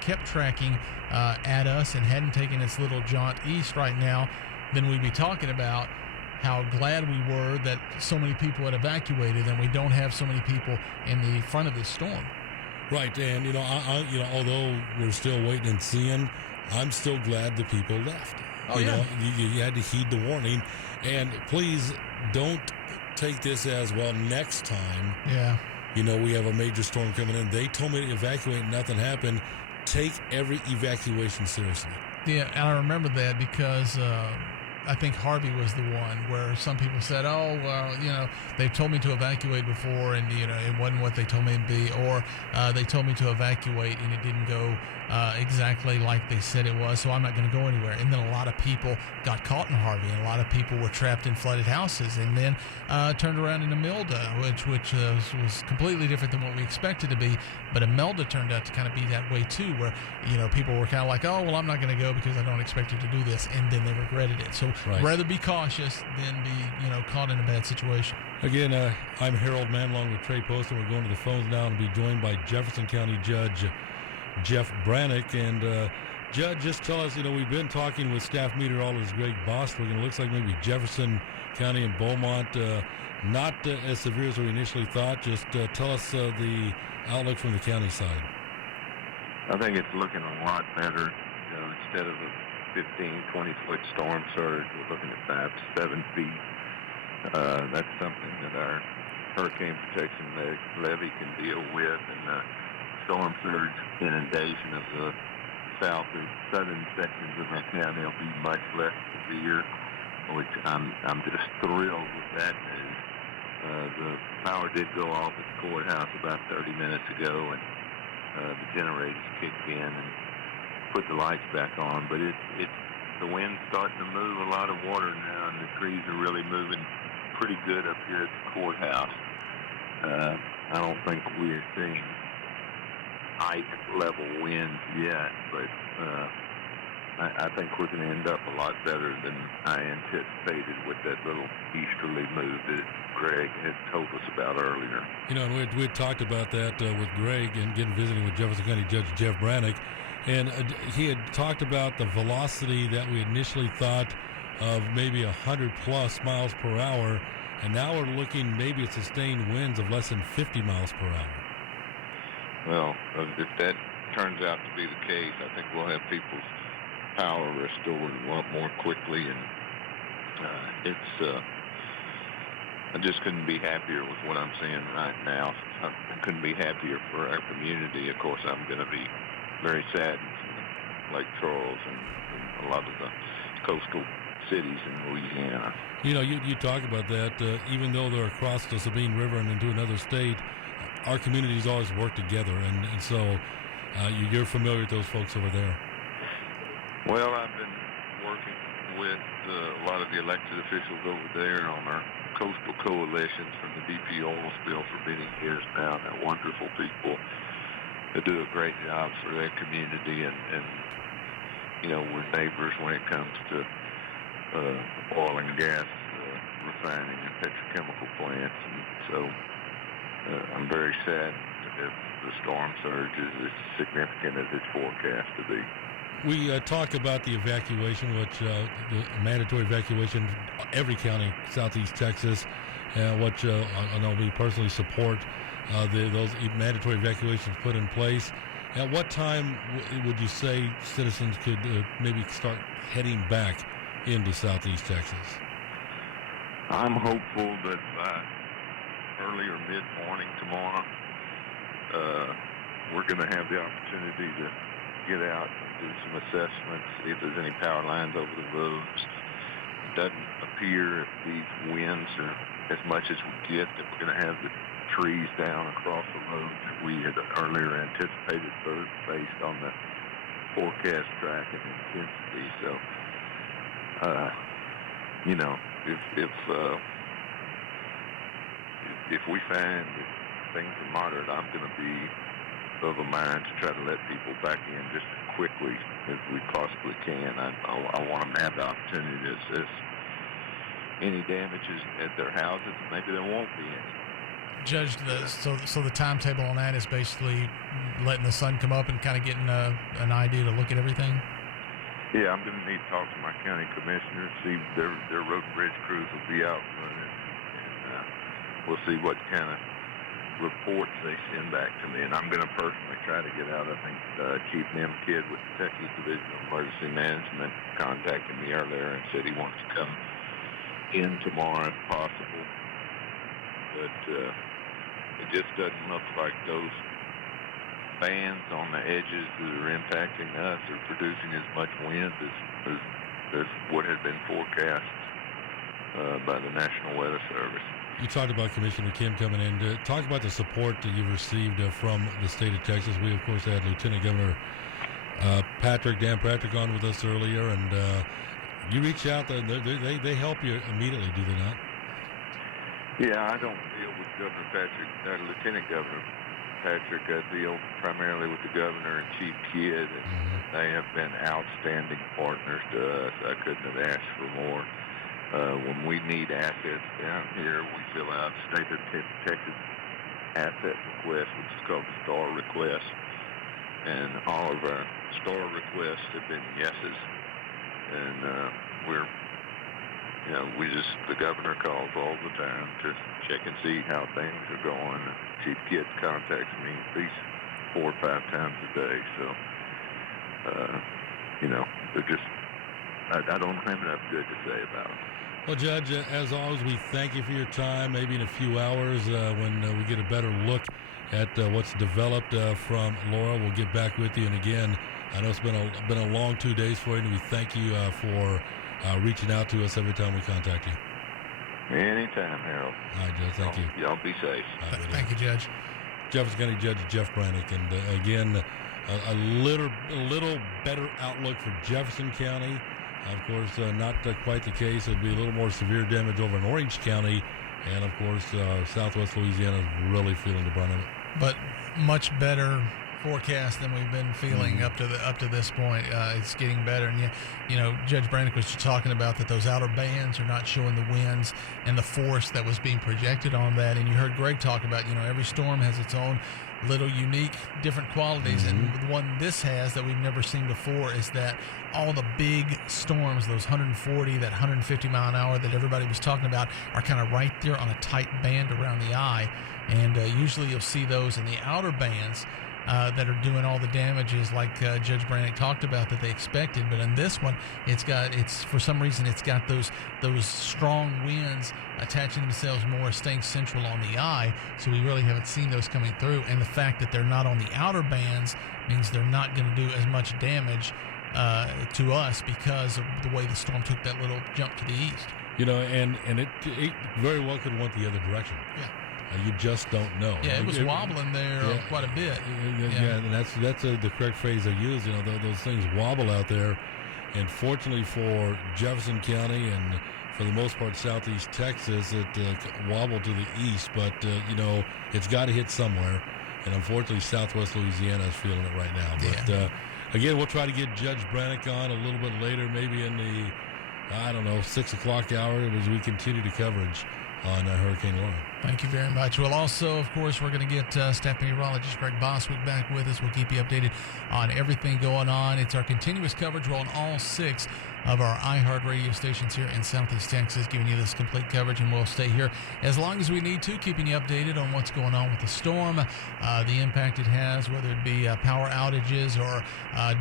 kept tracking at us and hadn't taken its little jaunt east right now, then we'd be talking about how glad we were that so many people had evacuated and we don't have so many people in the front of this storm. Right, and although we're still waiting and seeing, I'm still glad the people left. You had to heed the warning, and please don't take this as, well, next time. Yeah. We have a major storm coming in. They told me to evacuate, nothing happened. Take every evacuation seriously. Yeah, and I remember that because I think Harvey was the one where some people said, oh, well, they've told me to evacuate before and, it wasn't what they told me to be, or they told me to evacuate and it didn't go exactly like they said it was, so I'm not going to go anywhere. And then a lot of people got caught in Harvey, and a lot of people were trapped in flooded houses, and then turned around in Imelda, which was completely different than what we expected to be. But Imelda turned out to kind of be that way too, where people were kind of like, oh, well, I'm not going to go because I don't expect it to do this, and then they regretted it. So rather be cautious than be caught in a bad situation. Again, I'm Harold Manlong with Trey Post, and we're going to the phones now and be joined by Jefferson County Judge Jeff Brannick. And Judge, just tell us, we've been talking with staff meteorologist Greg Bostwick, and it looks like maybe Jefferson County and Beaumont not as severe as we initially thought. Just tell us the outlook from the county side. I think it's looking a lot better. Instead of a 15, 20-foot storm surge, we're looking at 5 to 7 feet. That's something that our hurricane protection levee can deal with, and storm surge inundation of the south and southern sections of our county will be much less severe, which I'm just thrilled with that news. The power did go off at the courthouse about 30 minutes ago, and the generators kicked in and put the lights back on, but the wind's starting to move a lot of water now, and the trees are really moving pretty good up here at the courthouse. I don't think we're seeing Ike-level winds yet, but I think we're going to end up a lot better than I anticipated with that little easterly move that Greg had told us about earlier. And we had talked about that with Greg and visiting with Jefferson County Judge Jeff Brannick, and he had talked about the velocity that we initially thought of maybe 100+ miles per hour, and now we're looking maybe at sustained winds of less than 50 miles per hour. Well, if that turns out to be the case, I think we'll have people's power restored a lot more quickly, and I just couldn't be happier with what I'm seeing right now. I couldn't be happier for our community. Of course, I'm going to be very saddened for Lake Charles and a lot of the coastal cities in Louisiana. You talk about that. Even though they're across the Sabine River and into another state, our communities always work together, and so you're familiar with those folks over there. Well, I've been working with a lot of the elected officials over there on our coastal coalitions from the BP oil spill for many years now. They're wonderful people. They do a great job for their community, and we're neighbors when it comes to oil and gas refining and petrochemical plants, and so I'm very sad if the storm surge is as significant as it's forecast to be. We talk about the evacuation, which the mandatory evacuation, every county, southeast Texas, which I know we personally support those mandatory evacuations put in place. At what time would you say citizens could maybe start heading back into southeast Texas? I'm hopeful that by early or mid-morning tomorrow, we're going to have the opportunity to get out and do some assessments, see if there's any power lines over the roads. It doesn't appear, if these winds are as much as we get, that we're going to have the trees down across the roads that we had earlier anticipated based on the forecast track and intensity. So, if we find that things are moderate, I'm going to be of a mind to try to let people back in just as quickly as we possibly can. I want them to have the opportunity to assess any damages at their houses. Maybe there won't be any. Judge, so the timetable on that is basically letting the sun come up and kind of getting an idea to look at everything? Yeah, I'm going to need to talk to my county commissioner, see their road and bridge crews will be out running, and we'll see what kind of reports they send back to me. And I'm going to personally try to get out. I think Chief Kidd with the Texas Division of Emergency Management contacted me earlier and said he wants to come in tomorrow if possible. But it just doesn't look like those bands on the edges that are impacting us are producing as much wind as what had been forecast by the National Weather Service. You talked about Commissioner Kim coming in. To talk about the support that you've received from the state of Texas. We, of course, had Lieutenant Governor Dan Patrick on with us earlier, and you reach out, they help you immediately, do they not? Yeah, I don't deal with Governor Patrick, Lieutenant Governor Patrick. I deal primarily with the governor and Chief Kidd, and they have been outstanding partners to us. I couldn't have asked for more. When we need assets down here, we fill out State of Texas Asset Request, which is called the STAR Request, and all of our STAR requests have been yeses, and the governor calls all the time to check and see how things are going. Chief Kidd contacts me at least 4 or 5 times a day. So, they're just, I don't have enough good to say about them. Well, Judge, as always, we thank you for your time. Maybe in a few hours when we get a better look at what's developed from Laura, we'll get back with you. And again, I know it's been a long 2 days for you, and we thank you for reaching out to us every time we contact you. Anytime, Harold. All right, Judge. Thank you. Y'all be safe. Thank you, Judge. Jefferson County Judge Jeff Brannick, and again, a little better outlook for Jefferson County. Of course, not quite the case. It'd be a little more severe damage over in Orange County, and of course, Southwest Louisiana is really feeling the brunt of it. But much better forecast than we've been feeling up to this point. It's getting better, and Judge Brannick was just talking about that those outer bands are not showing the winds and the force that was being projected on that. And you heard Greg talk about every storm has its own little unique different qualities, and the one this has that we've never seen before is that all the big storms, those 140, that 150 mile an hour that everybody was talking about, are kind of right there on a tight band around the eye, and usually you'll see those in the outer bands that are doing all the damages like Judge Brannick talked about that they expected. But in this one, it's for some reason it's got those strong winds attaching themselves more, staying central on the eye, so we really haven't seen those coming through. And the fact that they're not on the outer bands means they're not going to do as much damage to us because of the way the storm took that little jump to the east. And it very well could went the other direction. Yeah. You just don't know. Yeah, it was wobbling there quite a bit. Yeah, and that's the correct phrase I use. Those things wobble out there. And fortunately for Jefferson County and for the most part Southeast Texas, it wobbled to the east. But, it's got to hit somewhere. And unfortunately, Southwest Louisiana is feeling it right now. But, again, we'll try to get Judge Brannick on a little bit later, maybe in the, 6 o'clock hour as we continue the coverage on Hurricane Laura. Thank you very much. Well, also, of course, we're going to get staff meteorologist Greg Boswick back with us. We'll keep you updated on everything going on. It's our continuous coverage. We're on all 6 of our iHeart radio stations here in Southeast Texas, giving you this complete coverage, and we'll stay here as long as we need to, keeping you updated on what's going on with the storm, the impact it has, whether it be power outages or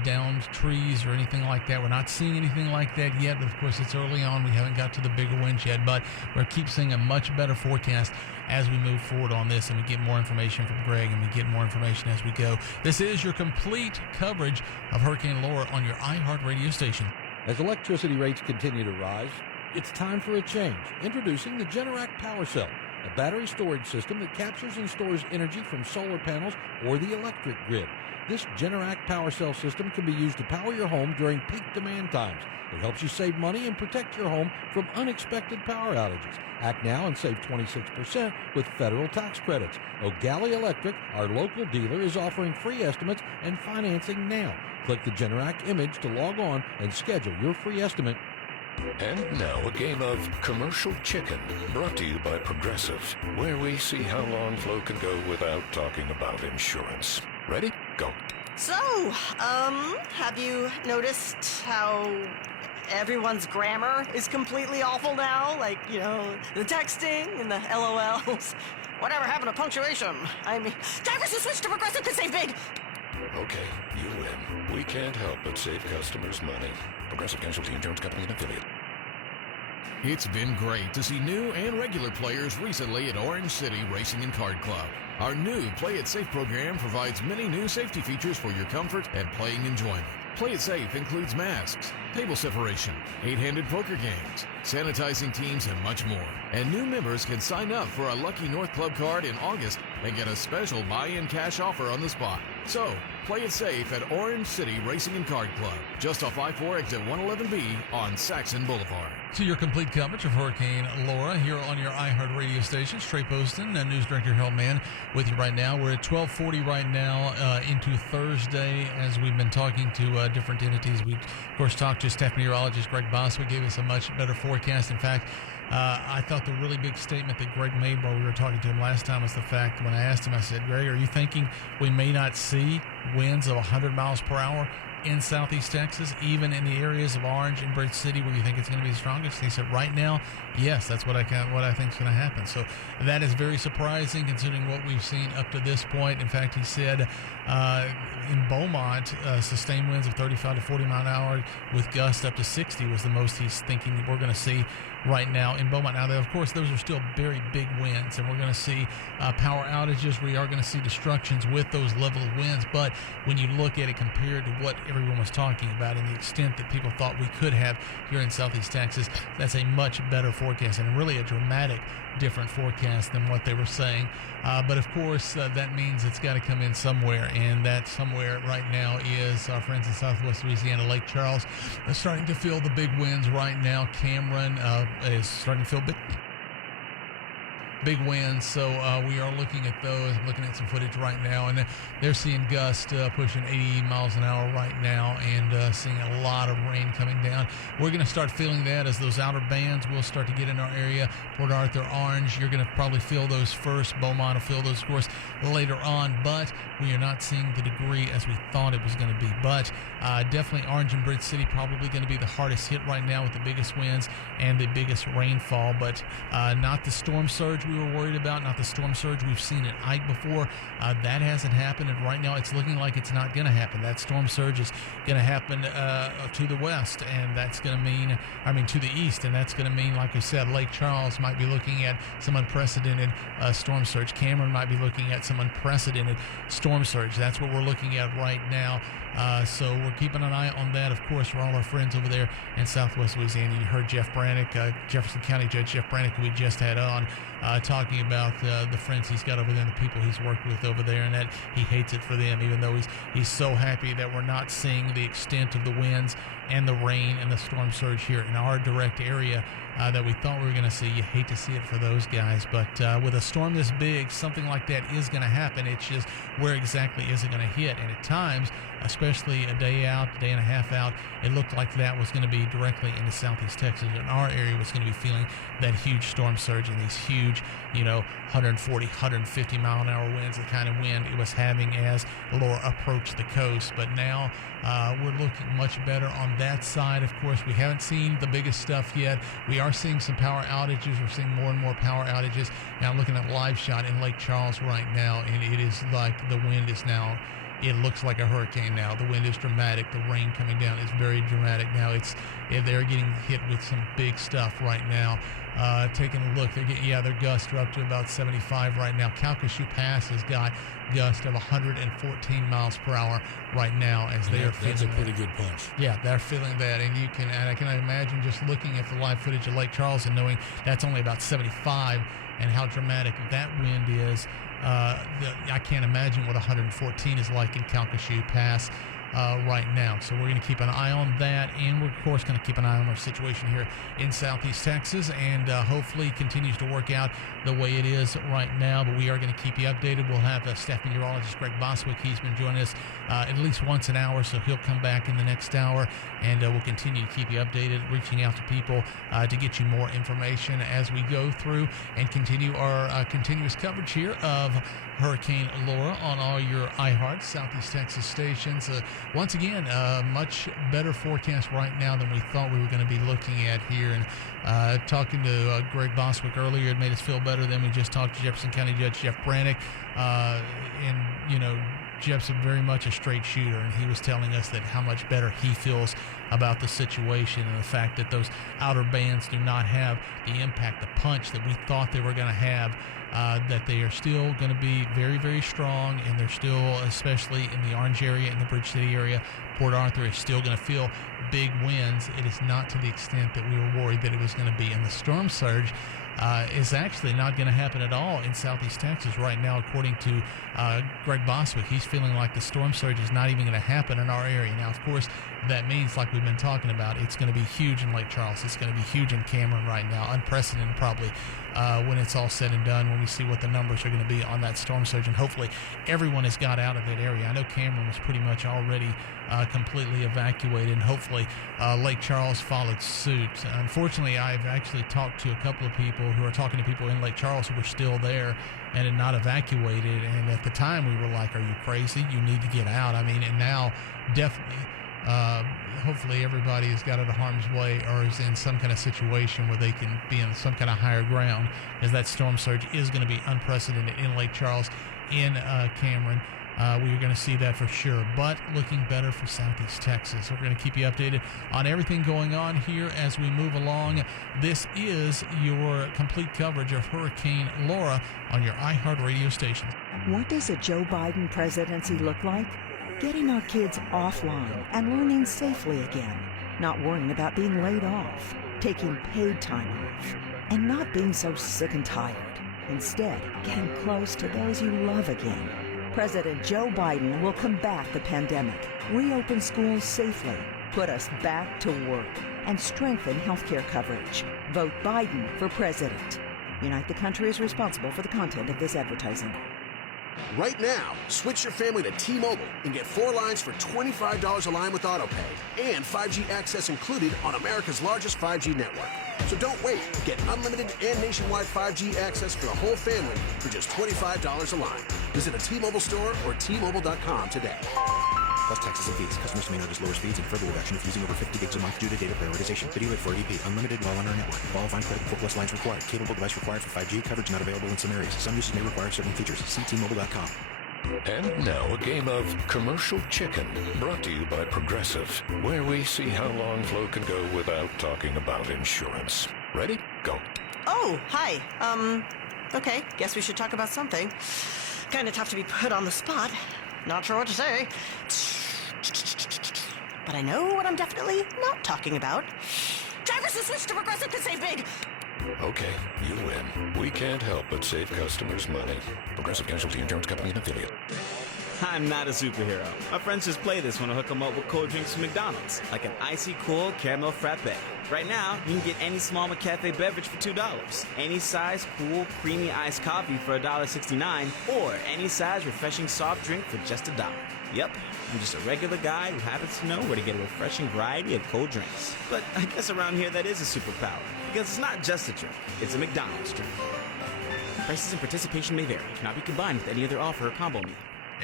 downed trees or anything like that. We're not seeing anything like that yet, but of course it's early on. We haven't got to the bigger winds yet, but we'll keep seeing a much better forecast as we move forward on this, and we get more information from Greg, and we get more information as we go. This is your complete coverage of Hurricane Laura on your iHeart radio station. As electricity rates continue to rise, it's time for a change. Introducing the Generac Power Cell, a battery storage system that captures and stores energy from solar panels or the electric grid. This Generac Power Cell system can be used to power your home during peak demand times. It helps you save money and protect your home from unexpected power outages. Act now and save 26% with federal tax credits. O'Galley Electric, our local dealer, is offering free estimates and financing now. Click the Generac image to log on and schedule your free estimate. And now a game of Commercial Chicken, brought to you by Progressive, where we see how long Flo can go without talking about insurance. Ready? Go. So, have you noticed how everyone's grammar is completely awful now? Like, the texting and the LOLs. Whatever happened to punctuation? I mean, drivers who switch to Progressive could save big. Okay, you win. We can't help but save customers money. Progressive Casualty Insurance Company and Affiliate. It's been great to see new and regular players recently at Orange City Racing and Card Club. Our new Play It Safe program provides many new safety features for your comfort and playing enjoyment. Play It Safe includes masks, table separation, 8-handed poker games, sanitizing teams, and much more. And new members can sign up for a Lucky North Club card in August and get a special buy-in cash offer on the spot. So, play it safe at Orange City Racing and Card Club, just off I-4 exit 111B on Saxon Boulevard. To your complete coverage of Hurricane Laura here on your iHeart radio station. Trey Poston, News Director Harold Mann with you right now. We're at 12:40 right now into Thursday as we've been talking to different entities. We, of course, talked to staff meteorologist Greg Boswick, gave us a much better forecast. In fact, I thought the really big statement that Greg made while we were talking to him last time was the fact when I asked him, I said, Greg, are you thinking we may not see winds of 100 miles per hour in southeast Texas, even in the areas of Orange and Bridge City where you think it's going to be the strongest? He said, right now, yes, that's what I think is going to happen. So that is very surprising considering what we've seen up to this point. In fact, he said in Beaumont, sustained winds of 35 to 40 mile an hour with gusts up to 60 was the most he's thinking we're going to see right now in Beaumont. Now, of course, those are still very big winds, and we're going to see power outages. We are going to see destructions with those level of winds, but when you look at it compared to what everyone was talking about and the extent that people thought we could have here in southeast Texas, that's a much better forecast and really a dramatic different forecast than what they were saying. But of course, that means it's got to come in somewhere, and that somewhere right now is our friends in southwest Louisiana. Lake Charles is starting to feel the big winds right now. Cameron is starting to feel big winds, so we are looking at those. I'm looking at some footage right now, and they're seeing gusts pushing 80 miles an hour right now, and seeing a lot of rain coming down. We're going to start feeling that as those outer bands will start to get in our area. Port Arthur, Orange, you're going to probably feel those first. Beaumont will feel those, of course, later on, but we are not seeing the degree as we thought it was going to be. But definitely Orange and Bridge City probably going to be the hardest hit right now with the biggest winds and the biggest rainfall, but not the storm surge we were worried about, not the storm surge we've seen at Ike before. That hasn't happened, and right now it's looking like it's not going to happen. That storm surge is going to happen to the west, and that's going to mean, to the east, and that's going to mean, like we said, Lake Charles might be looking at some unprecedented storm surge. Cameron might be looking at some unprecedented storm surge. That's what we're looking at right now. So we're keeping an eye on that, of course, for all our friends over there in southwest Louisiana. You heard Jeff Brannick, Jefferson County Judge Jeff Brannick, who we just had on, talking about the friends he's got over there and the people he's worked with over there, and that he hates it for them, even though he's so happy that we're not seeing the extent of the winds and the rain and the storm surge here in our direct area that we thought we were going to see. You hate to see it for those guys, but with a storm this big, something like that is going to happen. It's just where exactly is it going to hit? And at times, especially a day out, a day and a half out, it looked like that was going to be directly into southeast Texas, and our area was going to be feeling that huge storm surge and these huge, 140, 150 mile an hour winds, the kind of wind it was having as Laura approached the coast. But now we're looking much better on that side. Of course, we haven't seen the biggest stuff yet. We are seeing some power outages. We're seeing more and more power outages. Now I'm looking at live shot in Lake Charles right now, and it is like the wind is now, it looks like a hurricane now. The wind is dramatic. The rain coming down is very dramatic now. They're getting hit with some big stuff right now. Taking a look, their gusts are up to about 75 right now. Calcasieu Pass has got gusts of 114 miles per hour right now as they are feeling. That's a pretty good punch. Yeah, they're feeling that, and I can imagine just looking at the live footage of Lake Charles and knowing that's only about 75 and how dramatic that wind is. I can't imagine what 114 is like in Calcasieu Pass. right now. So we're going to keep an eye on that, and we're of course going to keep an eye on our situation here in Southeast Texas, and hopefully continues to work out the way it is right now. But we are going to keep you updated. We'll have staff meteorologist Greg Boswick. He's been joining us at least once an hour, so he'll come back in the next hour, and we'll continue to keep you updated, reaching out to people to get you more information as we go through and continue our continuous coverage here of Hurricane Laura on all your iHeart Southeast Texas stations. Once again, much better forecast right now than we thought we were going to be looking at here. And talking to Greg Boswick earlier, it made us feel better than we just talked to Jefferson County Judge Jeff Brannick. And, you know, Jeff's very much a straight shooter, and he was telling us that how much better he feels about the situation and the fact that those outer bands do not have the impact, the punch that we thought they were going to have, that they are still going to be very, very strong, and they're still, especially in the Orange area and the Bridge City area, Port Arthur is still going to feel big winds. It is not to the extent that we were worried that it was going to be. And the storm surge is actually not going to happen at all in Southeast Texas right now, according to Greg Boswick. He's feeling like the storm surge is not even going to happen in our area. Now, of course, that means, like we've been talking about, it's going to be huge in Lake Charles. It's going to be huge in Cameron right now, unprecedented probably when it's all said and done, when we see what the numbers are going to be on that storm surge. And hopefully everyone has got out of that area. I know Cameron was pretty much already completely evacuated, and hopefully Lake Charles followed suit. Unfortunately, I've actually talked to a couple of people who are talking to people in Lake Charles who were still there and had not evacuated. And at the time we were like, are you crazy? You need to get out. I mean, and now definitely, hopefully everybody has got out of harm's way or is in some kind of situation where they can be in some kind of higher ground, as that storm surge is going to be unprecedented in Lake Charles, in Cameron. We're going to see that for sure, but looking better for Southeast Texas. We're going to keep you updated on everything going on here as we move along. This is your complete coverage of Hurricane Laura on your iHeart radio station. What does a Joe Biden presidency look like? Getting our kids offline and learning safely again. Not worrying about being laid off. Taking paid time off. And not being so sick and tired. Instead, getting close to those you love again. President Joe Biden will combat the pandemic, reopen schools safely, put us back to work, and strengthen healthcare coverage. Vote Biden for president. Unite the Country is responsible for the content of this advertising. Right now, switch your family to T-Mobile and get 4 lines for $25 a line with AutoPay and 5G access included on America's largest 5G network. So don't wait. Get unlimited and nationwide 5G access for the whole family for just $25 a line. Visit a T-Mobile store or T-Mobile.com today. Plus taxes and fees. Customers may notice lower speeds and further reduction if using over 50 gigs a month due to data prioritization. Video rate for ADP. Unlimited while on our network. Qualifying credit 4+ lines required. Capable device required for 5G. Coverage not available in some areas. Some uses may require certain features. See T-Mobile.com. And now a game of commercial chicken, brought to you by Progressive, where we see how long Flo can go without talking about insurance. Ready? Go. Oh, hi. Okay, guess we should talk about something. Kind of tough to be put on the spot. Not sure what to say. But I know what I'm definitely not talking about. Drivers who switch to Progressive can save big. Okay, you win. We can't help but save customers money. Progressive Casualty Insurance Company and Affiliate. I'm not a superhero. My friends just play this when I hook them up with cold drinks from McDonald's, like an icy cool caramel frappe. Right now, you can get any small McCafe beverage for $2, any size cool creamy iced coffee for $1.69, or any size refreshing soft drink for just $1. Yep, I'm just a regular guy who happens to know where to get a refreshing variety of cold drinks. But I guess around here that is a superpower, because it's not just a drink, it's a McDonald's drink. Prices and participation may vary, cannot be combined with any other offer or combo meal.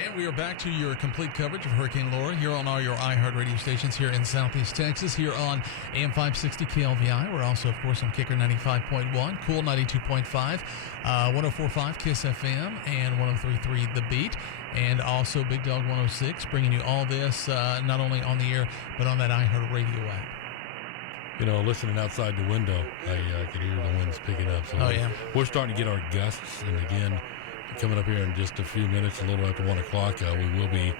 And we are back to your complete coverage of Hurricane Laura here on all your iHeart radio stations here in Southeast Texas, here on AM 560 KLVI. We're also, of course, on Kicker 95.1, Cool 92.5, 104.5 KISS FM, and 103.3 The Beat, and also Big Dog 106, bringing you all this not only on the air, but on that iHeart radio app. You know, listening outside the window, I could hear the winds picking up. So we're starting to get our gusts, and again, coming up here in just a few minutes, a little after 1 o'clock, we will be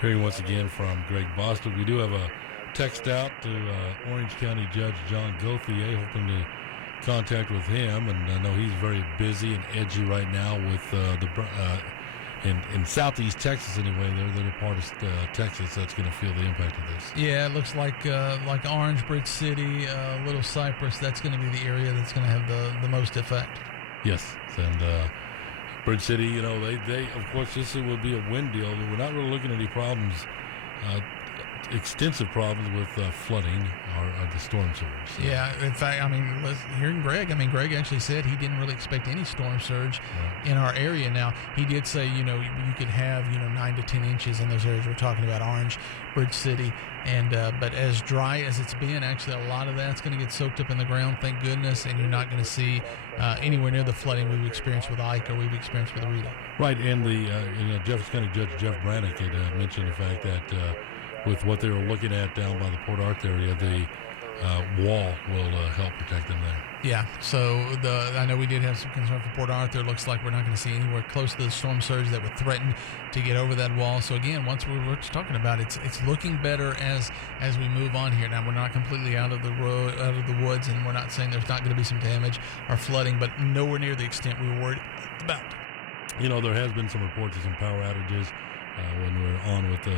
hearing once again from Greg Boswick. We do have a text out to Orange County Judge John Gauthier, hoping to contact with him, and I know he's very busy and edgy right now with in southeast Texas anyway, they're the part of Texas that's going to feel the impact of this. Yeah, it looks like Orange, Bridge City, Little Cypress. That's going to be the area that's going to have the most effect. Yes, and Bridge City, you know, they of course this will be a wind deal. We're not really looking at any problems, extensive problems with flooding or the storm surge. So. Yeah, in fact, I mean, hearing Greg, Greg actually said he didn't really expect any storm surge in our area. Now, he did say, you know, you could have, 9 to 10 inches in those areas we're talking about, Orange, Bridge City, and but as dry as it's been, actually a lot of that's going to get soaked up in the ground, thank goodness, and you're not going to see anywhere near the flooding we've experienced with Ike or we've experienced with Rita. Right, and the Jefferson County Judge Jeff Brannick had mentioned the fact that with what they were looking at down by the Port Arthur area, the wall will help protect them there. Yeah, so I know we did have some concern for Port Arthur. It looks like we're not going to see anywhere close to the storm surge that would threaten to get over that wall. So again, once we're just talking about it's looking better as we move on here. Now we're not completely out of the woods, and we're not saying there's not going to be some damage or flooding, but nowhere near the extent we were worried about. You know, there has been some reports of some power outages when we were on with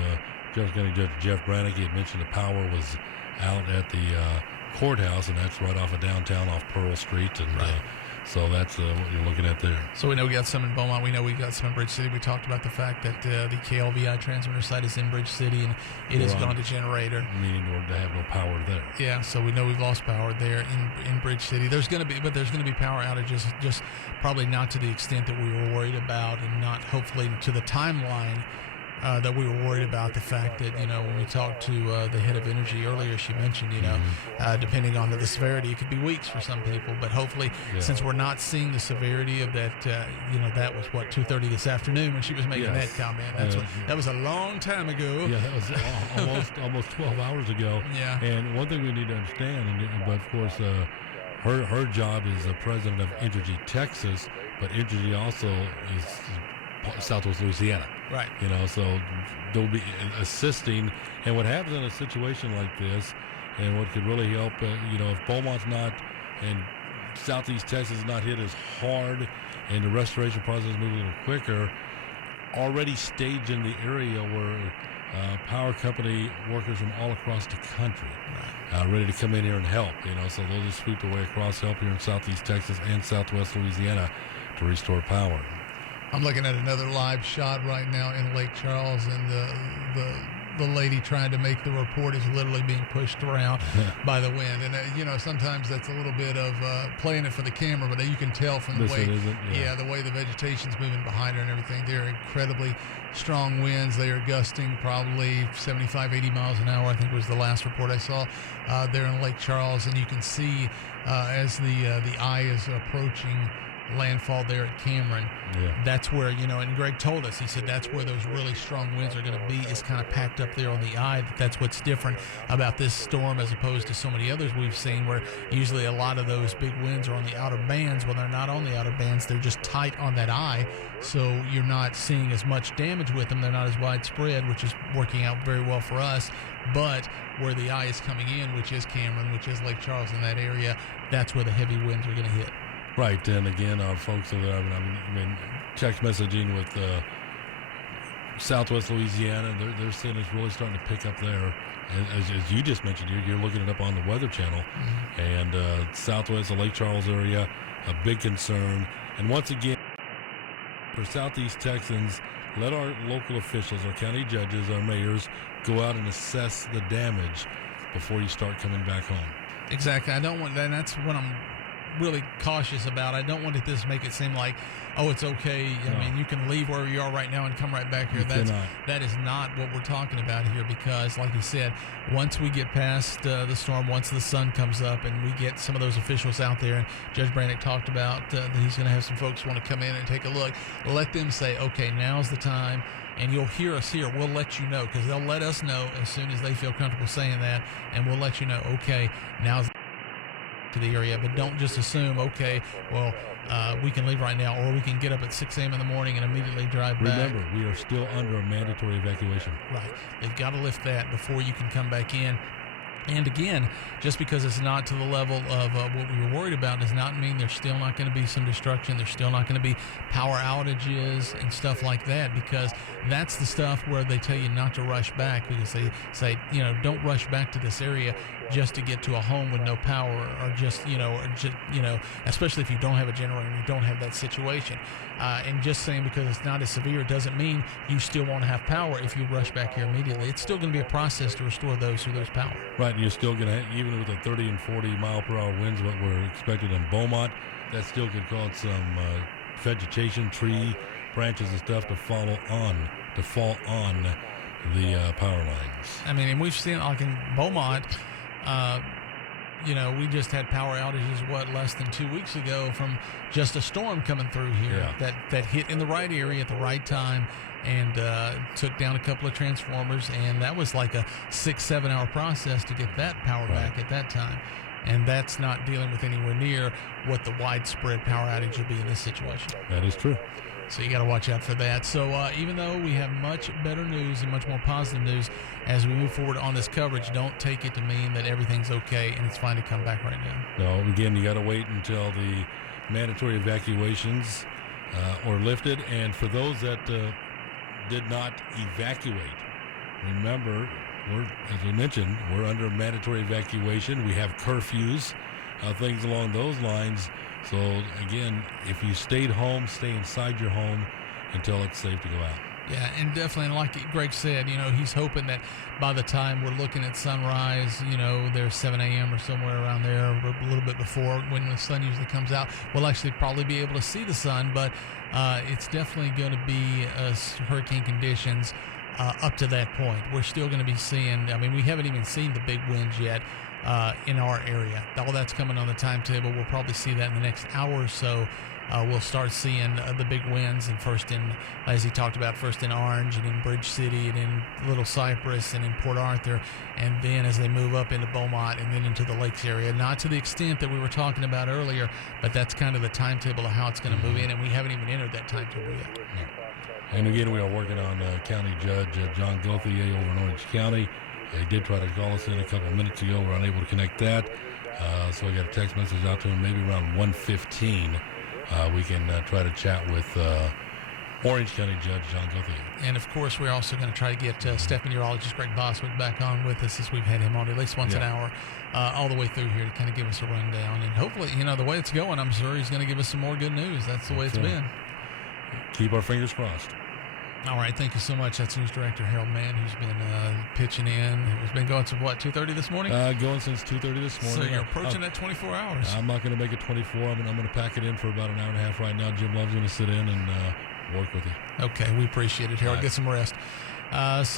Jefferson County Judge Jeff Brannick. He had mentioned the power was out at the courthouse, and that's right off of downtown off Pearl Street, and so that's what you're looking at there. So we know we got some in Beaumont. We know we got some in Bridge City. We talked about the fact that the KLVI transmitter site is in Bridge City, and it has gone to generator, meaning to have no power there. Yeah, so we know we've lost power there in Bridge City. There's going to be power outages, just probably not to the extent that we were worried about, and not hopefully to the timeline that we were worried about. The fact that, when we talked to the head of energy earlier, she mentioned, depending on the severity, it could be weeks for some people. But hopefully, since we're not seeing the severity of that, that was 2:30 this afternoon when she was making that comment. That was a long time ago. Yeah, that was almost 12 hours ago. Yeah. And one thing we need to understand, but of course, her job is president of Entergy Texas, but Entergy also is Southwest Louisiana. Right. So they'll be assisting. And what happens in a situation like this, and what could really help, if Beaumont's not, and Southeast Texas is not hit as hard, and the restoration process is moving a little quicker, already staged in the area where power company workers from all across the country ready to come in here and help. So they'll just sweep their way across, help here in Southeast Texas and Southwest Louisiana to restore power. I'm looking at another live shot right now in Lake Charles, and the lady trying to make the report is literally being pushed around by the wind. And sometimes that's a little bit of playing it for the camera, but you can tell from the way the way the vegetation's moving behind her and everything. They're incredibly strong winds. They are gusting probably 75, 80 miles an hour, I think was the last report I saw there in Lake Charles. And you can see as the eye is approaching landfall there at Cameron. That's where, and Greg told us, he said that's where those really strong winds are going to be. It's kind of packed up there on the eye. That's what's different about this storm as opposed to so many others we've seen, where usually a lot of those big winds are on the outer bands. Well, they're not on the outer bands. They're just tight on that eye, so you're not seeing as much damage with them. They're not as widespread, which is working out very well for us. But where the eye is coming in, which is Cameron, which is Lake Charles in that area, that's where the heavy winds are going to hit. Right, and again, our folks over there, text messaging with Southwest Louisiana, they're saying it's really starting to pick up there. As you just mentioned, you're looking it up on the Weather Channel, and Southwest, the Lake Charles area, a big concern. And once again, for Southeast Texans, let our local officials, our county judges, our mayors, go out and assess the damage before you start coming back home. Exactly. I don't want that. That's what I'm really cautious about. I don't want this to make it seem like, oh, it's okay. I mean, you can leave where you are right now and come right back here. That is not what we're talking about here, because like you said, once we get past the storm, once the sun comes up and we get some of those officials out there, and Judge Brannick talked about that he's going to have some folks who want to come in and take a look, let them say, okay, now's the time. And you'll hear us here. We'll let you know, because they'll let us know as soon as they feel comfortable saying that, and we'll let you know, okay, now's to the area. But don't just assume, okay, well, we can leave right now, or we can get up at 6 a.m. in the morning and immediately drive back. Remember, we are still under a mandatory evacuation. Right. They've got to lift that before you can come back in. And again, just because it's not to the level of what we were worried about does not mean there's still not going to be some destruction. There's still not going to be power outages and stuff like that, because that's the stuff where they tell you not to rush back, because they say, don't rush back to this area just to get to a home with no power, or just, especially if you don't have a generator and you don't have that situation. And just saying because it's not as severe doesn't mean you still won't have power if you rush back here immediately. It's still going to be a process to restore those who lose power. Right, you're still going to, even with the 30 and 40 mile per hour winds, what we're expected in Beaumont, that still could cause some vegetation, tree branches and stuff to fall on the power lines. I mean, and we've seen, like in Beaumont, we just had power outages, less than 2 weeks ago from just a storm coming through here that hit in the right area at the right time and took down a couple of transformers, and that was like a 6-7 hour process to get that power back at that time. And that's not dealing with anywhere near what the widespread power outage will be in this situation. That is true. So you got to watch out for that. So even though we have much better news and much more positive news as we move forward on this coverage, don't take it to mean that everything's okay and it's fine to come back right now. No, again, you got to wait until the mandatory evacuations are lifted. And for those that did not evacuate, remember, as we mentioned, we're under mandatory evacuation. We have curfews, things along those lines. So, again, if you stayed home, stay inside your home until it's safe to go out. Yeah, and definitely, like Greg said, he's hoping that by the time we're looking at sunrise, there's 7 a.m. or somewhere around there, or a little bit before when the sun usually comes out, we'll actually probably be able to see the sun, but it's definitely going to be hurricane conditions up to that point. We're still going to be seeing, we haven't even seen the big winds yet. In our area. All that's coming on the timetable. We'll probably see that in the next hour or so. We'll start seeing the big winds, and first in, as he talked about, first in Orange and in Bridge City and in Little Cypress and in Port Arthur, and then as they move up into Beaumont and then into the Lakes area. Not to the extent that we were talking about earlier, but that's kind of the timetable of how it's going to move in, and we haven't even entered that timetable yet. And again, we are working on County Judge John Gauthier over in Orange County. He did try to call us in a couple of minutes ago. We're unable to connect that. So I got a text message out to him maybe around 1:15. We can try to chat with Orange County Judge John Gauthier. And, of course, we're also going to try to get staff meteorologist Greg Boswick back on with us, as we've had him on at least once an hour all the way through here to kind of give us a rundown. And hopefully, the way it's going, I'm sure he's going to give us some more good news. That's the way it's been. Keep our fingers crossed. All right, thank you so much. That's News Director Harold Mann, who's been pitching in. It's been going to, 2:30 this morning? Going since 2:30 this morning. So you're approaching that 24 hours. I'm not going to make it 24. I'm going to pack it in for about an hour and a half right now. Jim Love's going to sit in and work with you. Okay, we appreciate it, Harold. Get some rest. There's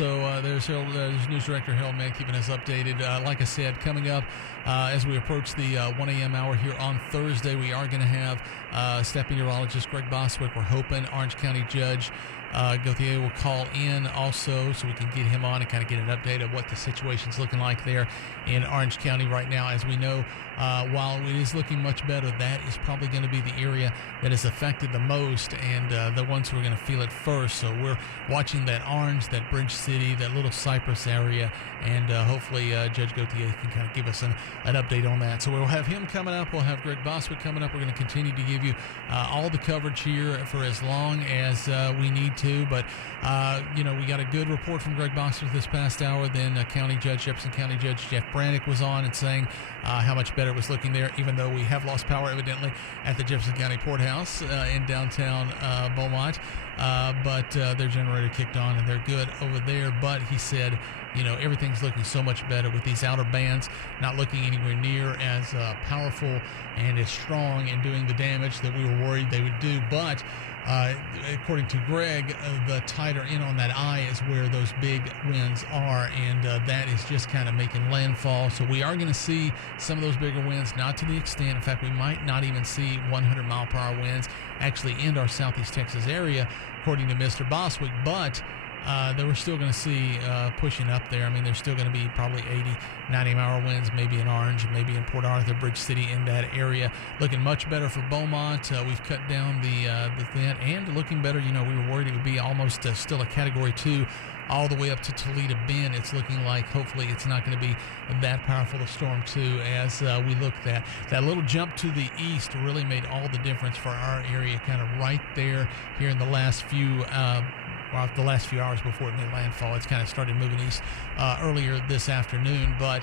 Harold, there's News Director Harold Mann keeping us updated. Like I said, coming up as we approach the 1 a.m. hour here on Thursday, we are going to have staff meteorologist Greg Boswick. We're hoping Orange County Judge Gauthier will call in also, so we can get him on and kind of get an update of what the situation's looking like there in Orange County right now. As we know, while it is looking much better, that is probably going to be the area that is affected the most and the ones who are going to feel it first. So we're watching that Orange, that Bridge City, that Little Cypress area, and hopefully Judge Gauthier can kind of give us an update on that. So we'll have him coming up. We'll have Greg Boswick coming up. We're going to continue to give you all the coverage here for as long as we need to. But, we got a good report from Greg Boswick this past hour. Then Jefferson County Judge Jeff Brannick was on and saying how much better it was looking there, even though we have lost power evidently at the Jefferson County Courthouse in downtown Beaumont. But their generator kicked on and they're good over there. But he said, everything's looking so much better with these outer bands not looking anywhere near as powerful and as strong and doing the damage that we were worried they would do. But according to Greg, the tighter in on that eye is where those big winds are, and that is just kind of making landfall. So we are going to see some of those bigger winds, not to the extent, in fact, we might not even see 100-mile-per-hour winds actually in our southeast Texas area, according to Mr. Boswick, but that we're still going to see pushing up there. I mean, there's still going to be probably 80, 90-mile winds, maybe in Orange, maybe in Port Arthur, Bridge City, in that area. Looking much better for Beaumont. We've cut down the thing, and looking better. We were worried it would be almost still a Category 2 all the way up to Toledo Bend. It's looking like hopefully it's not going to be that powerful a storm too, as we looked at. That little jump to the east really made all the difference for our area, kind of right there here in the last few hours before it made landfall. It's kind of started moving east earlier this afternoon, but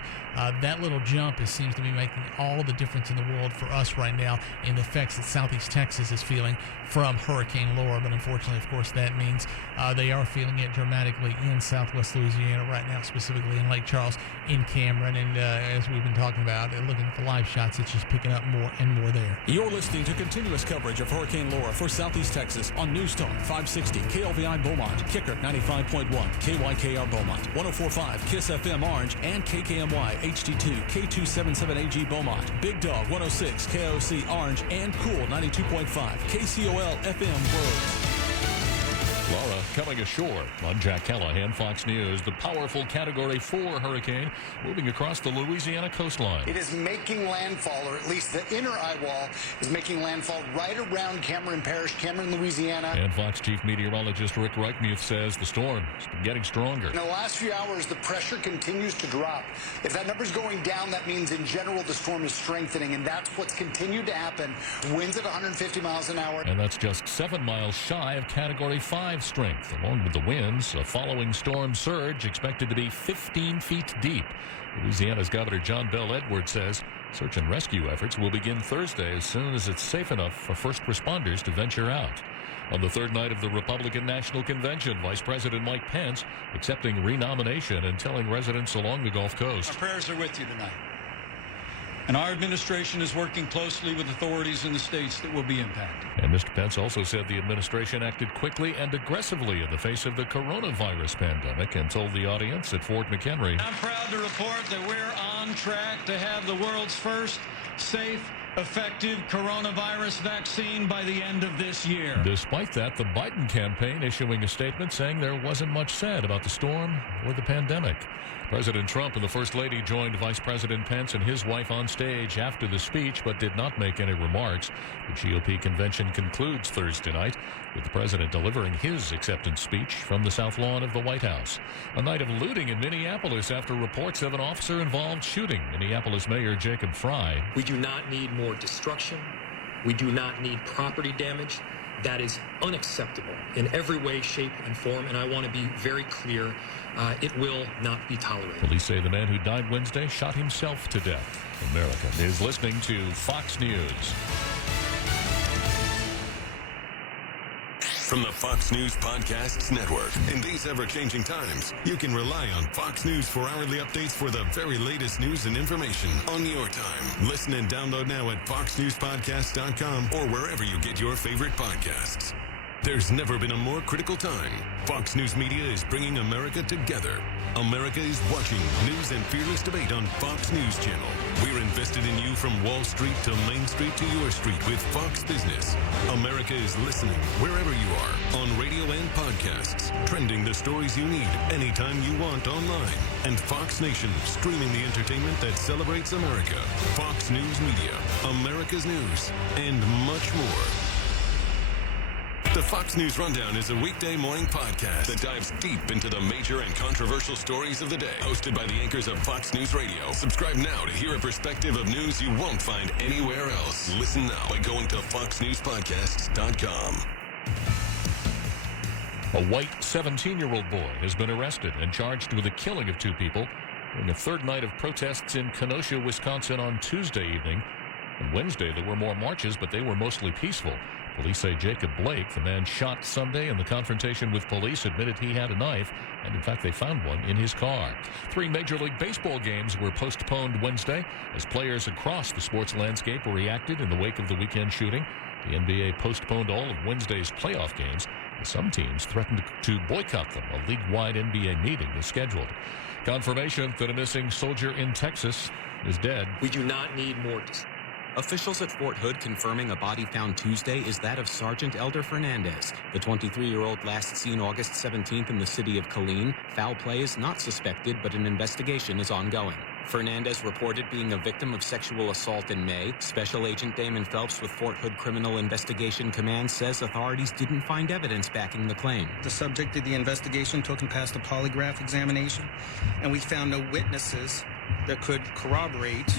that little jump seems to be making all the difference in the world for us right now in the effects that Southeast Texas is feeling from Hurricane Laura. But unfortunately, of course, that means they are feeling it dramatically in Southwest Louisiana right now, specifically in Lake Charles, in Cameron, and as we've been talking about, looking at the live shots, it's just picking up more and more there. You're listening to continuous coverage of Hurricane Laura for Southeast Texas on News Talk 560 KLVI Beaumont, Kicker 95.1 KYKR Beaumont, 104.5 KISS FM Orange, and KKMY HD2 K277AG Beaumont, Big Dog 106 KOC Orange, and Cool 92.5 KCOL FM Rose. Laura coming ashore. I'm Jack Callahan, Fox News. The powerful Category 4 hurricane moving across the Louisiana coastline. It is making landfall, or at least the inner eye wall is making landfall right around Cameron Parish, Cameron, Louisiana. And Fox Chief Meteorologist Rick Reichmuth says the storm has been getting stronger. In the last few hours, the pressure continues to drop. If that number's going down, that means in general the storm is strengthening, and that's what's continued to happen. Winds at 150 miles an hour. And that's just 7 miles shy of Category 5 strength. Along with the winds, a following storm surge expected to be 15 feet deep. Louisiana's Governor John Bell Edwards says search and rescue efforts will begin Thursday as soon as it's safe enough for first responders to venture out. On the third night of the Republican National Convention, Vice President Mike Pence accepting renomination and telling residents along the Gulf Coast. Our prayers are with you tonight. And our administration is working closely with authorities in the states that will be impacted. And Mr. Pence also said the administration acted quickly and aggressively in the face of the coronavirus pandemic and told the audience at Fort McHenry. I'm proud to report that we're on track to have the world's first safe, effective coronavirus vaccine by the end of this year. Despite that, the Biden campaign issuing a statement saying there wasn't much said about the storm or the pandemic. President Trump and the First Lady joined Vice President Pence and his wife on stage after the speech, but did not make any remarks. The GOP convention concludes Thursday night with the president delivering his acceptance speech from the South Lawn of the White House. A night of looting in Minneapolis after reports of an officer-involved shooting. Minneapolis Mayor Jacob Fry. We do not need more destruction. We do not need property damage. That is unacceptable in every way, shape, and form, and I want to be very clear, it will not be tolerated. Police say the man who died Wednesday shot himself to death. America is listening to Fox News. From the Fox News Podcasts Network. In these ever-changing times, you can rely on Fox News for hourly updates for the very latest news and information on your time. Listen and download now at foxnewspodcast.com or wherever you get your favorite podcasts. There's never been a more critical time. Fox News Media is bringing America together. America is watching news and fearless debate on Fox News Channel. We're invested in you from Wall Street to Main Street to your street with Fox Business. America is listening wherever you are, on radio and podcasts, trending the stories you need anytime you want online. And Fox Nation, streaming the entertainment that celebrates America. Fox News Media, America's news, and much more. The Fox News Rundown is a weekday morning podcast that dives deep into the major and controversial stories of the day. Hosted by the anchors of Fox News Radio. Subscribe now to hear a perspective of news you won't find anywhere else. Listen now by going to foxnewspodcasts.com. A white 17-year-old boy has been arrested and charged with the killing of 2 people during a third night of protests in Kenosha, Wisconsin on Tuesday evening. On Wednesday, there were more marches, but they were mostly peaceful. Police say Jacob Blake, the man shot Sunday in the confrontation with police, admitted he had a knife, and in fact they found one in his car. 3 Major League Baseball games were postponed Wednesday as players across the sports landscape reacted in the wake of the weekend shooting. The NBA postponed all of Wednesday's playoff games, and some teams threatened to boycott them. A league-wide NBA meeting is scheduled. Confirmation that a missing soldier in Texas is dead. We do not need more. Officials at Fort Hood confirming a body found Tuesday is that of Sergeant Elder Fernandez. The 23-year-old last seen August 17th in the city of Killeen. Foul play is not suspected, but an investigation is ongoing. Fernandez reported being a victim of sexual assault in May. Special Agent Damon Phelps with Fort Hood Criminal Investigation Command says authorities didn't find evidence backing the claim. The subject of the investigation took and passed a polygraph examination, and we found no witnesses that could corroborate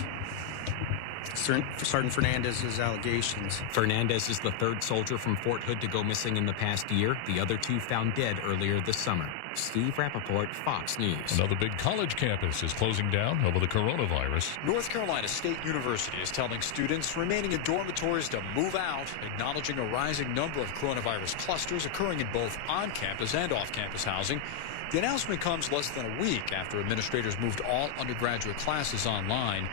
Sergeant Fernandez's allegations. Fernandez is the third soldier from Fort Hood to go missing in the past year. The other two found dead earlier this summer. Steve Rappaport, Fox News. Another big college campus is closing down over the coronavirus. North Carolina State University is telling students remaining in dormitories to move out, acknowledging a rising number of coronavirus clusters occurring in both on-campus and off-campus housing. The announcement comes less than a week after administrators moved all undergraduate classes online.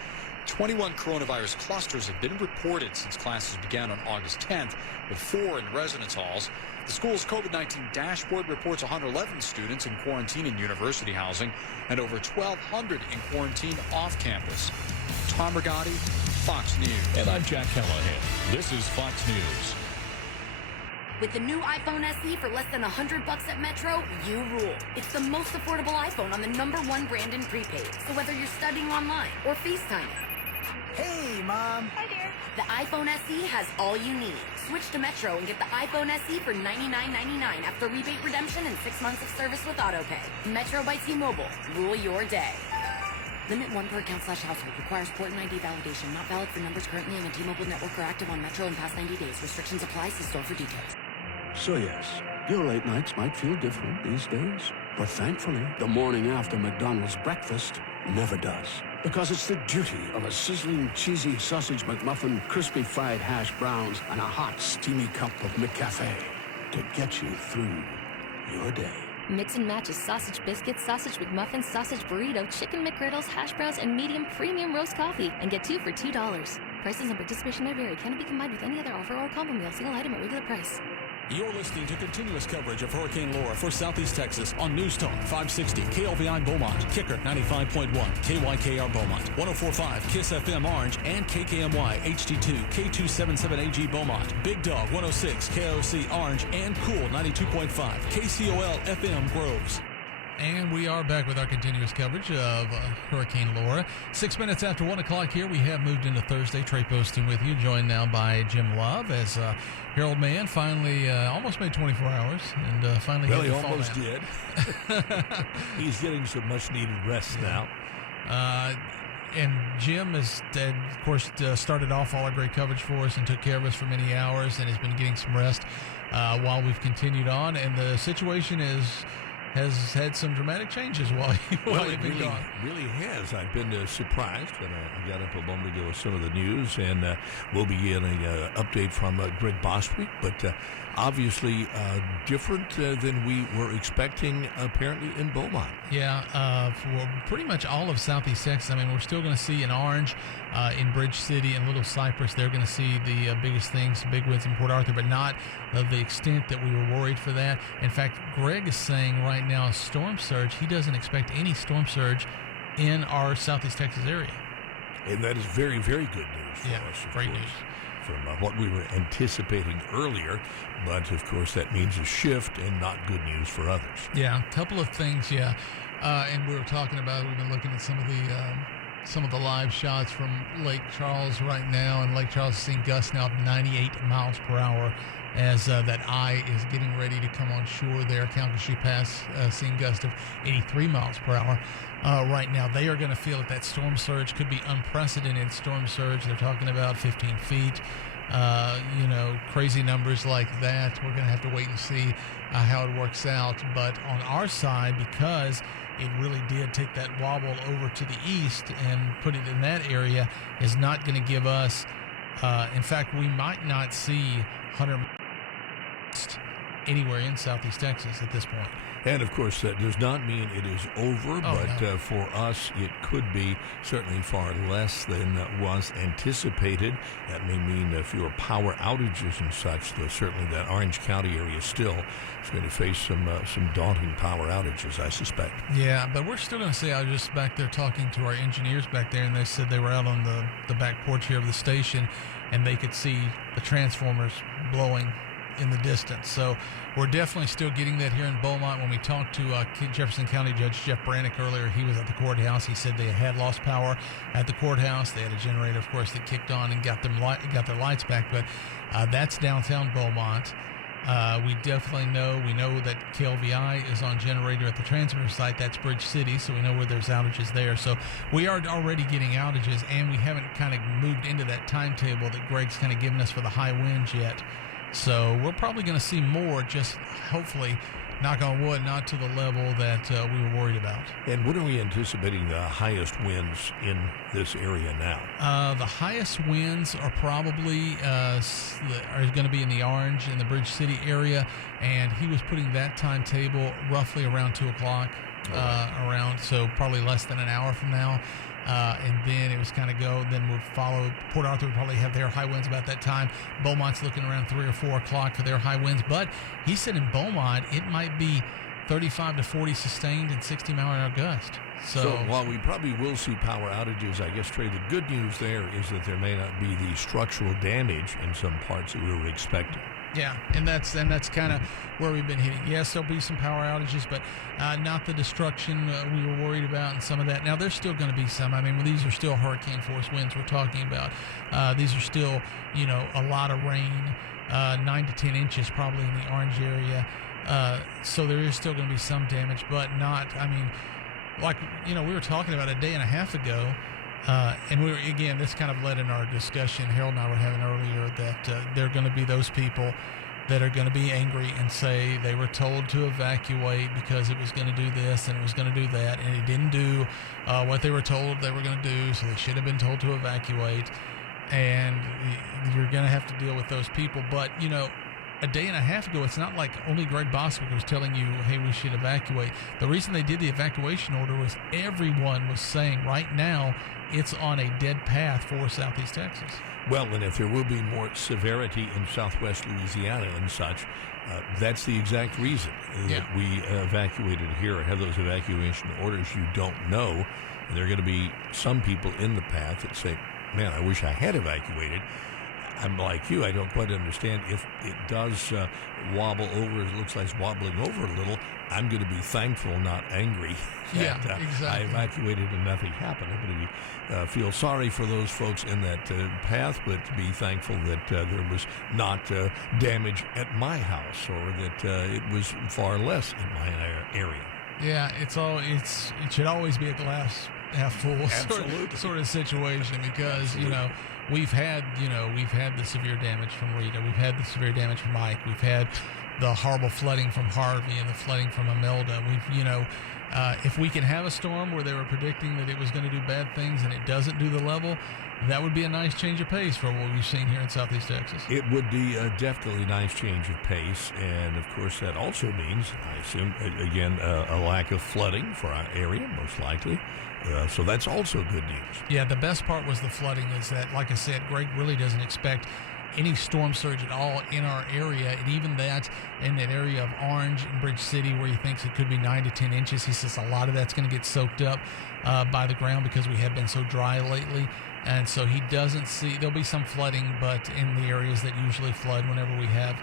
21 coronavirus clusters have been reported since classes began on August 10th, with 4 in residence halls. The school's COVID-19 dashboard reports 111 students in quarantine in university housing and over 1,200 in quarantine off campus. Tom Rigotti, Fox News. And I'm Jack Callahan. This is Fox News. With the new iPhone SE for less than $100 at Metro, you rule. It's the most affordable iPhone on the #1 brand in prepaid. So whether you're studying online or FaceTiming. Hey, Mom. Hi, dear. The iPhone SE has all you need. Switch to Metro and get the iPhone SE for $99.99 after rebate redemption and 6 months of service with AutoPay. Metro by T-Mobile. Rule your day. Limit 1 per account/household. Requires port and ID validation. Not valid for numbers currently in a T-Mobile network or active on Metro in past 90 days. Restrictions apply. See store for details. So yes, your late nights might feel different these days. But thankfully, the morning after McDonald's breakfast never does. Because it's the duty of a sizzling, cheesy sausage McMuffin, crispy fried hash browns, and a hot, steamy cup of McCafe to get you through your day. Mix and match is sausage biscuits, sausage McMuffins, sausage burrito, chicken McGriddles, hash browns, and medium premium roast coffee. And get 2 for $2. Prices and participation may vary. Cannot be combined with any other offer or combo meal. Single item at regular price. You're listening to continuous coverage of Hurricane Laura for Southeast Texas on News Talk 560, KLVI Beaumont, Kicker 95.1, KYKR Beaumont, 104.5 KISS FM Orange, and KKMY HD2, K277AG Beaumont, Big Dog 106, KOC Orange, and Cool 92.5, KCOL FM Groves. And we are back with our continuous coverage of Hurricane Laura. 6 minutes after 1 o'clock here, we have moved into Thursday. Trey Poston with you, joined now by Jim Love as Harold Mann finally almost made 24 hours. And finally well, hit he the almost fall did. He's getting some much-needed rest now. And Jim has, of course, started off all our great coverage for us and took care of us for many hours and has been getting some rest while we've continued on. And the situation has had some dramatic changes while you've been gone. Really has. I've been surprised when I got up a moment ago with some of the news, and we'll be getting an update from Greg Bostwick, but obviously different than we were expecting apparently in Beaumont. Yeah, for pretty much all of Southeast Texas. I mean, we're still going to see in Orange, in Bridge City, and Little Cypress, they're going to see the biggest things, big wins in Port Arthur, but not of the extent that we were worried for that. In fact, Greg is saying right now a storm surge. He doesn't expect any storm surge in our Southeast Texas area. And that is very, very good news for us. Great news. From what we were anticipating earlier, but of course that means a shift and not good news for others. Yeah, a couple of things, and we were talking about, we've been looking at some of the live shots from Lake Charles right now, and Lake Charles is seeing gusts now of 98 miles per hour as that eye is getting ready to come on shore there. Calcasieu Pass seeing gusts of 83 miles per hour. Right now, they are going to feel that storm surge could be unprecedented storm surge. They're talking about 15 feet, crazy numbers like that. We're going to have to wait and see how it works out. But on our side, because it really did take that wobble over to the east and put it in that area, is not going to give us, in fact, we might not see 100 anywhere in Southeast Texas at this point. And of course, that does not mean it is over, but for us, it could be certainly far less than was anticipated. That may mean fewer power outages and such, though certainly that Orange County area still is going to face some daunting power outages, I suspect. Yeah, but we're still going to see. I was just back there talking to our engineers back there, and they said they were out on the back porch here of the station, and they could see the transformers blowing in the distance. So we're definitely still getting that here in Beaumont. When we talked to Jefferson County Judge Jeff Brannick earlier, he was at the courthouse. He said they had lost power at the courthouse. They had a generator, of course, that kicked on and got their lights back. But that's downtown Beaumont. We definitely know that KLVI is on generator at the transmitter site. That's Bridge City, so we know where there's outages there. So we are already getting outages, and we haven't kind of moved into that timetable that Greg's kind of given us for the high winds yet. So we're probably going to see more, just hopefully, knock on wood, not to the level that we were worried about. And what are we anticipating the highest winds in this area now? The highest winds are probably going to be in the Orange in the Bridge City area, and he was putting that timetable roughly around 2 o'clock, so probably less than an hour from now. And then it was kind of then we'll follow. Port Arthur would probably have their high winds about that time. Beaumont's looking around 3 or 4 o'clock for their high winds. But he said in Beaumont, it might be 35 to 40 sustained and 60-mile-an-hour gust. So while we probably will see power outages, I guess, Trey, the good news there is that there may not be the structural damage in some parts that we were expecting. Yeah, and that's kind of where we've been hitting. Yes, there'll be some power outages, but not the destruction we were worried about and some of that. Now, there's still going to be some. I mean, these are still hurricane force winds we're talking about. These are still, a lot of rain, 9 to 10 inches probably in the Orange area. So there is still going to be some damage, but not, we were talking about a day and a half ago. And this kind of led in our discussion Harold and I were having earlier, that there are going to be those people that are going to be angry and say they were told to evacuate because it was going to do this and it was going to do that, and it didn't do what they were told they were going to do, so they should have been told to evacuate. And you're going to have to deal with those people. But, a day and a half ago, it's not like only Greg Boswick was telling you, hey, we should evacuate. The reason they did the evacuation order was everyone was saying right now it's on a dead path for Southeast Texas. Well, and if there will be more severity in Southwest Louisiana and such, that's the exact reason that we evacuated here and have those evacuation orders. You don't know. And there are going to be some people in the path that say, man, I wish I had evacuated. I'm like you. I don't quite understand. If it does wobble over, it looks like it's wobbling over a little, I'm going to be thankful, not angry, that exactly. I evacuated and nothing happened. I'm going to feel sorry for those folks in that path, but to be thankful that there was not damage at my house, or that it was far less in my area. Yeah, it should always be a glass half full sort of situation, because we've had the severe damage from Rita, we've had the severe damage from Ike, we've had the horrible flooding from Harvey and the flooding from Imelda. If we can have a storm where they were predicting that it was going to do bad things and it doesn't do the level, that would be a nice change of pace for what we've seen here in Southeast Texas. It would be definitely a nice change of pace, and of course that also means, I assume, again, a lack of flooding for our area, most likely. So that's also good news. Yeah, the best part was the flooding, is that, like I said, Greg really doesn't expect any storm surge at all in our area, and even that in that area of Orange and Bridge City where he thinks it could be 9 to 10 inches. He says a lot of that's going to get soaked up by the ground because we have been so dry lately, and so he doesn't see, there'll be some flooding, but in the areas that usually flood whenever we have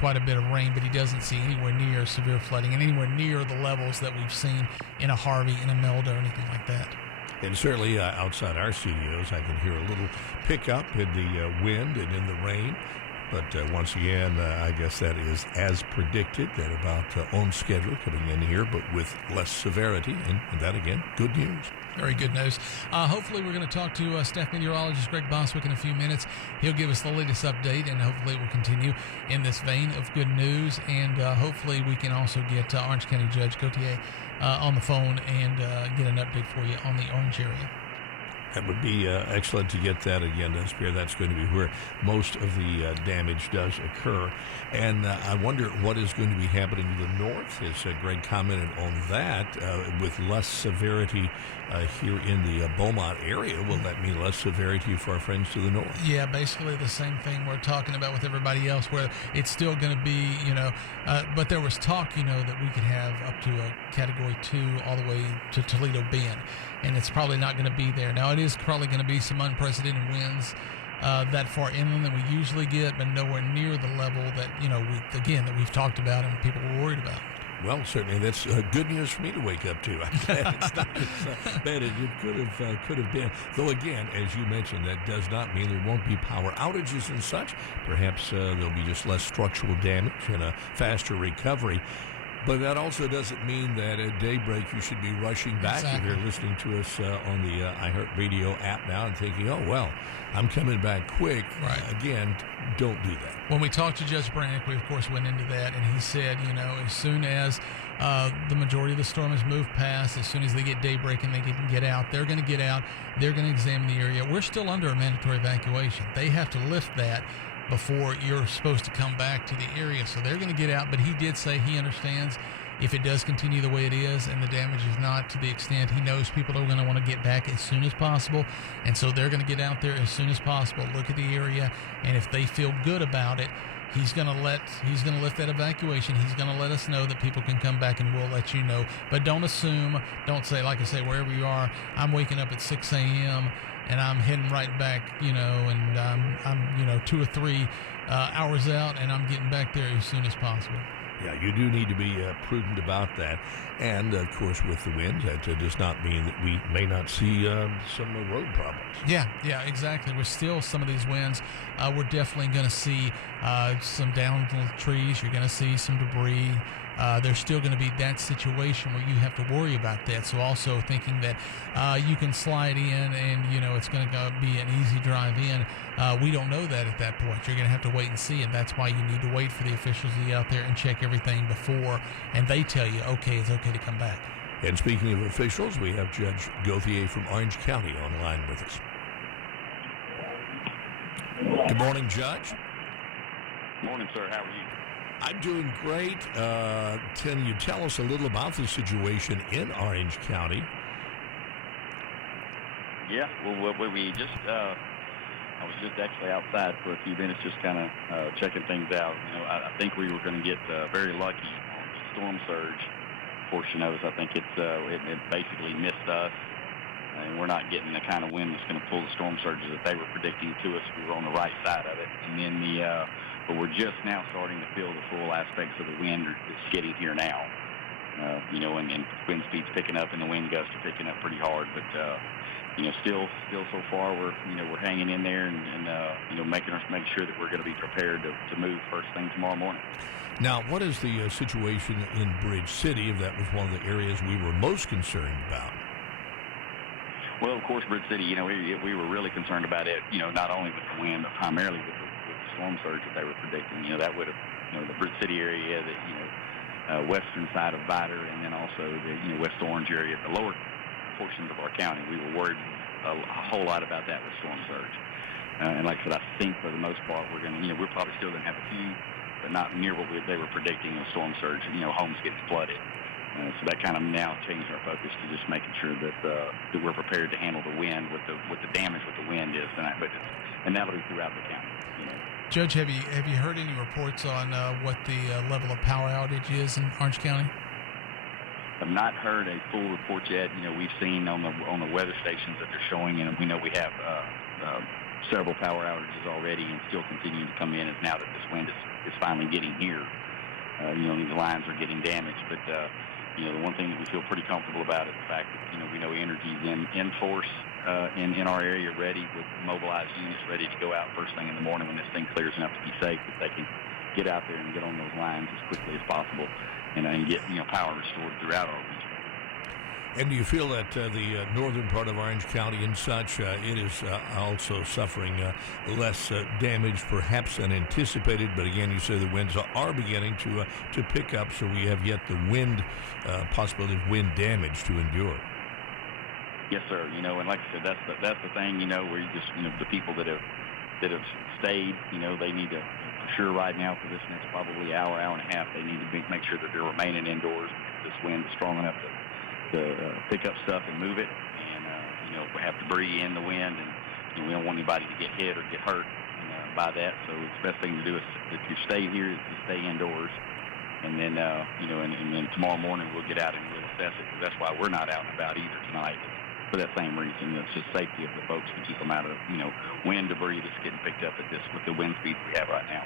quite a bit of rain, but he doesn't see anywhere near severe flooding and anywhere near the levels that we've seen in a Harvey, in a Imelda, or anything like that. And certainly outside our studios, I can hear a little pickup in the wind and in the rain. But once again, I guess that is as predicted, that about on schedule coming in here, but with less severity. And that, again, good news. Very good news. Hopefully we're going to talk to staff meteorologist Greg Boswick in a few minutes. He'll give us the latest update, and hopefully we'll continue in this vein of good news. And hopefully we can also get Orange County Judge Gauthier on the phone and get an update for you on the Orange area. That would be excellent to get that again, Spear. That's going to be where most of the damage does occur. And I wonder what is going to be happening to the north. As Greg commented on that, with less severity here in the Beaumont area, will that mean less severity for our friends to the north? Yeah, basically the same thing we're talking about with everybody else, where it's still going to be, but there was talk, that we could have up to a Category 2 all the way to Toledo Bend, and it's probably not going to be there. Now, it is probably going to be some unprecedented winds that far inland than we usually get, but nowhere near the level that, that we've talked about and people were worried about. Well, certainly that's good news for me to wake up to. I'm glad it's not as bad as it could have been. Though again, as you mentioned, that does not mean there won't be power outages and such. Perhaps there'll be just less structural damage and a faster recovery. But that also doesn't mean that at daybreak you should be rushing back. Exactly. If you're listening to us on the iHeartRadio app now and thinking, oh, well, I'm coming back quick. Right. Again, don't do that. When we talked to Judge Brannick, we, of course, went into that, and he said, as soon as the majority of the storm has moved past, as soon as they get daybreak and they can get out, they're going to get out. They're going to examine the area. We're still under a mandatory evacuation. They have to lift that before you're supposed to come back to the area. So they're going to get out, but he did say he understands if it does continue the way it is and the damage is not to the extent, he knows people are going to want to get back as soon as possible. And so they're going to get out there as soon as possible, look at the area, and if they feel good about it, he's going to lift that evacuation. He's going to let us know that people can come back, and we'll let you know. But don't assume, don't say, like I say, wherever you are, I'm waking up at 6 a.m. and I'm heading right back, and I'm 2 or 3 hours out, and I'm getting back there as soon as possible. Yeah, you do need to be prudent about that. And, of course, with the winds, that does not mean that we may not see some road problems. Yeah, exactly. We're still, some of these winds, we're definitely going to see some downed trees. You're going to see some debris. There's still going to be that situation where you have to worry about that. So also thinking that you can slide in and, it's going to be an easy drive in. We don't know that at that point. You're going to have to wait and see, and that's why you need to wait for the officials to get out there and check everything before, and they tell you, okay, it's okay to come back. And speaking of officials, we have Judge Gauthier from Orange County on the line with us. Good morning, Judge. Morning, sir. How are you? I'm doing great. Can you tell us a little about the situation in Orange County? Yeah, well, we just, I was just actually outside for a few minutes just kind of checking things out. I think we were going to get very lucky on the storm surge portion of it. I think it basically missed us, and we're not getting the kind of wind that's going to pull the storm surges that they were predicting to us. We were on the right side of it. And then but we're just now starting to feel the full aspects of the wind that's getting here now. And wind speed's picking up and the wind gusts are picking up pretty hard. But, still so far we're hanging in there and making sure that we're going to be prepared to move first thing tomorrow morning. Now, what is the situation in Bridge City? If that was one of the areas we were most concerned about. Well, of course, Bridge City, we were really concerned about it, not only with the wind, but primarily with the storm surge that they were predicting. That would have, the Bridge City area, the western side of Vidor, and then also the West Orange area, the lower portions of our county. We were worried a whole lot about that with storm surge. And like I said, I think for the most part we're going to, we're probably still going to have a few, but not near what they were predicting with storm surge. Homes getting flooded. So that kind of now changed our focus to just making sure that we're prepared to handle the wind, what the damage with the wind is tonight. And that'll be throughout the county. Judge, have you heard any reports on what the level of power outage is in Orange County? I've not heard a full report yet. We've seen on the weather stations that they're showing, and we know we have several power outages already and still continuing to come in as now that this wind is finally getting here. The lines are getting damaged, but the one thing that we feel pretty comfortable about is the fact that we know energy's in force in our area, ready with mobilized units, ready to go out first thing in the morning when this thing clears enough to be safe, that they can get out there and get on those lines as quickly as possible and get power restored throughout our region. And do you feel that the northern part of Orange County and such, it is also suffering less damage perhaps than anticipated? But again, you say the winds are beginning to pick up, so we have yet the wind possibility of wind damage to endure. Yes, sir. And like I said, that's the thing. Where you just the people that have stayed, they need to, for sure, right now for this next probably hour and a half, they need to make sure that they're remaining indoors because this wind is strong enough to pick up stuff and move it, and we have debris in the wind, and we don't want anybody to get hit or get hurt by that. So the best thing to do is, if you stay here, is to stay indoors, and then and then tomorrow morning we'll get out and we'll assess it. Because that's why we're not out and about either tonight. for that same reason. It's just safety of the boats to keep them out of, wind debris that's getting picked up with the wind speeds we have right now.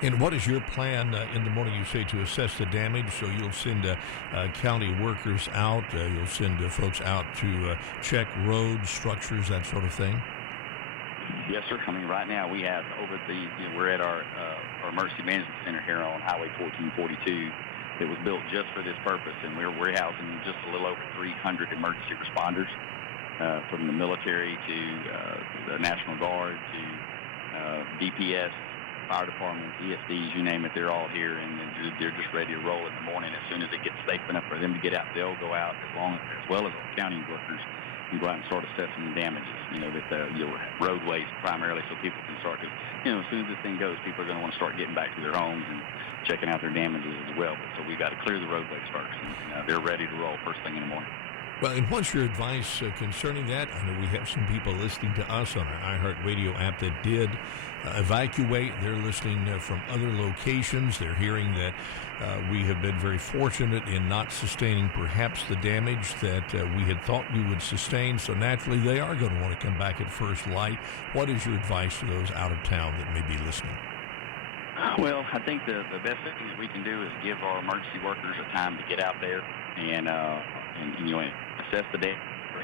And what is your plan in the morning, you say, to assess the damage? So you'll send county workers out, you'll send folks out to check roads, structures, that sort of thing? Yes, sir. Right now we have we're at our emergency management center here on Highway 1442. It was built just for this purpose, and we're housing just a little over 300 emergency responders, from the military to the National Guard to DPS, fire departments, ESDs, you name it. They're all here, and they're just ready to roll in the morning. As soon as it gets safe enough for them to get out, they'll go out, as well as county workers, and go out and start assessing the damages, roadways primarily, so people can start to, as soon as this thing goes, people are going to want to start getting back to their homes and checking out their damages as well. So we've got to clear the roadways first, and they're ready to roll first thing in the morning. Well, and what's your advice concerning that? I know we have some people listening to us on our iHeartRadio app that did evacuate. They're listening from other locations. They're hearing that we have been very fortunate in not sustaining perhaps the damage that we had thought we would sustain. So naturally, they are going to want to come back at first light. What is your advice to those out of town that may be listening? Well, I think the best thing that we can do is give our emergency workers a time to get out there and assess the damage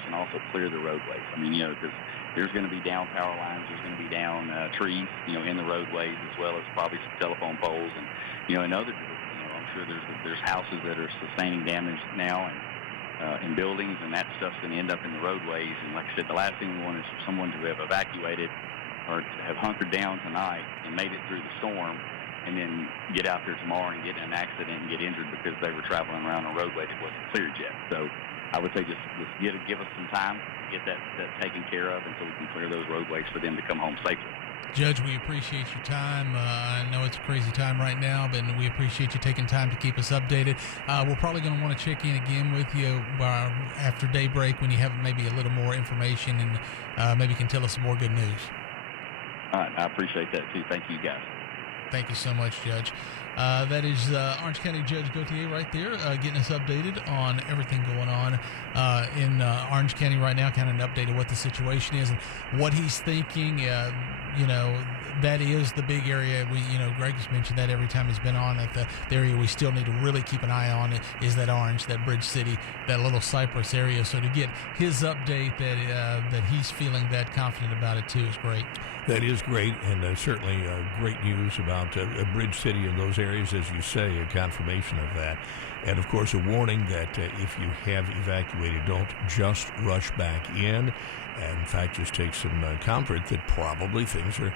and also clear the roadways. Because there's going to be down power lines, there's going to be down trees, in the roadways, as well as probably some telephone poles, and other. I'm sure there's houses that are sustaining damage now, and buildings, and that stuff's going to end up in the roadways. And like I said, the last thing we want is for someone to have evacuated or to have hunkered down tonight and made it through the storm, and then get out there tomorrow and get in an accident and get injured because they were traveling around a roadway that wasn't cleared yet. So I would say just give us some time to get that taken care of until we can clear those roadways for them to come home safely. Judge, we appreciate your time. I know it's a crazy time right now, but we appreciate you taking time to keep us updated. We're probably going to want to check in again with you after daybreak when you have maybe a little more information and maybe can tell us some more good news. All right, I appreciate that too. Thank you, guys. Thank you so much, Judge. That is Orange County Judge Gauthier right there, getting us updated on everything going on in Orange County right now, kind of an update of what the situation is and what he's thinking. That is the big area. Greg has mentioned that every time he's been on at the area we still need to really keep an eye on it is that Orange, that Bridge City, that little Cypress area. So to get his update that he's feeling that confident about it too is great. That is great, and certainly great news about Bridge City and those areas, as you say, a confirmation of that. And, of course, a warning that if you have evacuated, don't just rush back in. And in fact, just take some comfort that probably things are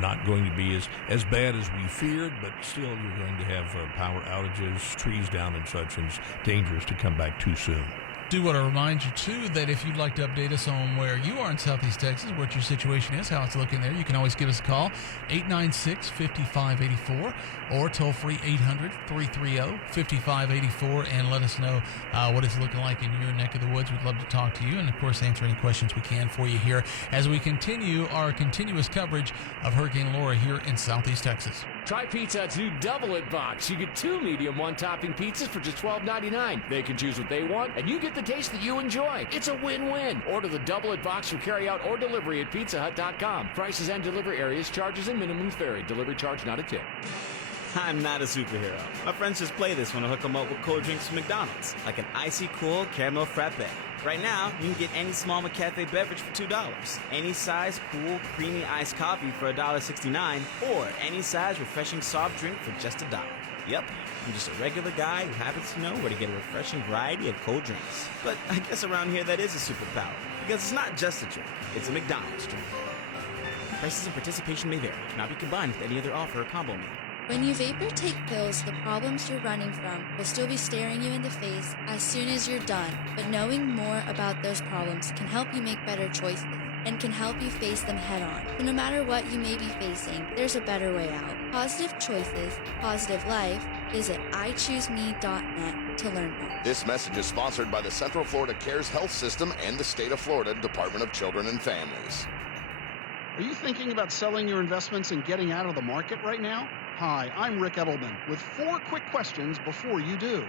not going to be as bad as we feared, but still you're going to have power outages, trees down and such, and it's dangerous to come back too soon. Do want to remind you, too, that if you'd like to update us on where you are in Southeast Texas, what your situation is, how it's looking there, you can always give us a call, 896-5584, or toll-free 800-330-5584, and let us know what it's looking like in your neck of the woods. We'd love to talk to you and, of course, answer any questions we can for you here as we continue our continuous coverage of Hurricane Laura here in Southeast Texas. Try Pizza Hut's new Double It Box. You get 2 medium one-topping pizzas for just $12.99. They can choose what they want, and you get the taste that you enjoy. It's a win-win. Order the Double It Box for carryout or delivery at pizzahut.com. Prices and delivery areas, charges, and minimums vary. Delivery charge not a tip. I'm not a superhero. My friends just play this when I hook them up with cold drinks from McDonald's, like an icy cool caramel frappe. Right now, you can get any small McCafe beverage for $2, any size cool creamy iced coffee for $1.69, or any size refreshing soft drink for just $1. Yep, I'm just a regular guy who happens to know where to get a refreshing variety of cold drinks. But I guess around here that is a superpower, because it's not just a drink, it's a McDonald's drink. Prices and participation may vary, cannot be combined with any other offer or combo meal. When you vape or take pills, the problems you're running from will still be staring you in the face as soon as you're done. But knowing more about those problems can help you make better choices and can help you face them head on. So no matter what you may be facing, there's a better way out. Positive choices, positive life. Visit iChooseMe.net to learn more. This message is sponsored by the Central Florida Cares Health System and the State of Florida Department of Children and Families. Are you thinking about selling your investments and getting out of the market right now? Hi, I'm Rick Edelman with 4 quick questions before you do.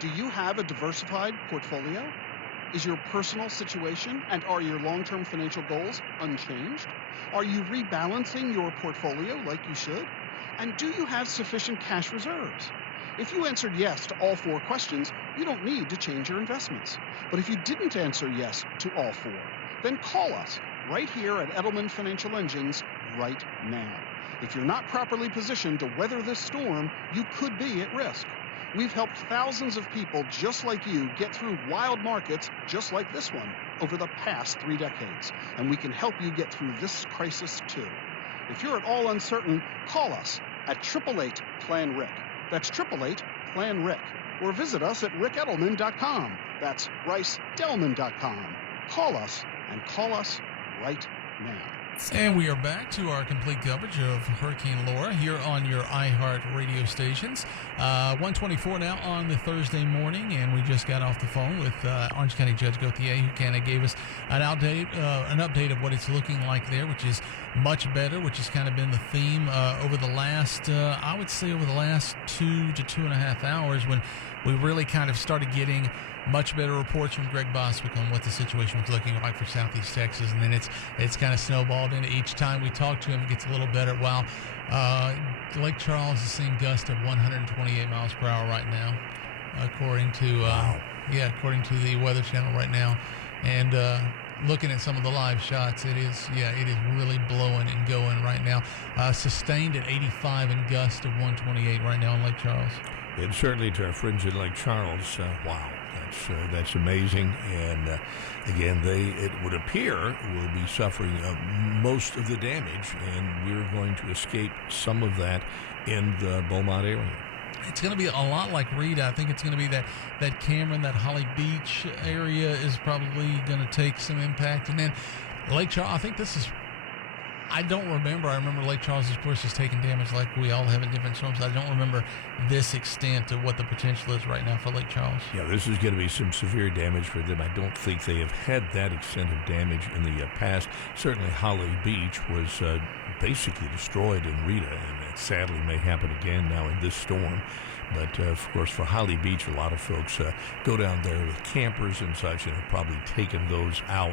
Do you have a diversified portfolio? Is your personal situation and are your long-term financial goals unchanged? Are you rebalancing your portfolio like you should? And do you have sufficient cash reserves? If you answered yes to all 4 questions, you don't need to change your investments. But if you didn't answer yes to all 4, then call us right here at Edelman Financial Engines right now. If you're not properly positioned to weather this storm, you could be at risk. We've helped thousands of people just like you get through wild markets just like this one over the past 3 decades, and we can help you get through this crisis too. If you're at all uncertain, call us at 888-PLAN-RIC. That's 888-PLAN-RIC. Or visit us at rickedelman.com. That's ricedelman.com. Call us and call us right now. And we are back to our complete coverage of Hurricane Laura here on your iHeart radio stations. 1:24 now on the Thursday morning, and we just got off the phone with Orange County Judge Gauthier, who kind of gave us an update of what it's looking like there, which is much better, which has kind of been the theme over the last, I would say over the last 2 to 2.5 hours, when we really kind of started getting much better reports from Greg Bostwick on what the situation was looking like for Southeast Texas, and then it's kind of snowballed into each time we talk to him, it gets a little better. While Lake Charles is seeing gusts of 128 miles per hour right now, according to according to the Weather Channel right now, and looking at some of the live shots, it is really blowing and going right now. Sustained at 85 and gusts of 128 right now in Lake Charles. And certainly to our friends in Lake Charles, wow. That's amazing, and again, it would appear will be suffering most of the damage, and we're going to escape some of that in the Beaumont area. It's going to be a lot like Rita. I think it's going to be that Cameron, that Holly Beach area is probably going to take some impact, and then Lake Charles. I think this is. I don't remember. I remember Lake Charles, of course, is taking damage like we all have in different storms. I don't remember this extent of what the potential is right now for Lake Charles. Yeah, this is going to be some severe damage for them. I don't think they have had that extent of damage in the past. Certainly Holly Beach was basically destroyed in Rita, and it sadly may happen again now in this storm. But, of course, for Holly Beach, a lot of folks go down there with campers and such and have probably taken those out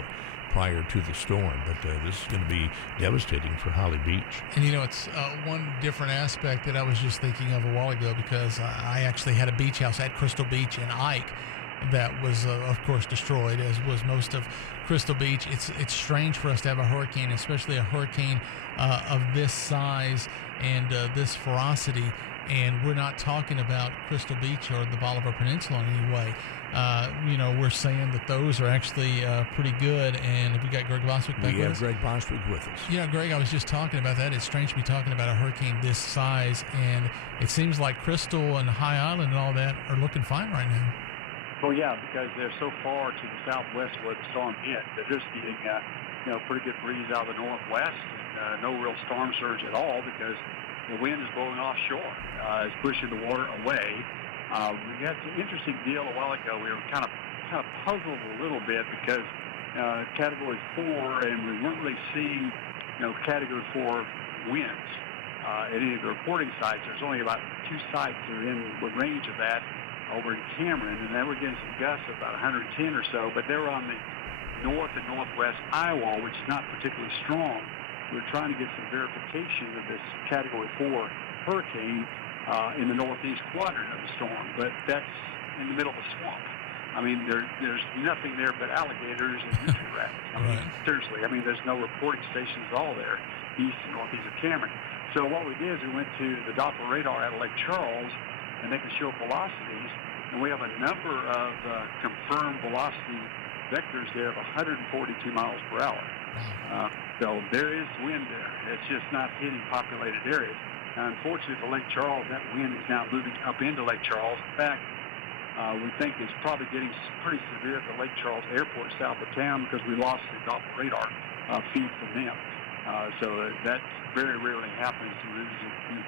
prior to the storm, but this is going to be devastating for Holly Beach. And it's one different aspect that I was just thinking of a while ago, because I actually had a beach house at Crystal Beach in Ike that was, of course, destroyed, as was most of Crystal Beach. It's strange for us to have a hurricane, especially a hurricane of this size and this ferocity, and we're not talking about Crystal Beach or the Bolivar Peninsula in any way. We're saying that those are actually pretty good, and we got Greg Bostwick back with us. We have Greg Bostwick with us. Yeah, Greg, I was just talking about that. It's strange to be talking about a hurricane this size, and it seems like Crystal and High Island and all that are looking fine right now. Well, yeah, because they're so far to the southwest where the storm hit. They're just getting, pretty good breeze out of the northwest, and no real storm surge at all, because the wind is blowing offshore. It's pushing the water away. We had an interesting deal a while ago. We were kind of puzzled a little bit because Category 4, and we weren't really seeing, Category 4 winds at any of the reporting sites. There's only about 2 sites that are in the range of that over in Cameron, and then we're getting some gusts of about 110 or so, but they were on the north and northwest eye wall, which is not particularly strong. We're trying to get some verification of this Category 4 hurricane in the northeast quadrant of the storm, but that's in the middle of a swamp. I mean, there's nothing there but alligators and country rabbits. Seriously, there's no reporting stations at all there, east and northeast of Cameron. So what we did is we went to the Doppler radar out of Lake Charles, and they can show velocities, and we have a number of confirmed velocity vectors there of 142 miles per hour. So there is wind there. It's just not hitting populated areas. Now, unfortunately for Lake Charles, that wind is now moving up into Lake Charles. In fact, we think it's probably getting pretty severe at the Lake Charles Airport south of town, because we lost the Doppler radar feed from them. So that very rarely happens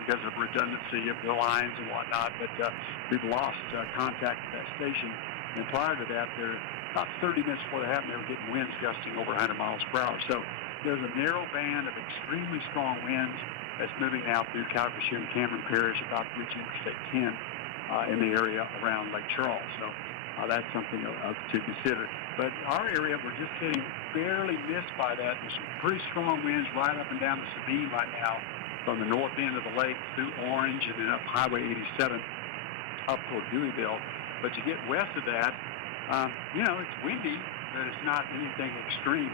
because of redundancy of the lines and whatnot, but we've lost contact with that station. And prior to that, about 30 minutes before that happened, they were getting winds gusting over 100 miles per hour. So there's a narrow band of extremely strong winds that's moving now through Calcasieu and Cameron Parish, about to reach Interstate 10 in the area around Lake Charles. So that's something to consider. But our area, we're just getting barely missed by that. There's some pretty strong winds right up and down the Sabine right now, from the north end of the lake through Orange and then up Highway 87 up toward Deweyville. But you get west of that, it's windy, but it's not anything extreme.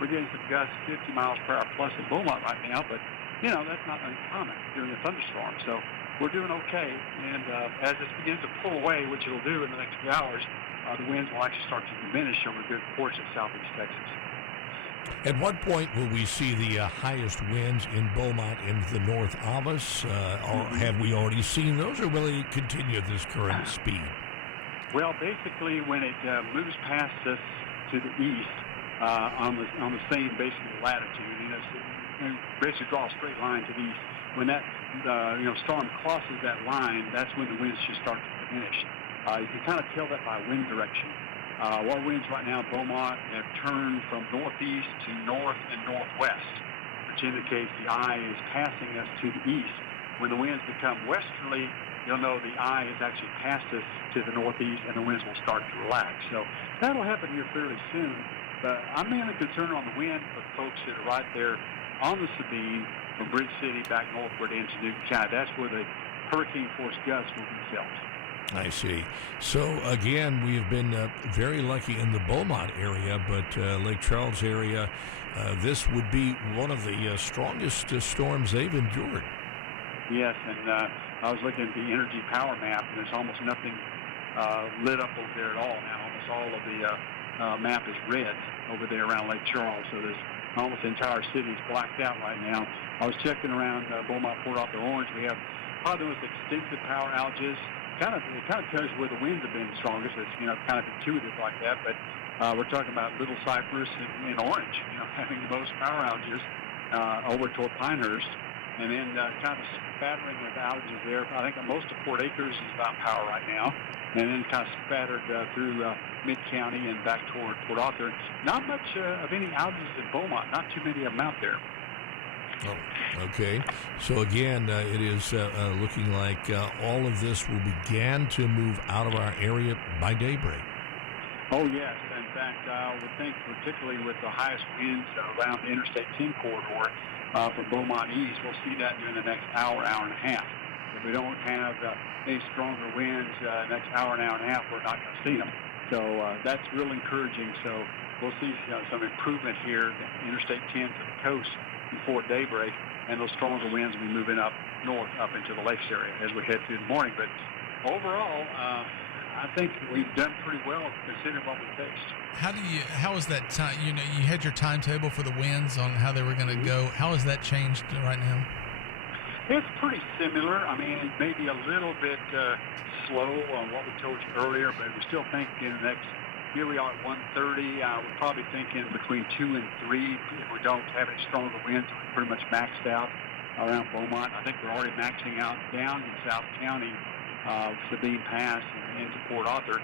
We're getting some gusts 50 miles per hour plus in Beaumont right now, but, that's not uncommon during a thunderstorm. So we're doing okay. And as this begins to pull away, which it'll do in the next few hours, the winds will actually start to diminish over a good portion of southeast Texas. At what point will we see the highest winds in Beaumont and the north of us? Or have we already seen those, or will it continue at this current speed? Well, basically, when it moves past us to the east on the same basically latitude, basically draw a straight line to the east. When that storm crosses that line, that's when the winds should start to diminish. You can kind of tell that by wind direction. Our winds right now in Beaumont have turned from northeast to north and northwest, which indicates the eye is passing us to the east. When the winds become westerly, you'll know the eye has actually passed us to the northeast, and the winds will start to relax. So that'll happen here fairly soon. But I'm mainly concerned on the wind for the folks that are right there on the Sabine from Bridge City back northward into Newton County. That's where the hurricane-force gusts will be felt. I see. So, again, we've been very lucky in the Beaumont area, but Lake Charles area, this would be one of the strongest storms they've endured. Yes, and I was looking at the energy power map, and there's almost nothing lit up over there at all now. Almost all of the map is red over there around Lake Charles, so there's almost the entire city is blacked out right now. I was checking around Beaumont, Port Arthur, Orange. We have probably the most extensive power outages. It kind of tells you where the winds have been strongest. It's kind of intuitive like that, but we're talking about Little Cypress and Orange, having the most power outages over toward Pinehurst, and then kind of spattering with outages there. I think most of Port Acres is without power right now, and then kind of spattered through Mid-County and back toward Port Arthur. Not much of any outages in Beaumont. Not too many of them out there. Oh, okay. So again, it is looking like all of this will begin to move out of our area by daybreak. Oh, yes. In fact, I would think particularly with the highest winds around the Interstate 10 corridor from Beaumont east, we'll see that during the next hour and a half. If we don't have any stronger winds next hour and a half, we're not going to see them. So that's real encouraging. So we'll see some improvement here, Interstate 10 to the coast before daybreak, and those stronger winds will be moving up north, up into the lakes area as we head through the morning. But overall, I think we've done pretty well considering what we faced. How is that time? You had your timetable for the winds on how they were going to go. How has that changed right now? It's pretty similar. I mean, it may be a little bit slow on what we told you earlier, but we still think in the next. Here we are at 1:30. We're probably thinking between 2 and 3. If we don't have any stronger winds, we're pretty much maxed out around Beaumont. I think we're already maxing out down in South County, Sabine Pass, and into Port Arthur.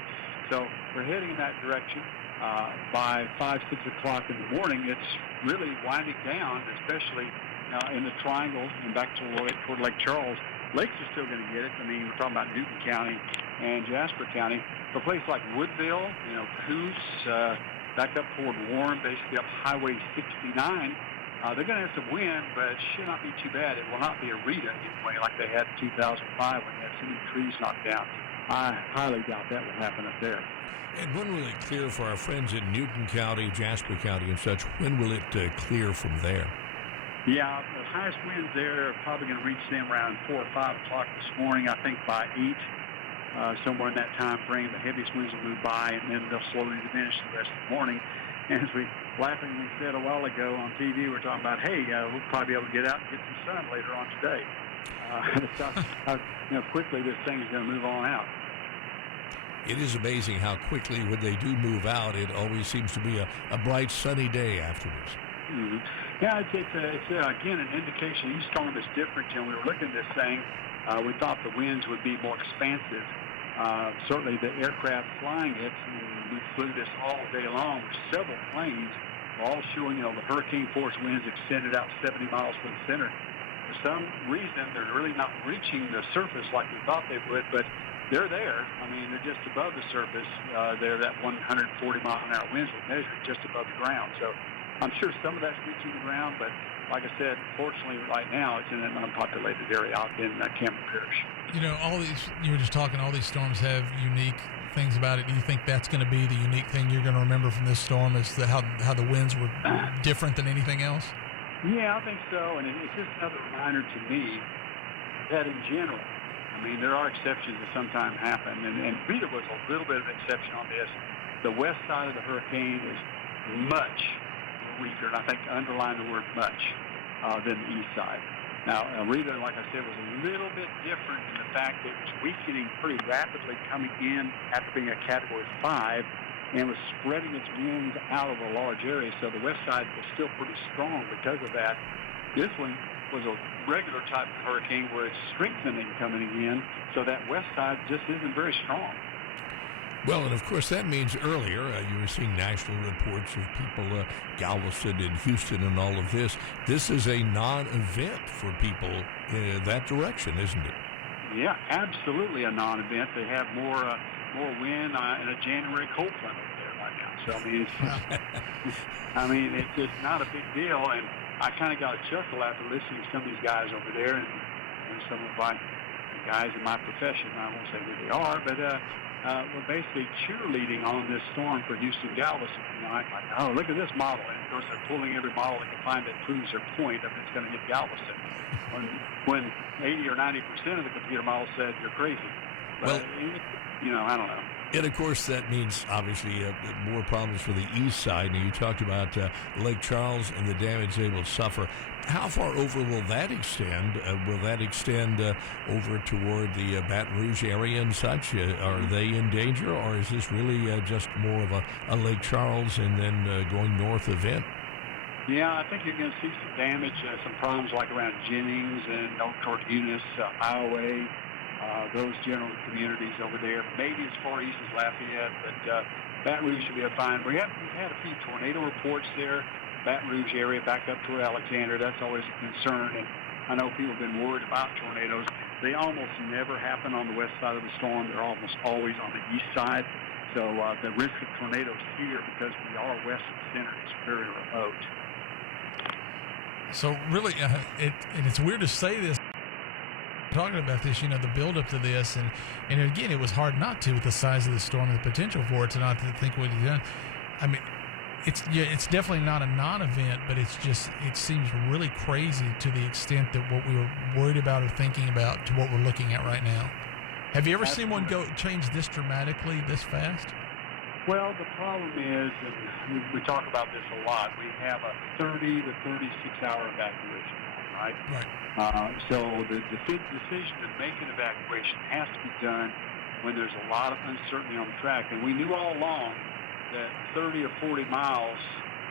So we're heading in that direction. By 5, 6 o'clock in the morning, it's really winding down, especially in the Triangle and back toward Lake Charles. Lakes are still going to get it. I mean, we're talking about Newton County and Jasper County. For a place like Woodville, Coos, back up toward Warren, basically up Highway 69, they're going to have some wind, but it should not be too bad. It will not be a Rita anyway, like they had in 2005 when they had so many trees knocked down. I highly doubt that will happen up there. And when will it clear for our friends in Newton County, Jasper County, and such? When will it clear from there? Yeah, the highest winds there are probably going to reach them around 4 or 5 o'clock this morning. I think by 8. Somewhere in that time frame, the heaviest winds will move by, and then they'll slowly diminish the rest of the morning. And as we laughingly said a while ago on TV, we're talking about, hey, we'll probably be able to get out and get some sun later on today. That's how quickly this thing is going to move on out. It is amazing how quickly, when they do move out, it always seems to be a bright, sunny day afterwards. Mm-hmm. Yeah, it's again, an indication. Each storm is different. We were looking at this thing. We thought the winds would be more expansive. Certainly the aircraft flying it, we flew this all day long with several planes, all showing, the hurricane force winds extended out 70 miles from the center. For some reason, they're really not reaching the surface like we thought they would, but they're there. I mean, they're just above the surface. They're that 140-mile-an-hour winds we're measuring just above the ground. So I'm sure some of that's reaching the ground, but like I said, fortunately, right now it's in an unpopulated area out in Cameron Parish. You know, you were just talking, all these storms have unique things about it. Do you think that's going to be the unique thing you're going to remember from this storm, is how the winds were different than anything else? Yeah, I think so. And it's just another reminder to me that in general, I mean, there are exceptions that sometimes happen, and Rita was a little bit of an exception on this. The west side of the hurricane is much weaker, and I think underline the word much, than the east side. Now, Rita, like I said, was a little bit different in the fact that it was weakening pretty rapidly coming in after being a Category 5 and was spreading its winds out of a large area, so the west side was still pretty strong because of that. This one was a regular type of hurricane where it's strengthening coming in, so that west side just isn't very strong. Well, and of course that means earlier you were seeing national reports of people, Galveston and Houston and all of this. This is a non-event for people that direction, isn't it? Yeah, absolutely a non-event. They have more wind in a January cold front over there right now. So I mean, it's just not a big deal. And I kind of got a chuckle after listening to some of these guys over there, and some of my guys in my profession. I won't say who they are, but we're basically cheerleading on this storm for Houston Galveston tonight. Like, oh, look at this model. And of course, they're pulling every model they can find that proves their point of it's going to hit Galveston. When 80 or 90% of the computer models said you're crazy. But, I don't know. And, of course, that means, obviously, more problems for the east side. And you talked about Lake Charles and the damage they will suffer. How far over will that extend? Will that extend over toward the Baton Rouge area and such? Are they in danger, or is this really just more of a Lake Charles and then going north event? Yeah, I think you're going to see some damage, some problems like around Jennings and toward Eunice, Iowa, those general communities over there, maybe as far east as Lafayette, but Baton Rouge should be fine. We've had a few tornado reports there, Baton Rouge area back up toward Alexander. That's always a concern, and I know people have been worried about tornadoes. They almost never happen on the west side of the storm. They're almost always on the east side. So the risk of tornadoes here, because we are west of the center, is very remote. So really, it's weird to say this, talking about this, the build up to this, and again, it was hard not to, with the size of the storm and the potential for it, to not to think what he's done. I mean, it's definitely not a non-event, but it seems really crazy to the extent that what we were worried about or thinking about to what we're looking at right now. Have you ever seen one change this dramatically, this fast? Well, the problem is, and we talk about this a lot, we have a 30 to 36-hour evacuation, right? Right. So the decision to make an evacuation has to be done when there's a lot of uncertainty on the track. And we knew all along that 30 or 40 miles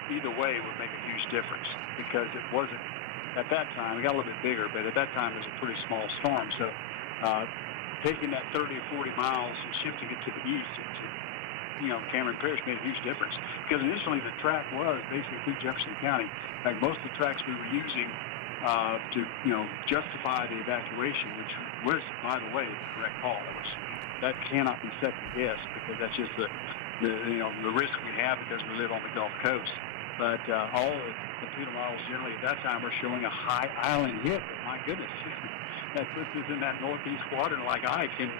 either way would make a huge difference, because it wasn't, at that time, it got a little bit bigger, but at that time it was a pretty small storm. So taking that 30 or 40 miles and shifting it to the east into Cameron Parish made a huge difference, because initially the track was basically through Jefferson County. Like most of the tracks we were using to justify the evacuation, which was, by the way, the correct call. That cannot be second guessed, because that's just the risk we have because we live on the Gulf Coast. But all the computer models generally at that time were showing a high island hit. But my goodness, that puts us in that northeast quadrant like Ike, and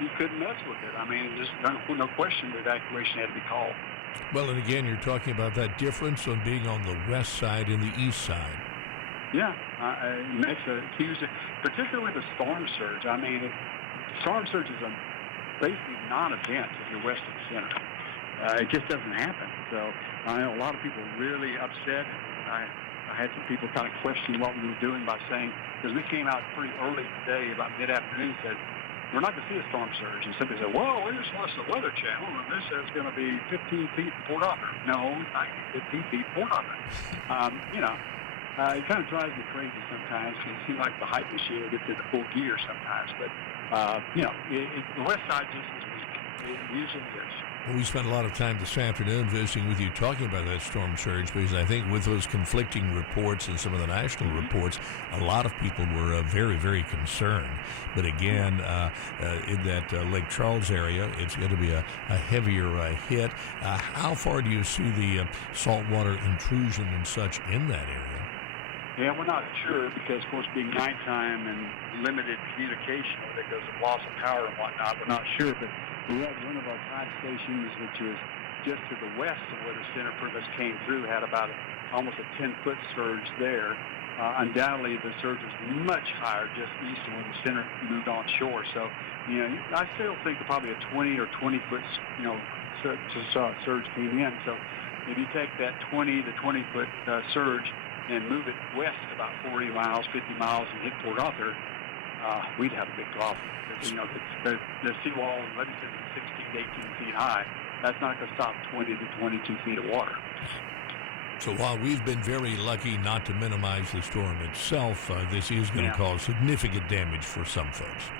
you couldn't mess with it. I mean, just no question the evacuation had to be called. Well, and again, you're talking about that difference on being on the west side and the east side. Yeah, it makes a huge, particularly with the storm surge. I mean, storm surge is basically non-event if you're west of the center. It just doesn't happen. So I know a lot of people are really upset. I had some people kind of question what we were doing by saying, because we came out pretty early today, about mid-afternoon, said, we're not going to see a storm surge. And somebody said, well, we just watched the Weather Channel, and this says it's going to be 15 feet in Port Arthur. No, not 15 feet in Port Arthur. It kind of drives me crazy sometimes, because it seems like the hype machine gets into full gear sometimes. But, the west side just is weak. It usually is. Well, we spent a lot of time this afternoon visiting with you talking about that storm surge because I think with those conflicting reports and some of the national reports, a lot of people were very, very concerned. But again, in that Lake Charles area, it's going to be a heavier hit. How far do you see the saltwater intrusion and such in that area? Yeah, we're not sure because, of course, being nighttime and limited communication because of loss of power and whatnot, we're not sure. But we had one of our tide stations, which is just to the west of where the center pretty much came through, had about almost a 10-foot surge there. Undoubtedly, the surge was much higher just east of where the center moved on shore. So, I still think probably a 20 or 20-foot, surge came in. So if you take that 20 to 20-foot surge and move it west about 40 miles, 50 miles, and hit Port Arthur, we'd have a big problem. The seawall, let me say, 16 to 18 feet high. That's not going to stop 20 to 22 feet of water. So while we've been very lucky not to minimize the storm itself, this is going to cause significant damage for some folks.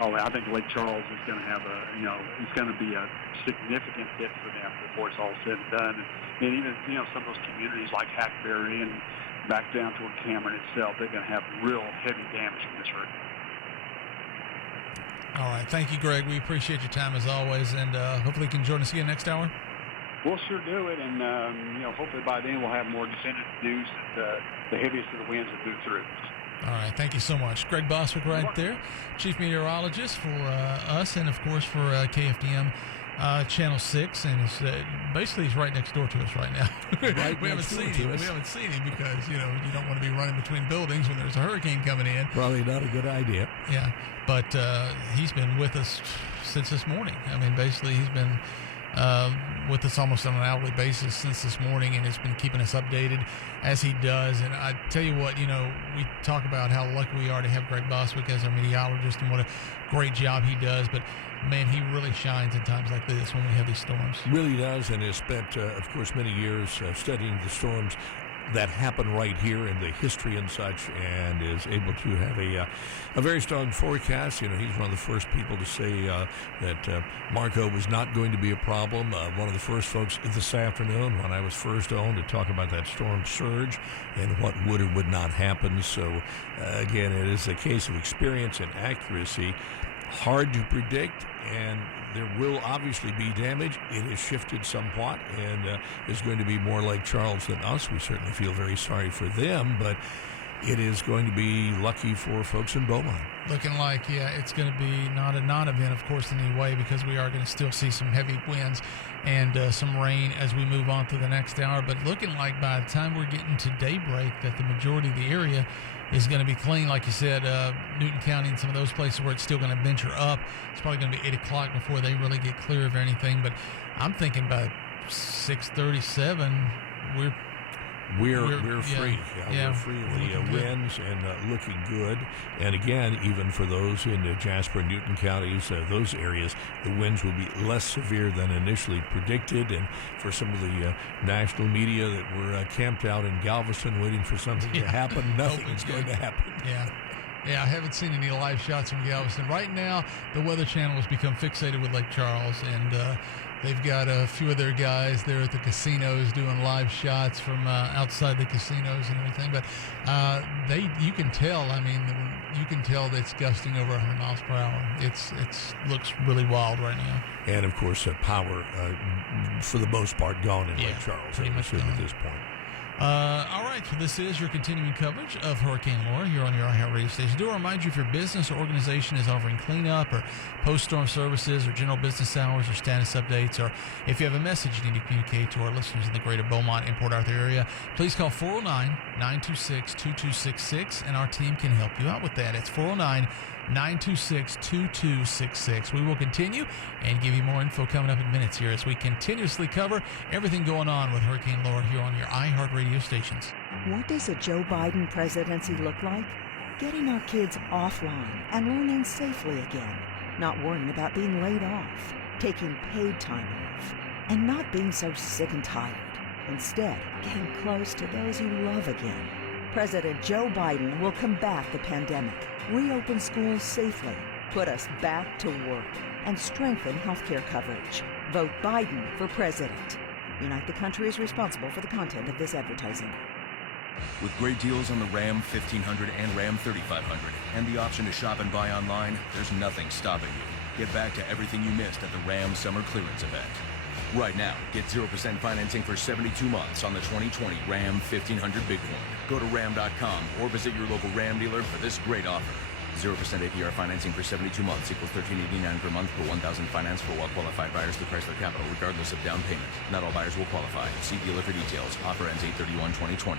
Oh, I think Lake Charles is going to have it's going to be a significant hit for them before it's all said and done. And even, some of those communities like Hackberry and back down toward Cameron itself, they're going to have real heavy damage from this hurricane. All right. Thank you, Greg. We appreciate your time as always, and hopefully you can join us again next hour. We'll sure do it, and hopefully by then we'll have more definitive news that the heaviest of the winds have moved through. All right. Thank you so much. Greg Boswick right there, Chief Meteorologist for us and, of course, for KFDM Channel 6, and he's right next door to us right now. We haven't seen him because, you don't want to be running between buildings when there's a hurricane coming in. Probably not a good idea. Yeah, but he's been with us since this morning. I mean, basically he's been with us almost on an hourly basis since this morning, and has been keeping us updated as he does. And I tell you what, we talk about how lucky we are to have Greg Boswick as our meteorologist and what a great job he does, but man, he really shines in times like this when we have these storms. Really does, and has spent, of course, many years studying the storms that happen right here in the history and such, and is able to have a very strong forecast. He's one of the first people to say that Marco was not going to be a problem. One of the first folks this afternoon when I was first on to talk about that storm surge and what would or would not happen. So again, it is a case of experience and accuracy. Hard to predict, and there will obviously be damage. It has shifted somewhat and is going to be more like Charles than us. We certainly feel very sorry for them, but it is going to be lucky for folks in Beaumont. Looking like, it's going to be not a non-event, of course, in any way, because we are going to still see some heavy winds and some rain as we move on to the next hour. But looking like by the time we're getting to daybreak that the majority of the area is going to be clean. Like you said, Newton County and some of those places where it's still going to venture up, it's probably going to be 8 o'clock before they really get clear of anything. But I'm thinking by 6:37, we're free. We're free of the winds and looking good. And again, even for those in Jasper and Newton counties, those areas, the winds will be less severe than initially predicted. And for some of the national media that were camped out in Galveston waiting for something to happen, nothing's going to happen. Yeah, I haven't seen any live shots from Galveston. Right now, the Weather Channel has become fixated with Lake Charles, and they've got a few of their guys there at the casinos doing live shots from outside the casinos and everything. But you can tell. I mean, you can tell that it's gusting over 100 miles per hour. It's looks really wild right now. And of course, power for the most part gone in Lake Charles. Pretty much gone at this point. All right, so this is your continuing coverage of Hurricane Laura here on your iHeart radio station. Do remind you, if your business or organization is offering cleanup or post-storm services or general business hours or status updates, or if you have a message you need to communicate to our listeners in the greater Beaumont and Port Arthur area, please call 409-926-2266, and our team can help you out with that. It's 409-926-2266. We will continue and give you more info coming up in minutes here as we continuously cover everything going on with Hurricane Laura here on your iHeart radio stations. What does a Joe Biden presidency look like? Getting our kids offline and learning safely again, not worrying about being laid off, taking paid time off, and not being so sick and tired. Instead, getting close to those you love again. President Joe Biden will combat the pandemic, reopen schools safely, put us back to work. and strengthen healthcare coverage. Vote Biden for president. Unite the Country is responsible for the content of this advertising. With great deals on the Ram 1500 and Ram 3500 and the option to shop and buy online, there's nothing stopping you. Get back to everything you missed at the Ram Summer Clearance event. Right now, get 0% financing for 72 months on the 2020 Ram 1500 Bighorn. Go to ram.com or visit your local Ram dealer for this great offer. 0% APR financing for 72 months equals $13.89 per month per 1,000 finance for well-qualified buyers through Chrysler Capital, regardless of down payment. Not all buyers will qualify. See dealer for details. Offer ends 8/31/2020.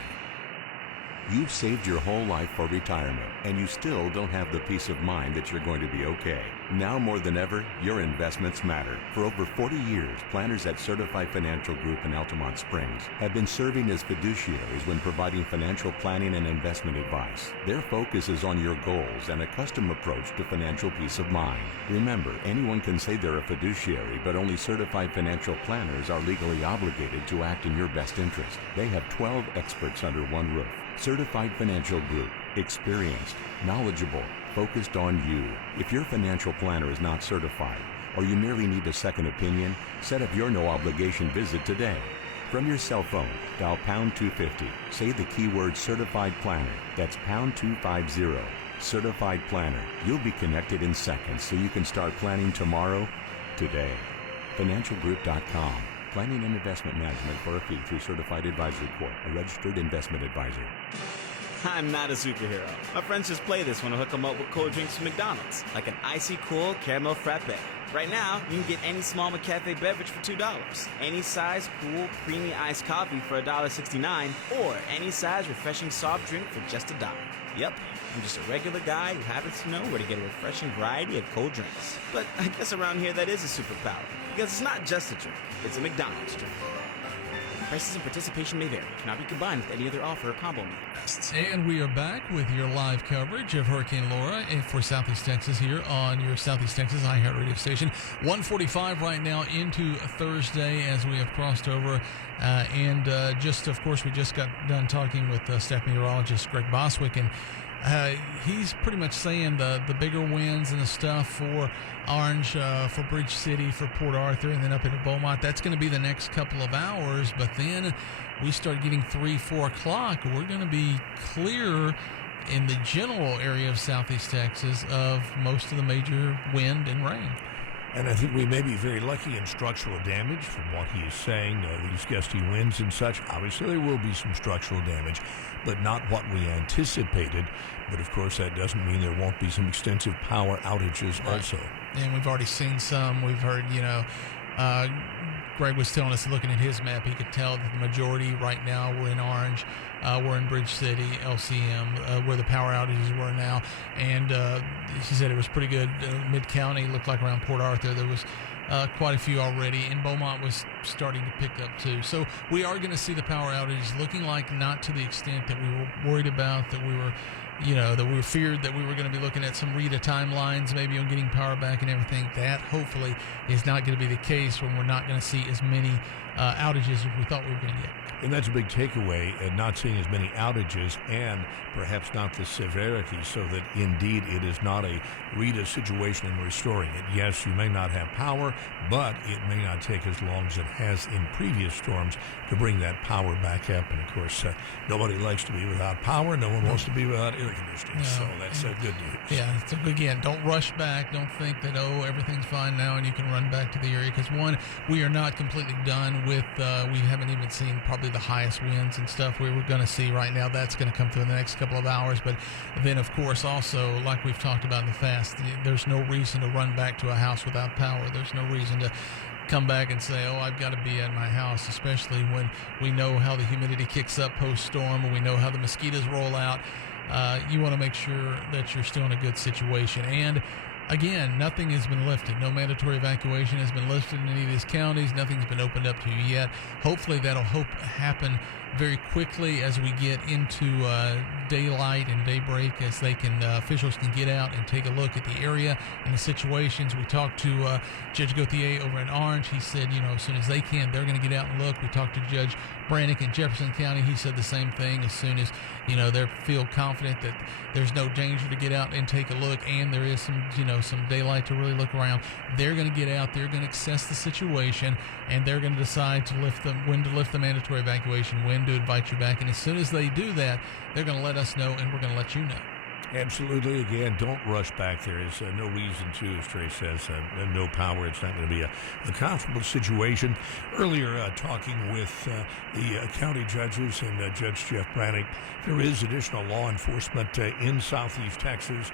You've saved your whole life for retirement, and you still don't have the peace of mind that you're going to be okay. Now more than ever, your investments matter. For over 40 years, planners at Certified Financial Group in Altamont Springs have been serving as fiduciaries when providing financial planning and investment advice. Their focus is on your goals and a custom approach to financial peace of mind. Remember, anyone can say they're a fiduciary, but only certified financial planners are legally obligated to act in your best interest. They have 12 experts under one roof. Certified Financial Group, experienced, knowledgeable, focused on you. If your financial planner is not certified, or you merely need a second opinion, set up your no-obligation visit today. From your cell phone, dial pound 250. Say the keyword Certified Planner. That's pound 250. Certified Planner. You'll be connected in seconds so you can start planning tomorrow, today. FinancialGroup.com. Planning and investment management for a fee through Certified Advisory Corp., a registered investment advisor. I'm not a superhero. My friends just play this when I hook them up with cold drinks from McDonald's, like an icy cool caramel frappe. Right now, you can get any small McCafe beverage for $2, any size cool creamy iced coffee for $1.69, or any size refreshing soft drink for just $1. Yep, I'm just a regular guy who happens to know where to get a refreshing variety of cold drinks. But I guess around here that is a superpower, because it's not just a drink, it's a McDonald's drink. Prices and participation may vary. Cannot be combined with any other offer or combo meal. And we are back with your live coverage of Hurricane Laura for Southeast Texas here on your Southeast Texas iHeart radio station. 1:45 right now into Thursday as we have crossed over. Of course, we just got done talking with staff meteorologist Greg Boswick, and he's pretty much saying the bigger winds and the stuff for Orange, for Bridge City, for Port Arthur, and then up into Beaumont, that's going to be the next couple of hours. But then we start getting 3, 4 o'clock. We're going to be clear in the general area of Southeast Texas of most of the major wind and rain. And I think we may be very lucky in structural damage from what he is saying, these gusty winds and such. Obviously, there will be some structural damage, but not what we anticipated. But, of course, that doesn't mean there won't be some extensive power outages also. And we've already seen some. We've heard, Greg was telling us, looking at his map, he could tell that the majority right now were in Orange. We're in Bridge City, LCM, where the power outages were now. And he said it was pretty good. Mid-county looked like around Port Arthur there was quite a few already. And Beaumont was starting to pick up too. So we are going to see the power outages looking like not to the extent that we were worried about, that we were, that we feared that we were going to be looking at some RETA timelines maybe on getting power back and everything. That hopefully is not going to be the case when we're not going to see as many outages as we thought we were going to get. And that's a big takeaway, not seeing as many outages and perhaps not the severity, so that indeed it is not a RETA situation in restoring it. Yes, you may not have power, but it may not take as long as it has in previous storms to bring that power back up. And, of course, nobody likes to be without power. No one wants to be without air conditioning. No. So that's good news. Yeah, so again, don't rush back. Don't think that, everything's fine now and you can run back to the area. Because, one, we are not completely done with, we haven't even seen probably the highest winds and stuff we were going to see right now. That's going to come through in the next couple of hours. But then, of course, also, like we've talked about in the past, there's no reason to run back to a house without power. There's no reason to come back and say, I've got to be at my house, especially when we know how the humidity kicks up post-storm and we know how the mosquitoes roll out. You want to make sure that you're still in a good situation. And again, nothing has been lifted. No mandatory evacuation has been lifted in any of these counties. Nothing's been opened up to you yet. Hopefully that'll happen very quickly as we get into daylight and daybreak, as they can officials can get out and take a look at the area and the situations. We talked to Judge Gauthier over in Orange. He said, as soon as they can, they're going to get out and look. We talked to Judge Brannick in Jefferson County. He said the same thing. As soon as they feel confident that there's no danger, to get out and take a look, and there is some with some daylight to really look around, they're going to get out, they're going to assess the situation, and they're going to decide when to lift the mandatory evacuation, when to invite you back. And as soon as they do that, they're going to let us know, and we're going to let you know. Absolutely. Again, don't rush back. There is no reason to, as Trey says, no power. It's not going to be a comfortable situation. Earlier, talking with the county judges and Judge Jeff Brannick, there is additional law enforcement in southeast Texas.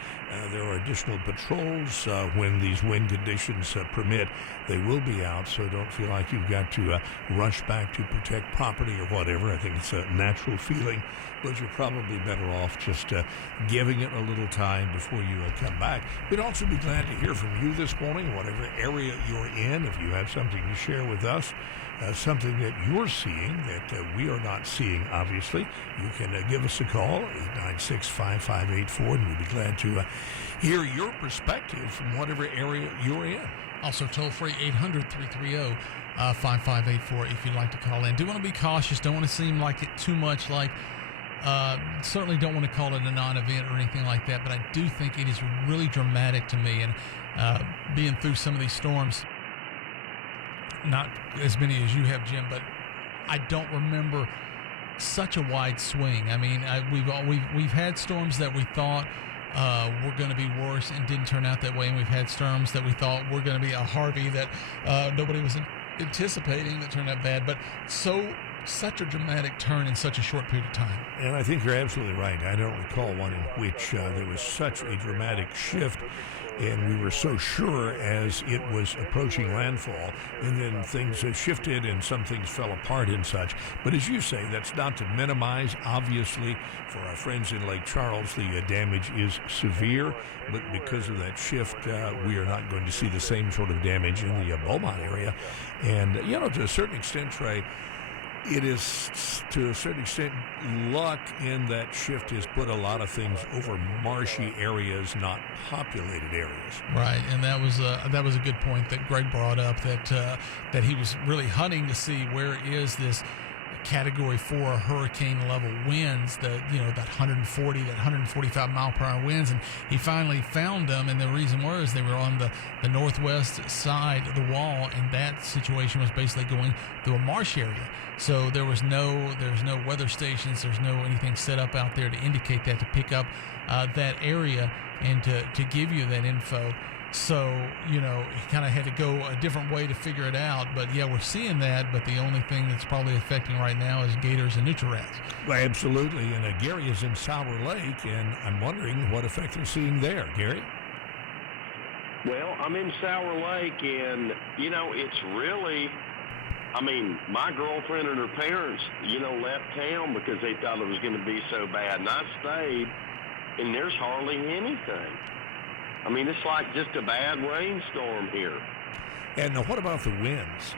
There are additional patrols when these wind conditions permit. They will be out, so don't feel like you've got to rush back to protect property or whatever. I think it's a natural feeling, but you're probably better off just giving it a little time before you come back. We'd also be glad to hear from you this morning, whatever area you're in. If you have something to share with us, something that you're seeing that we are not seeing, obviously, you can give us a call, 896-5584, and we'd be glad to hear your perspective from whatever area you're in. Also, toll-free 800-330-5584 if you'd like to call in. Do want to be cautious. Don't want to seem like it too much like certainly don't want to call it a non-event or anything like that, but I do think it is really dramatic to me. And being through some of these storms, not as many as you have, Jim, but I don't remember such a wide swing. I mean, we've had storms that we thought were going to be worse and didn't turn out that way, and we've had storms that we thought were going to be a Harvey that nobody was anticipating that turned out bad. But such a dramatic turn in such a short period of time. And I think you're absolutely right. I don't recall one in which there was such a dramatic shift, and we were so sure as it was approaching landfall, and then things shifted and some things fell apart and such. But as you say, that's not to minimize. Obviously, for our friends in Lake Charles, the damage is severe, but because of that shift, we are not going to see the same sort of damage in the Beaumont area. And, to a certain extent, Trey, it is, to a certain extent, luck in that shift has put a lot of things over marshy areas, not populated areas. Right, and that was a good point that Greg brought up, that he was really hunting to see where is this Category 4 hurricane level winds, that 140, that 145 mile per hour winds, and he finally found them. And the reason was they were on the northwest side of the wall, and that situation was basically going through a marsh area. So there's no weather stations, there's no anything set up out there to indicate that, to pick up that area and to give you that info. So, he kind of had to go a different way to figure it out. But, yeah, we're seeing that. But the only thing that's probably affecting right now is gators and nutria rats. Well, absolutely. And Gary is in Sour Lake, and I'm wondering what effect they're seeing there. Gary? Well, I'm in Sour Lake, and, it's really, my girlfriend and her parents, left town because they thought it was going to be so bad. And I stayed, and there's hardly anything. It's like just a bad rainstorm here. And what about the winds?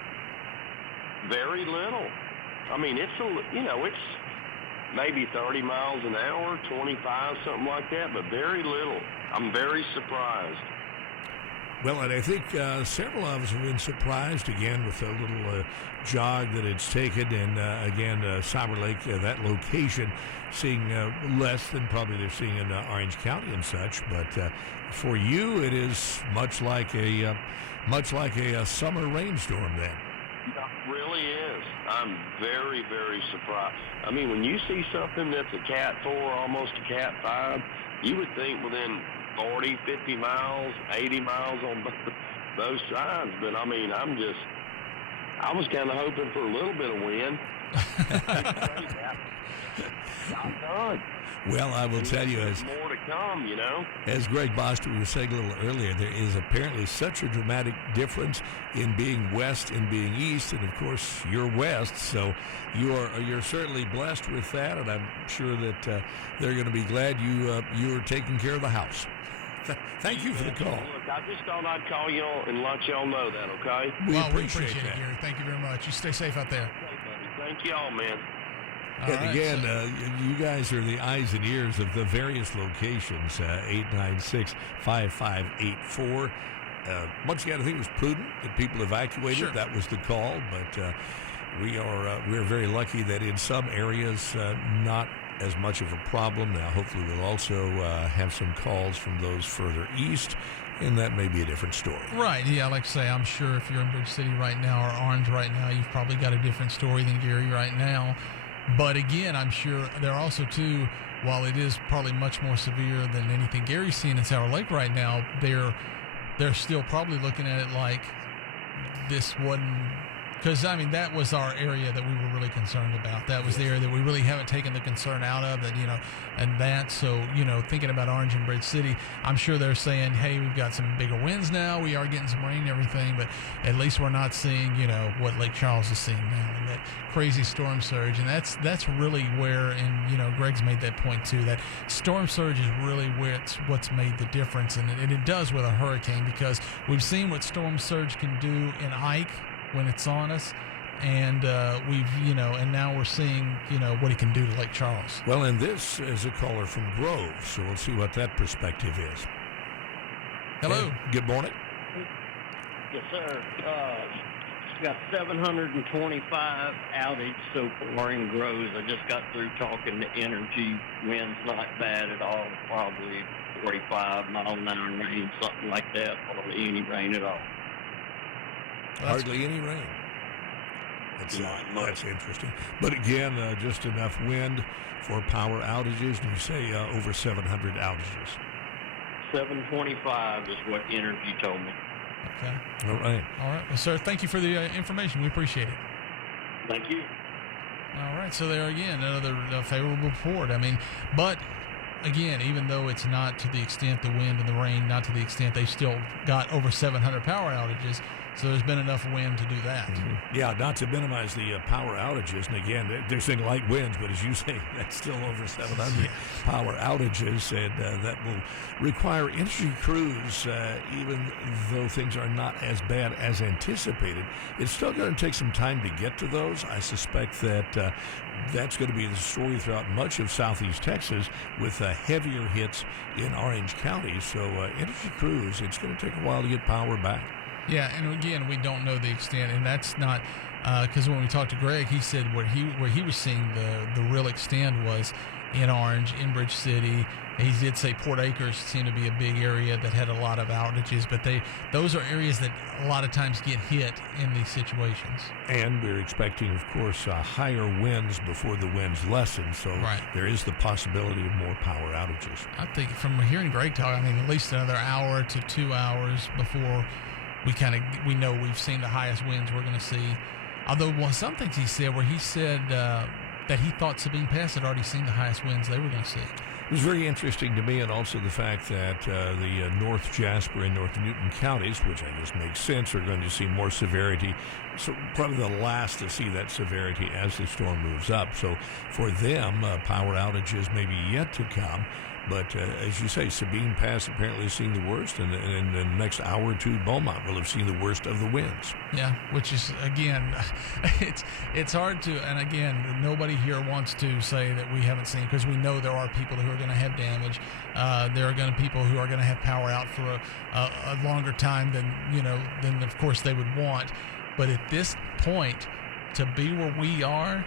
Very little. It's maybe 30 miles an hour, 25, something like that, but very little. I'm very surprised. Well, and I think several of us have been surprised, again, with a little jog that it's taken. And, again, Sour Lake, that location, seeing less than probably they're seeing in Orange County and such. But for you, it is much like a summer rainstorm then. It really is. I'm very, very surprised. When you see something that's a Cat 4, almost a Cat 5, you would think within 40, 50 miles, 80 miles on both sides. But, I was kind of hoping for a little bit of wind. Well, I will tell you, there's more to come, as Greg Bostwick was saying a little earlier, there is apparently such a dramatic difference in being west and being east, and of course you're west, so you're certainly blessed with that, and I'm sure that they're going to be glad you're taking care of the house. Thank you for the call. Look, I just thought I'd call you and let y'all know that, okay? We appreciate it, Gary. Thank you very much. You stay safe out there. Thank you all, man. And again, you guys are the eyes and ears of the various locations, 896-5584. Once again, I think it was prudent that people evacuated. Sure. That was the call, but we're very lucky that in some areas, not as much of a problem. Now, hopefully we'll also have some calls from those further east, and that may be a different story. Right, yeah, like I say, I'm sure if you're in Bridge City right now or Orange right now, you've probably got a different story than Gary right now. But again, I'm sure there are also, too, while it is probably much more severe than anything Gary's seeing in Sour Lake right now, they're still probably looking at it like this wasn't, because, I mean, that was our area that we were really concerned about. That was the area that we really haven't taken the concern out of, that, and that. So, thinking about Orange and Bridge City, I'm sure they're saying, hey, we've got some bigger winds now. We are getting some rain and everything, but at least we're not seeing, what Lake Charles is seeing now, and that crazy storm surge. And that's really where, and, Greg's made that point too, that storm surge is really what's made the difference. And it does with a hurricane, because we've seen what storm surge can do in Ike when it's on us, and and now we're seeing, what it can do to Lake Charles. Well, and this is a caller from Grove, so we'll see what that perspective is. Hello. Hey, good morning. Yes, sir. Got 725 outage so far in Groves. I just got through talking to Energy. Wind's not bad at all, probably 45 mile an hour rain, something like that, hardly any rain at all. Hardly any rain. That's interesting. But again, just enough wind for power outages, and you say over 700 outages. 725 is what Energy told me. Okay. All right. Well, sir, thank you for the information. We appreciate it. Thank you. All right. So there again, another favorable report. I mean, but again, even though it's not to the extent the wind and the rain, not to the extent they still got over 700 power outages. So there's been enough wind to do that. Mm-hmm. Yeah, not to minimize the power outages. And again, they're saying light winds, but as you say, that's still over 700 power outages. And that will require energy crews, even though things are not as bad as anticipated. It's still going to take some time to get to those. I suspect that that's going to be the story throughout much of southeast Texas, with heavier hits in Orange County. So energy crews, it's going to take a while to get power back. Yeah, and again, we don't know the extent, and that's not because when we talked to Greg, he said where he was seeing the real extent was in Orange, in Bridge City. He did say Port Acres seemed to be a big area that had a lot of outages, but those are areas that a lot of times get hit in these situations. And we're expecting, of course, higher winds before the winds lessen, so there is the possibility of more power outages. I think from hearing Greg talk, I mean, at least another hour to 2 hours before we know we've seen the highest winds we're going to see. Although, some things he said where he said that he thought Sabine Pass had already seen the highest winds they were going to see. It was very interesting to me, and also the fact that the North Jasper and North Newton counties, which I guess makes sense, are going to see more severity. So probably the last to see that severity as the storm moves up. So for them, power outages may be yet to come. But as you say, Sabine Pass apparently has seen the worst, and in the next hour or two, Beaumont will have seen the worst of the winds. Yeah, which is, again, it's hard to, and again, nobody here wants to say that we haven't seen, because we know there are people who are going to have damage. There are going to be people who are going to have power out for a longer time than of course they would want. But at this point, to be where we are,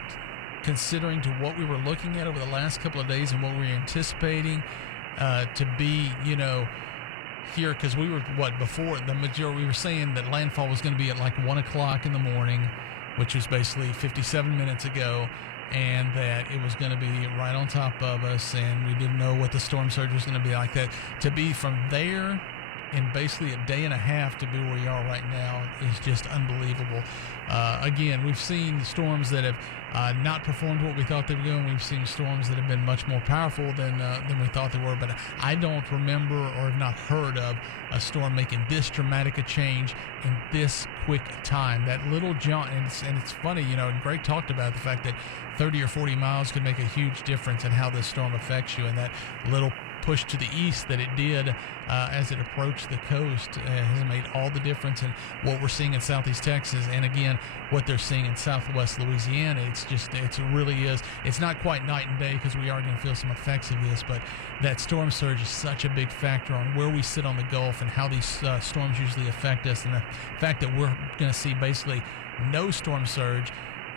considering to what we were looking at over the last couple of days and what we were anticipating to be, here, because we were, before the majority, we were saying that landfall was going to be at like 1 o'clock in the morning, which was basically 57 minutes ago, and that it was going to be right on top of us, and we didn't know what the storm surge was going to be like. That to be from there in basically a day and a half to be where we are right now is just unbelievable. Again, we've seen storms that have not performed what we thought they were doing. We've seen storms that have been much more powerful than we thought they were, but I don't remember or have not heard of a storm making this dramatic a change in this quick time. That little jump, and it's funny, and Greg talked about the fact that 30 or 40 miles could make a huge difference in how this storm affects you, and that little push to the east that it did as it approached the coast has made all the difference in what we're seeing in southeast Texas, and again what they're seeing in southwest Louisiana. It really is. It's not quite night and day, because we are going to feel some effects of this, but that storm surge is such a big factor on where we sit on the Gulf and how these storms usually affect us, and the fact that we're going to see basically no storm surge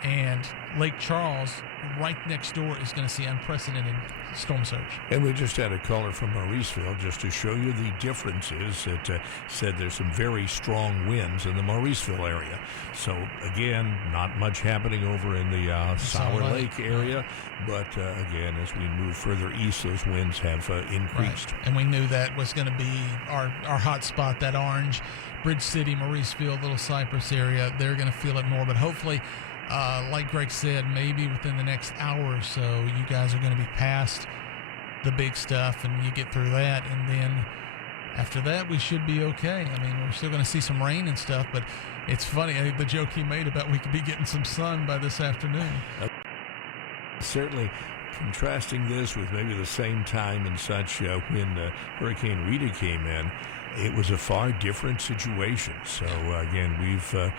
and Lake Charles, right next door, is going to see unprecedented storm surge. And we just had a caller from Mauriceville just to show you the differences. It said there's some very strong winds in the Mauriceville area. So, again, not much happening over in the Sour Lake area. But, again, as we move further east, those winds have increased. Right. And we knew that was going to be our hot spot, that orange, Bridge City, Mauriceville, Little Cypress area. They're going to feel it more. But hopefully, like Greg said, maybe within the next hour or so, you guys are going to be past the big stuff and you get through that. And then after that, we should be okay. I mean, we're still going to see some rain and stuff, but it's funny, the joke he made about we could be getting some sun by this afternoon. Certainly contrasting this with maybe the same time and such when Hurricane Rita came in, it was a far different situation. So, again, we've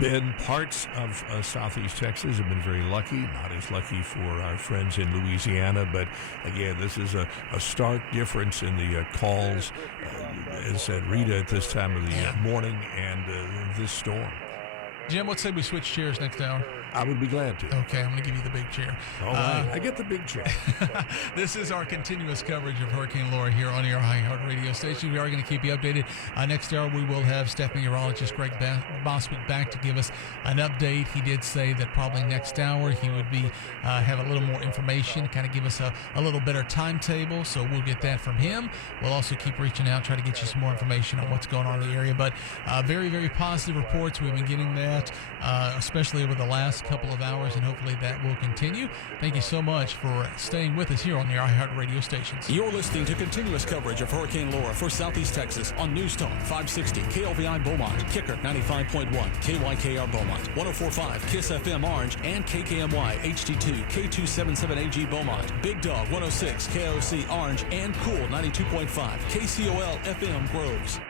been parts of southeast Texas, have been very lucky, not as lucky for our friends in Louisiana. But, again, this is a stark difference in the calls, as said, Rita at this time of the morning and this storm. Jim, let's say we switch chairs next hour. I would be glad to. Okay, I'm going to give you the big chair. All right, I get the big chair. This is our continuous coverage of Hurricane Laura here on your iHeart radio station. We are going to keep you updated. Next hour, we will have staff meteorologist Greg Boswick back to give us an update. He did say that probably next hour he would be have a little more information, kind of give us a little better timetable, so we'll get that from him. We'll also keep reaching out, try to get you some more information on what's going on in the area. But very, very positive reports. We've been getting that, especially over the last couple of hours, and hopefully that will continue. Thank you so much for staying with us here on the iHeart radio stations. You're listening to continuous coverage of Hurricane Laura for Southeast Texas on News Talk 560 KLVI Beaumont, Kicker 95.1 KYKR Beaumont, 104.5 KISS FM Orange, and KKMY HD2 K277AG Beaumont, Big Dog 106 KOC Orange, and Cool 92.5 KCOL FM Groves.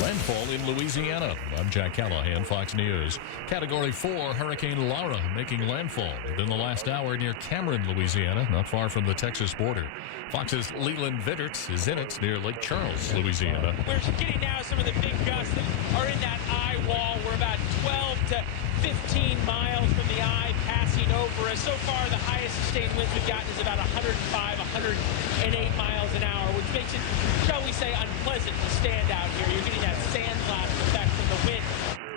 Landfall in Louisiana. I'm Jack Callahan, Fox News. Category 4 Hurricane Laura making landfall within the last hour near Cameron, Louisiana, not far from the Texas border. Fox's Leland Vittert is in it near Lake Charles, Louisiana. We're getting now some of the big gusts that are in that eye wall. We're about 12 to 15 miles from the eye passing over us. So far, the highest sustained winds we've gotten is about 105, 108 miles an hour, which makes it, shall we say, unpleasant to stand out here. You're getting that sandblast effect from the wind.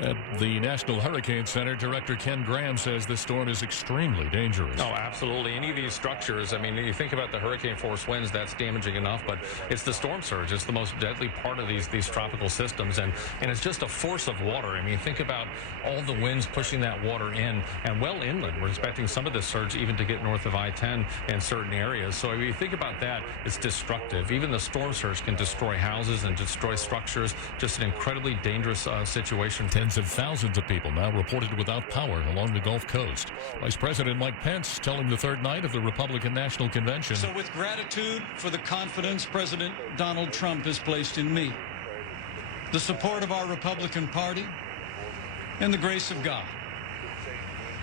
At the National Hurricane Center, Director Ken Graham says this storm is extremely dangerous. Oh, absolutely. Any of these structures, I mean, you think about the hurricane force winds, that's damaging enough, but it's the storm surge. It's the most deadly part of these tropical systems, and it's just a force of water. I mean, think about all the winds pushing that water in, and well inland. We're expecting some of this surge even to get north of I-10 in certain areas. So if you think about that, it's destructive. Even the storm surge can destroy houses and destroy structures. Just an incredibly dangerous situation. Tens of thousands of people now reported without power along the Gulf Coast. Vice President Mike Pence telling the third night of the Republican National Convention. So with gratitude for the confidence President Donald Trump has placed in me, the support of our Republican Party, and the grace of God,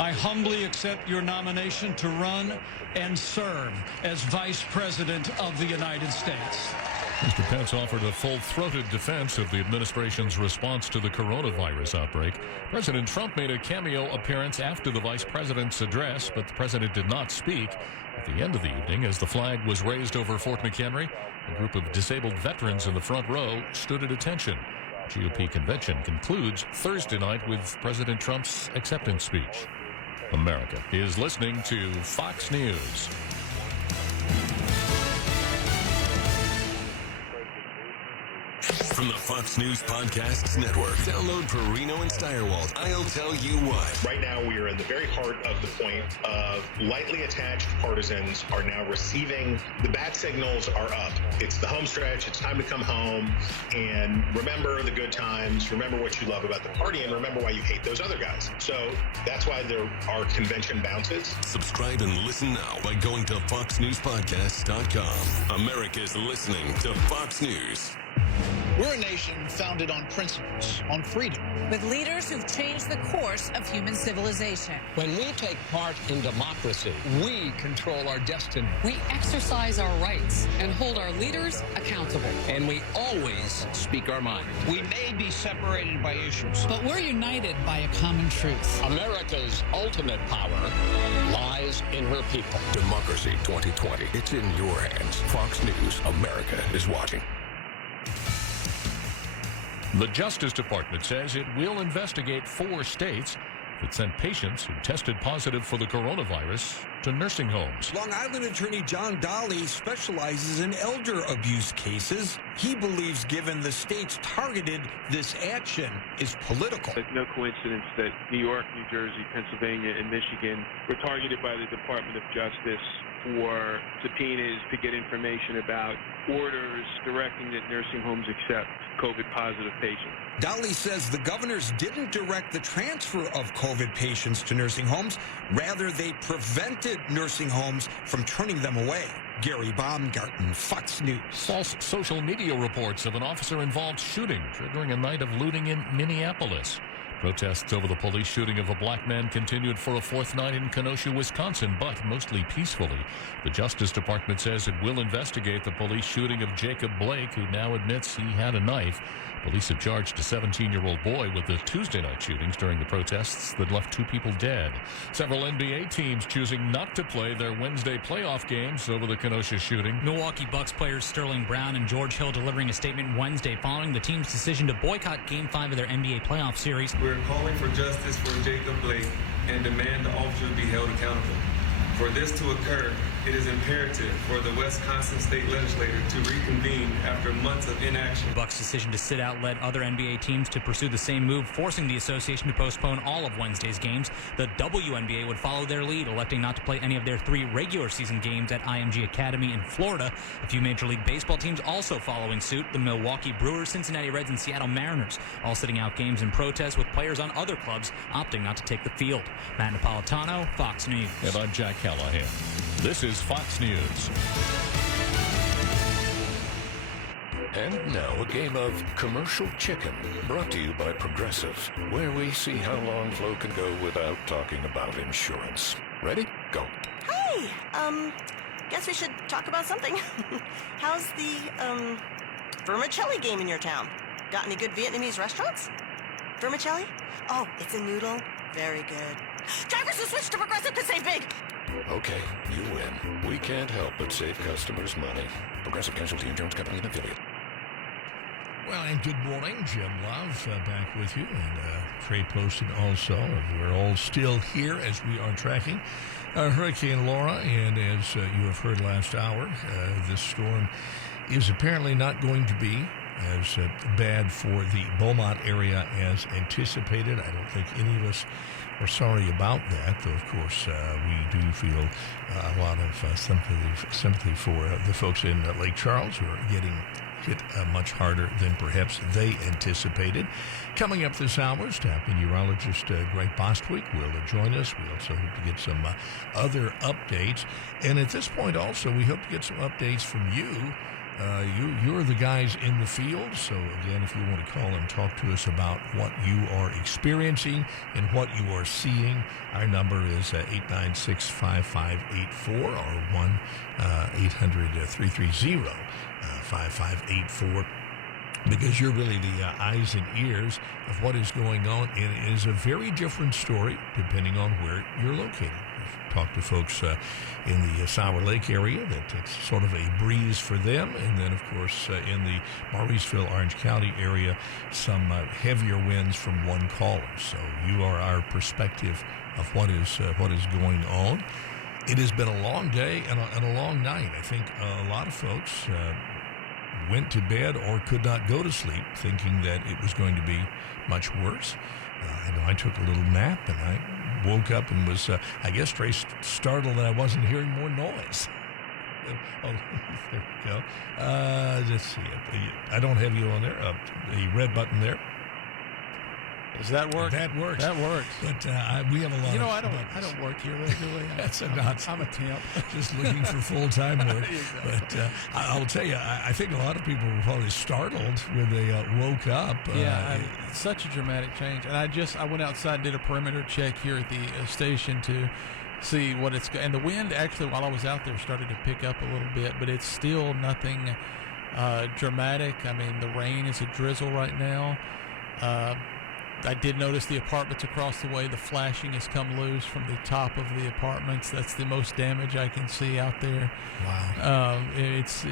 I humbly accept your nomination to run and serve as Vice President of the United States. Mr. Pence offered a full-throated defense of the administration's response to the coronavirus outbreak. President Trump made a cameo appearance after the vice president's address, but the president did not speak. At the end of the evening, as the flag was raised over Fort McHenry, a group of disabled veterans in the front row stood at attention. The GOP convention concludes Thursday night with President Trump's acceptance speech. America is listening to Fox News. From the Fox News Podcasts Network. Download Perino and Steyerwalt. I'll tell you what. Right now, we are in the very heart of the point of lightly attached partisans are now receiving. The bat signals are up. It's the home stretch. It's time to come home. And remember the good times. Remember what you love about the party. And remember why you hate those other guys. So that's why there are convention bounces. Subscribe and listen now by going to FoxNewsPodcasts.com. America's listening to Fox News. We're a nation founded on principles, on freedom. With leaders who've changed the course of human civilization. When we take part in democracy, we control our destiny. We exercise our rights and hold our leaders accountable. And we always speak our mind. We may be separated by issues, but we're united by a common truth. America's ultimate power lies in her people. Democracy 2020. It's in your hands. Fox News. America is watching. The Justice Department says it will investigate 4 states that sent patients who tested positive for the coronavirus to nursing homes. Long Island attorney John Daly specializes in elder abuse cases. He believes given the states targeted, this action is political. It's no coincidence that New York, New Jersey, Pennsylvania, and Michigan were targeted by the Department of Justice for subpoenas to get information about orders directing that nursing homes accept COVID-positive patients. Daly says the governors didn't direct the transfer of COVID patients to nursing homes. Rather, they prevented nursing homes from turning them away. Gary Baumgarten, Fox News. False social media reports of an officer-involved shooting triggering a night of looting in Minneapolis. Protests over the police shooting of a black man continued for a 4th night in Kenosha, Wisconsin, but mostly peacefully. The Justice Department says it will investigate the police shooting of Jacob Blake, who now admits he had a knife. Police have charged a 17-year-old boy with the Tuesday night shootings during the protests that left 2 people dead. Several NBA teams choosing not to play their Wednesday playoff games over the Kenosha shooting. Milwaukee Bucks players Sterling Brown and George Hill delivering a statement Wednesday following the team's decision to boycott Game 5 of their NBA playoff series. We're calling for justice for Jacob Blake and demand the officers be held accountable. For this to occur, it is imperative for the Wisconsin State Legislature to reconvene after months of inaction. The Bucks' decision to sit out led other NBA teams to pursue the same move, forcing the association to postpone all of Wednesday's games. The WNBA would follow their lead, electing not to play any of their 3 regular season games at IMG Academy in Florida. A few Major League Baseball teams also following suit. The Milwaukee Brewers, Cincinnati Reds, and Seattle Mariners all sitting out games in protest, with players on other clubs opting not to take the field. Matt Napolitano, Fox News. And I'm Jack Callahan. This is Fox News. And now a game of Commercial Chicken, brought to you by Progressive, where we see how long Flo can go without talking about insurance. Ready? Go. Hey, guess we should talk about something. How's the, vermicelli game in your town? Got any good Vietnamese restaurants? Vermicelli? Oh, it's a noodle. Very good. Drivers who switch to Progressive could save big. Okay, you win. We can't help but save customers money. Progressive Casualty Insurance Company and affiliate. Well, and good morning. Jim Love back with you, and Trey posted also. We're all still here as we are tracking Hurricane Laura, and as you have heard last hour, this storm is apparently not going to be as bad for the Beaumont area as anticipated. I don't think any of us are sorry about that, though, of course, we do feel a lot of sympathy for the folks in Lake Charles who are getting hit much harder than perhaps they anticipated. Coming up this hour, staff meteorologist Greg Bostwick will join us. We also hope to get some other updates. And at this point also, we hope to get some updates from you. You're the guys in the field, so again, if you want to call and talk to us about what you are experiencing and what you are seeing, our number is 896-5584 or 1-800-330-5584. Because you're really the eyes and ears of what is going on, and it is a very different story depending on where you're located. We've talked to folks in the Sour Lake area that it's sort of a breeze for them, and then, of course, in the Mauriceville, Orange County area, some heavier winds from one caller. So you are our perspective of what is going on. It has been a long day and a long night. I think a lot of folks went to bed or could not go to sleep thinking that it was going to be much worse. I know I took a little nap and I woke up and was, I guess, very startled that I wasn't hearing more noise. Oh, there we go. Let's see. I don't have you on there. The red button there. Does that work? That works. That works. But we have a lot. I don't work here regularly. I'm a temp. Just looking for full-time work. But I'll tell you, I think a lot of people were probably startled when they woke up. It's such a dramatic change. And I went outside and did a perimeter check here at the station to see what it's. And the wind actually, while I was out there, started to pick up a little bit, but it's still nothing dramatic. I mean, the rain is a drizzle right now. I did notice the apartments across the way, the flashing has come loose from the top of the apartments. That's the most damage I can see out there. Wow. It's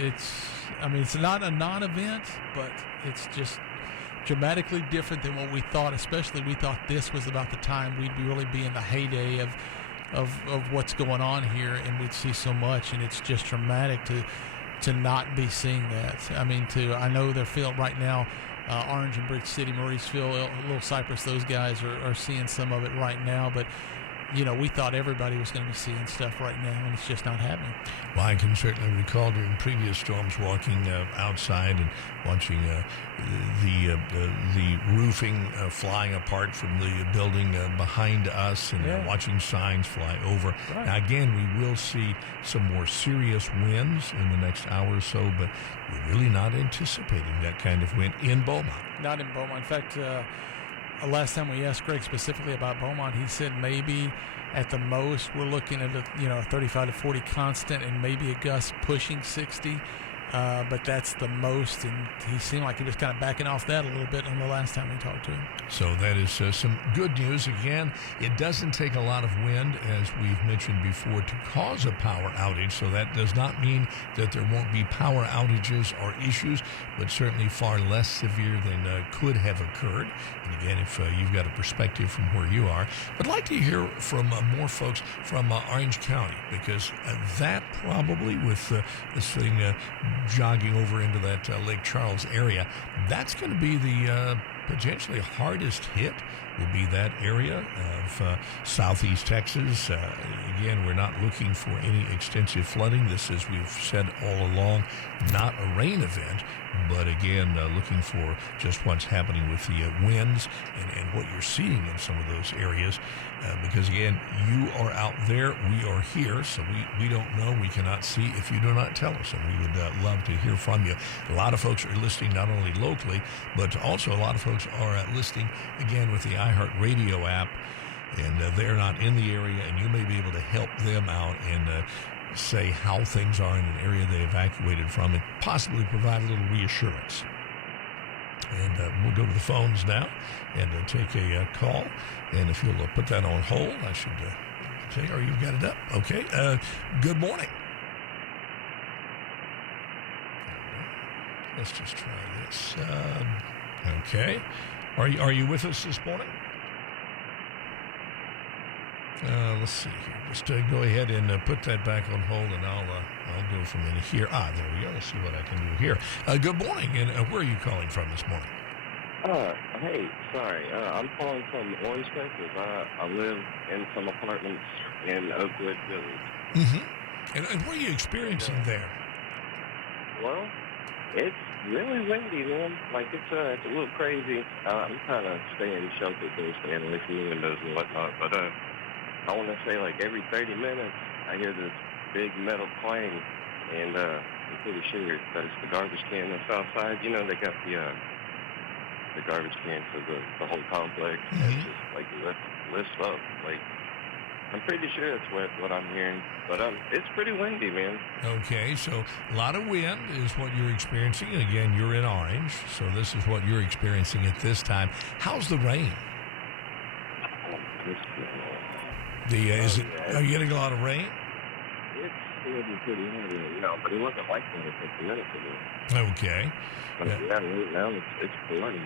not a non-event, but it's just dramatically different than what we thought. Especially we thought this was about the time we'd really be in the heyday of what's going on here, and we'd see so much, and it's just dramatic to not be seeing that. I mean, I know they're feeling right now, Orange and Bridge City, Mauriceville, Little Cypress, those guys are seeing some of it right now, but we thought everybody was going to be seeing stuff right now, and it's just not happening. Well, I can certainly recall during previous storms walking outside and watching the roofing flying apart from the building behind us, and watching signs fly over. Right. Now, again, we will see some more serious winds in the next hour or so, but we're really not anticipating that kind of wind in Beaumont. Not in Beaumont. In fact, last time we asked Greg specifically about Beaumont, he said maybe at the most we're looking at a 35 to 40 constant and maybe a gust pushing 60. But that's the most, and he seemed like he was kind of backing off that a little bit on the last time we talked to him. So that is some good news. Again, it doesn't take a lot of wind, as we've mentioned before, to cause a power outage. So that does not mean that there won't be power outages or issues, but certainly far less severe than could have occurred. And again, if you've got a perspective from where you are, I'd like to hear from more folks from Orange County, because that probably, with this thing jogging over into that Lake Charles area, that's going to be the potentially hardest hit, will be that area of southeast Texas. Again, we're not looking for any extensive flooding. This, as we've said all along, not a rain event, but again, looking for just what's happening with the winds and what you're seeing in some of those areas. Because again, you are out there, we are here, so we don't know, we cannot see if you do not tell us, and we would love to hear from you. A lot of folks are listening not only locally, but also a lot of folks are listening, again, with the iHeartRadio app, and they're not in the area, and you may be able to help them out and say how things are in an area they evacuated from, and possibly provide a little reassurance. And we'll go to the phones now and take a call. And if you'll put that on hold, I should say, or you've got it up. Okay. Good morning. Let's just try this. Okay. Are you with us this morning? Let's see here. Just go ahead and put that back on hold, and I'll go from in here. There we go. Let's see what I can do here. Good morning, and where are you calling from this morning? Hey, sorry. I'm calling from Orange, Texas. I live in some apartments in Oakwood Village. Mm-hmm. And what are you experiencing there? Well, it's really windy, man. Like, it's a little crazy. I'm kind of staying sheltered, though, staying away from the windows and whatnot. But I want to say, like, every 30 minutes, I hear this big metal clang, and I'm pretty sure that it's the garbage can that's outside. You know, they got the garbage can for the whole complex. Mm-hmm. And just, like, lifts up. Like, I'm pretty sure that's what I'm hearing. But it's pretty windy, man. Okay, so a lot of wind is what you're experiencing. And again, you're in Orange, so this is what you're experiencing at this time. How's the rain? Are you getting a lot of rain? It's getting pretty heavy right now, but it wasn't like that 50 minutes ago. Okay. But right now it's pouring.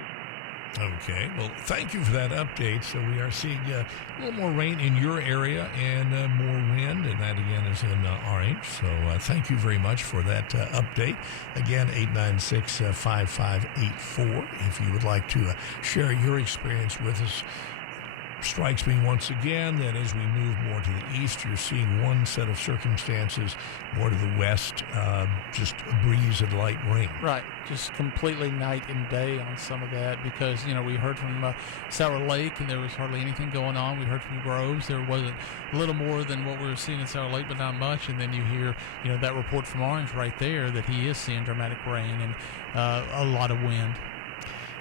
Okay. Well, thank you for that update. So we are seeing a little more rain in your area and more wind, and that again is in Orange. So thank you very much for that update. Again, 896-5584 if you would like to share your experience with us. strikes me once again that as we move more to the east, you're seeing one set of circumstances. More to the west, just a breeze and light rain. Right, just completely night and day on some of that, because we heard from Sour Lake and there was hardly anything going on. We heard from Groves, there wasn't a little more than what we were seeing in Sour Lake, but not much. And then you hear that report from Orange right there that he is seeing dramatic rain and a lot of wind.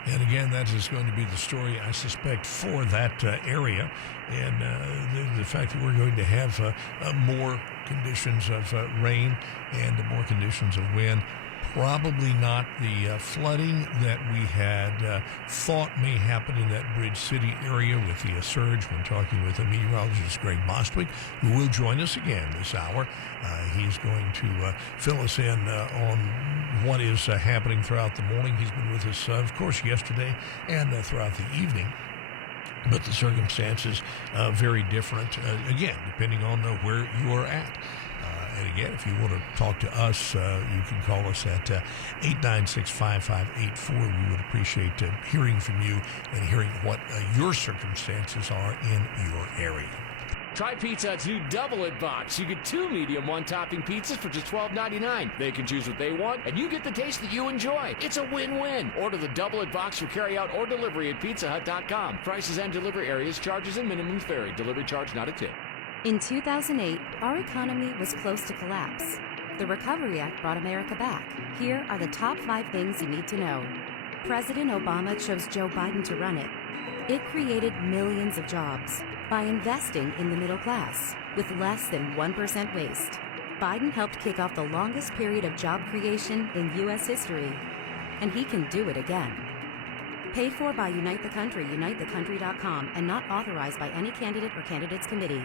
And again, that is going to be the story, I suspect, for that area. And the fact that we're going to have more conditions of rain and more conditions of wind. Probably not the flooding that we had thought may happen in that Bridge City area with the surge. When talking with meteorologist Greg Bostwick, who will join us again this hour. He's going to fill us in on what is happening throughout the morning. He's been with us, of course, yesterday and throughout the evening. But the circumstances very different, again, depending on where you are at. And again, if you want to talk to us, you can call us at 896-5584. We would appreciate hearing from you and hearing what your circumstances are in your area. Try Pizza Hut's new Double It Box. You get 2 medium one-topping pizzas for just $12.99. They can choose what they want, and you get the taste that you enjoy. It's a win-win. Order the Double It Box for carry-out or delivery at pizzahut.com. Prices and delivery areas, charges, and minimums vary. Delivery charge not a tip. In 2008, our economy was close to collapse. The Recovery Act brought America back. Here are the top 5 things you need to know. President Obama chose Joe Biden to run it. It created millions of jobs by investing in the middle class with less than 1% waste. Biden helped kick off the longest period of job creation in U.S. history, and he can do it again. Paid for by Unite the Country, unitethecountry.com, and not authorized by any candidate or candidates committee.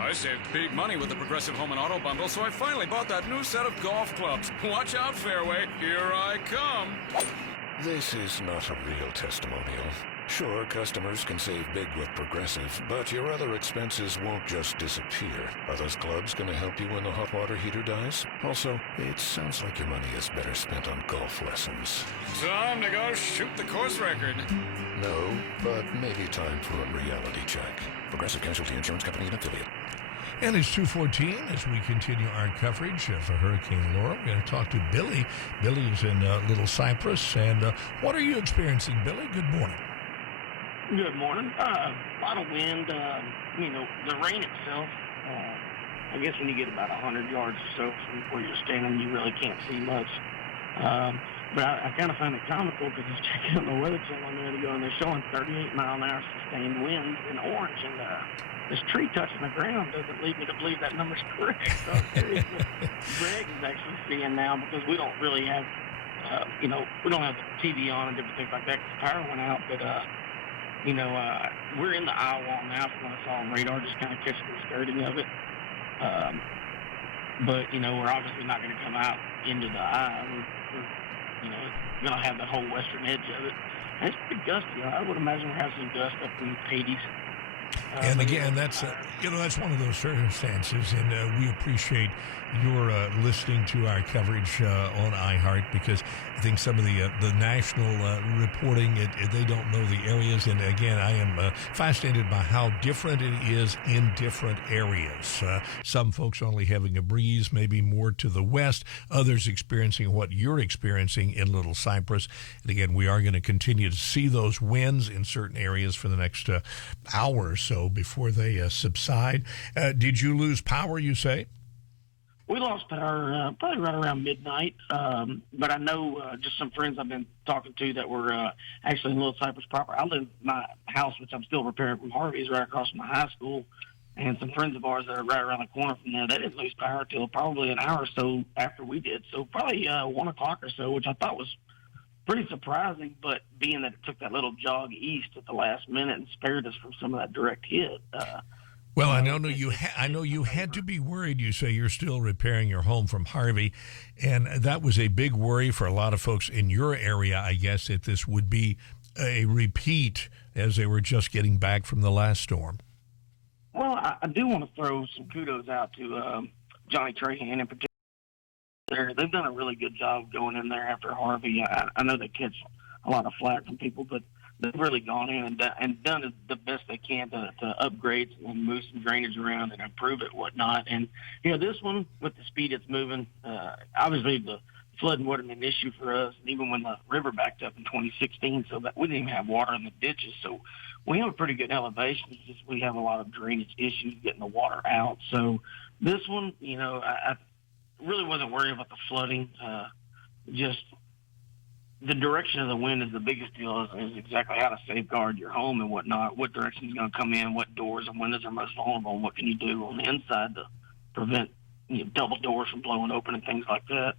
I saved big money with the Progressive Home and Auto Bundle, so I finally bought that new set of golf clubs. Watch out, Fairway. Here I come. This is not a real testimonial. Sure, customers can save big with Progressive, but your other expenses won't just disappear. Are those clubs going to help you when the hot water heater dies? Also, it sounds like your money is better spent on golf lessons. Time to go shoot the course record. No, but maybe time for a reality check. Progressive Casualty Insurance Company and affiliate. And it's 2:14 as we continue our coverage of Hurricane Laura. We're going to talk to Billy. Billy is in Little Cypress. And what are you experiencing, Billy? Good morning. Good morning. A lot of wind. The rain itself, I guess when you get about 100 yards or so from where you're standing, you really can't see much. But I kind of find it comical because I was checking on the Weather Channel a minute ago, and they're showing 38-mile-an-hour sustained winds in orange, and this tree touching the ground doesn't lead me to believe that number's correct. So I'm curious what Greg is actually seeing now, because we don't really have, we don't have the TV on and different things like that because the power went out, but we're in the eye wall now from what I saw on radar, just kind of catching the skirting of it. But we're obviously not going to come out into the eye. We're going to have the whole western edge of it. And it's pretty gusty. I would imagine we're having some gust up in the 80s. And again, that's that's one of those circumstances, and we appreciate your listening to our coverage on iHeart, because I think some of the national reporting, they don't know the areas. And again, I am fascinated by how different it is in different areas. Some folks only having a breeze, maybe more to the west, others experiencing what you're experiencing in Little Cypress. And again, we are going to continue to see those winds in certain areas for the next hour or so before they subside. Did you lose power, you say? We lost power probably right around midnight, but I know just some friends I've been talking to that were actually in Little Cypress proper. I live in my house, which I'm still repairing from Harvey's, right across from the high school, and some friends of ours that are right around the corner from there, they didn't lose power till probably an hour or so after we did, so probably 1 o'clock or so, which I thought was pretty surprising, but being that it took that little jog east at the last minute and spared us from some of that direct hit. Well, I know you had to be worried. You say you're still repairing your home from Harvey, and that was a big worry for a lot of folks in your area, I guess, that this would be a repeat as they were just getting back from the last storm. Well, I do want to throw some kudos out to Johnny Trahan in particular. They've done a really good job going in there after Harvey. I know they catch a lot of flack from people, but they've really gone in and done the best they can to upgrade and move some drainage around and improve it, whatnot. And, this one, with the speed it's moving, obviously the flooding wasn't an issue for us, even when the river backed up in 2016, so that we didn't even have water in the ditches. So we have a pretty good elevation. It's just we have a lot of drainage issues getting the water out. So this one, I really wasn't worried about the flooding. Just the direction of the wind is the biggest deal, is exactly how to safeguard your home and whatnot, what direction is going to come in, what doors and windows are most vulnerable, and what can you do on the inside to prevent double doors from blowing open and things like that.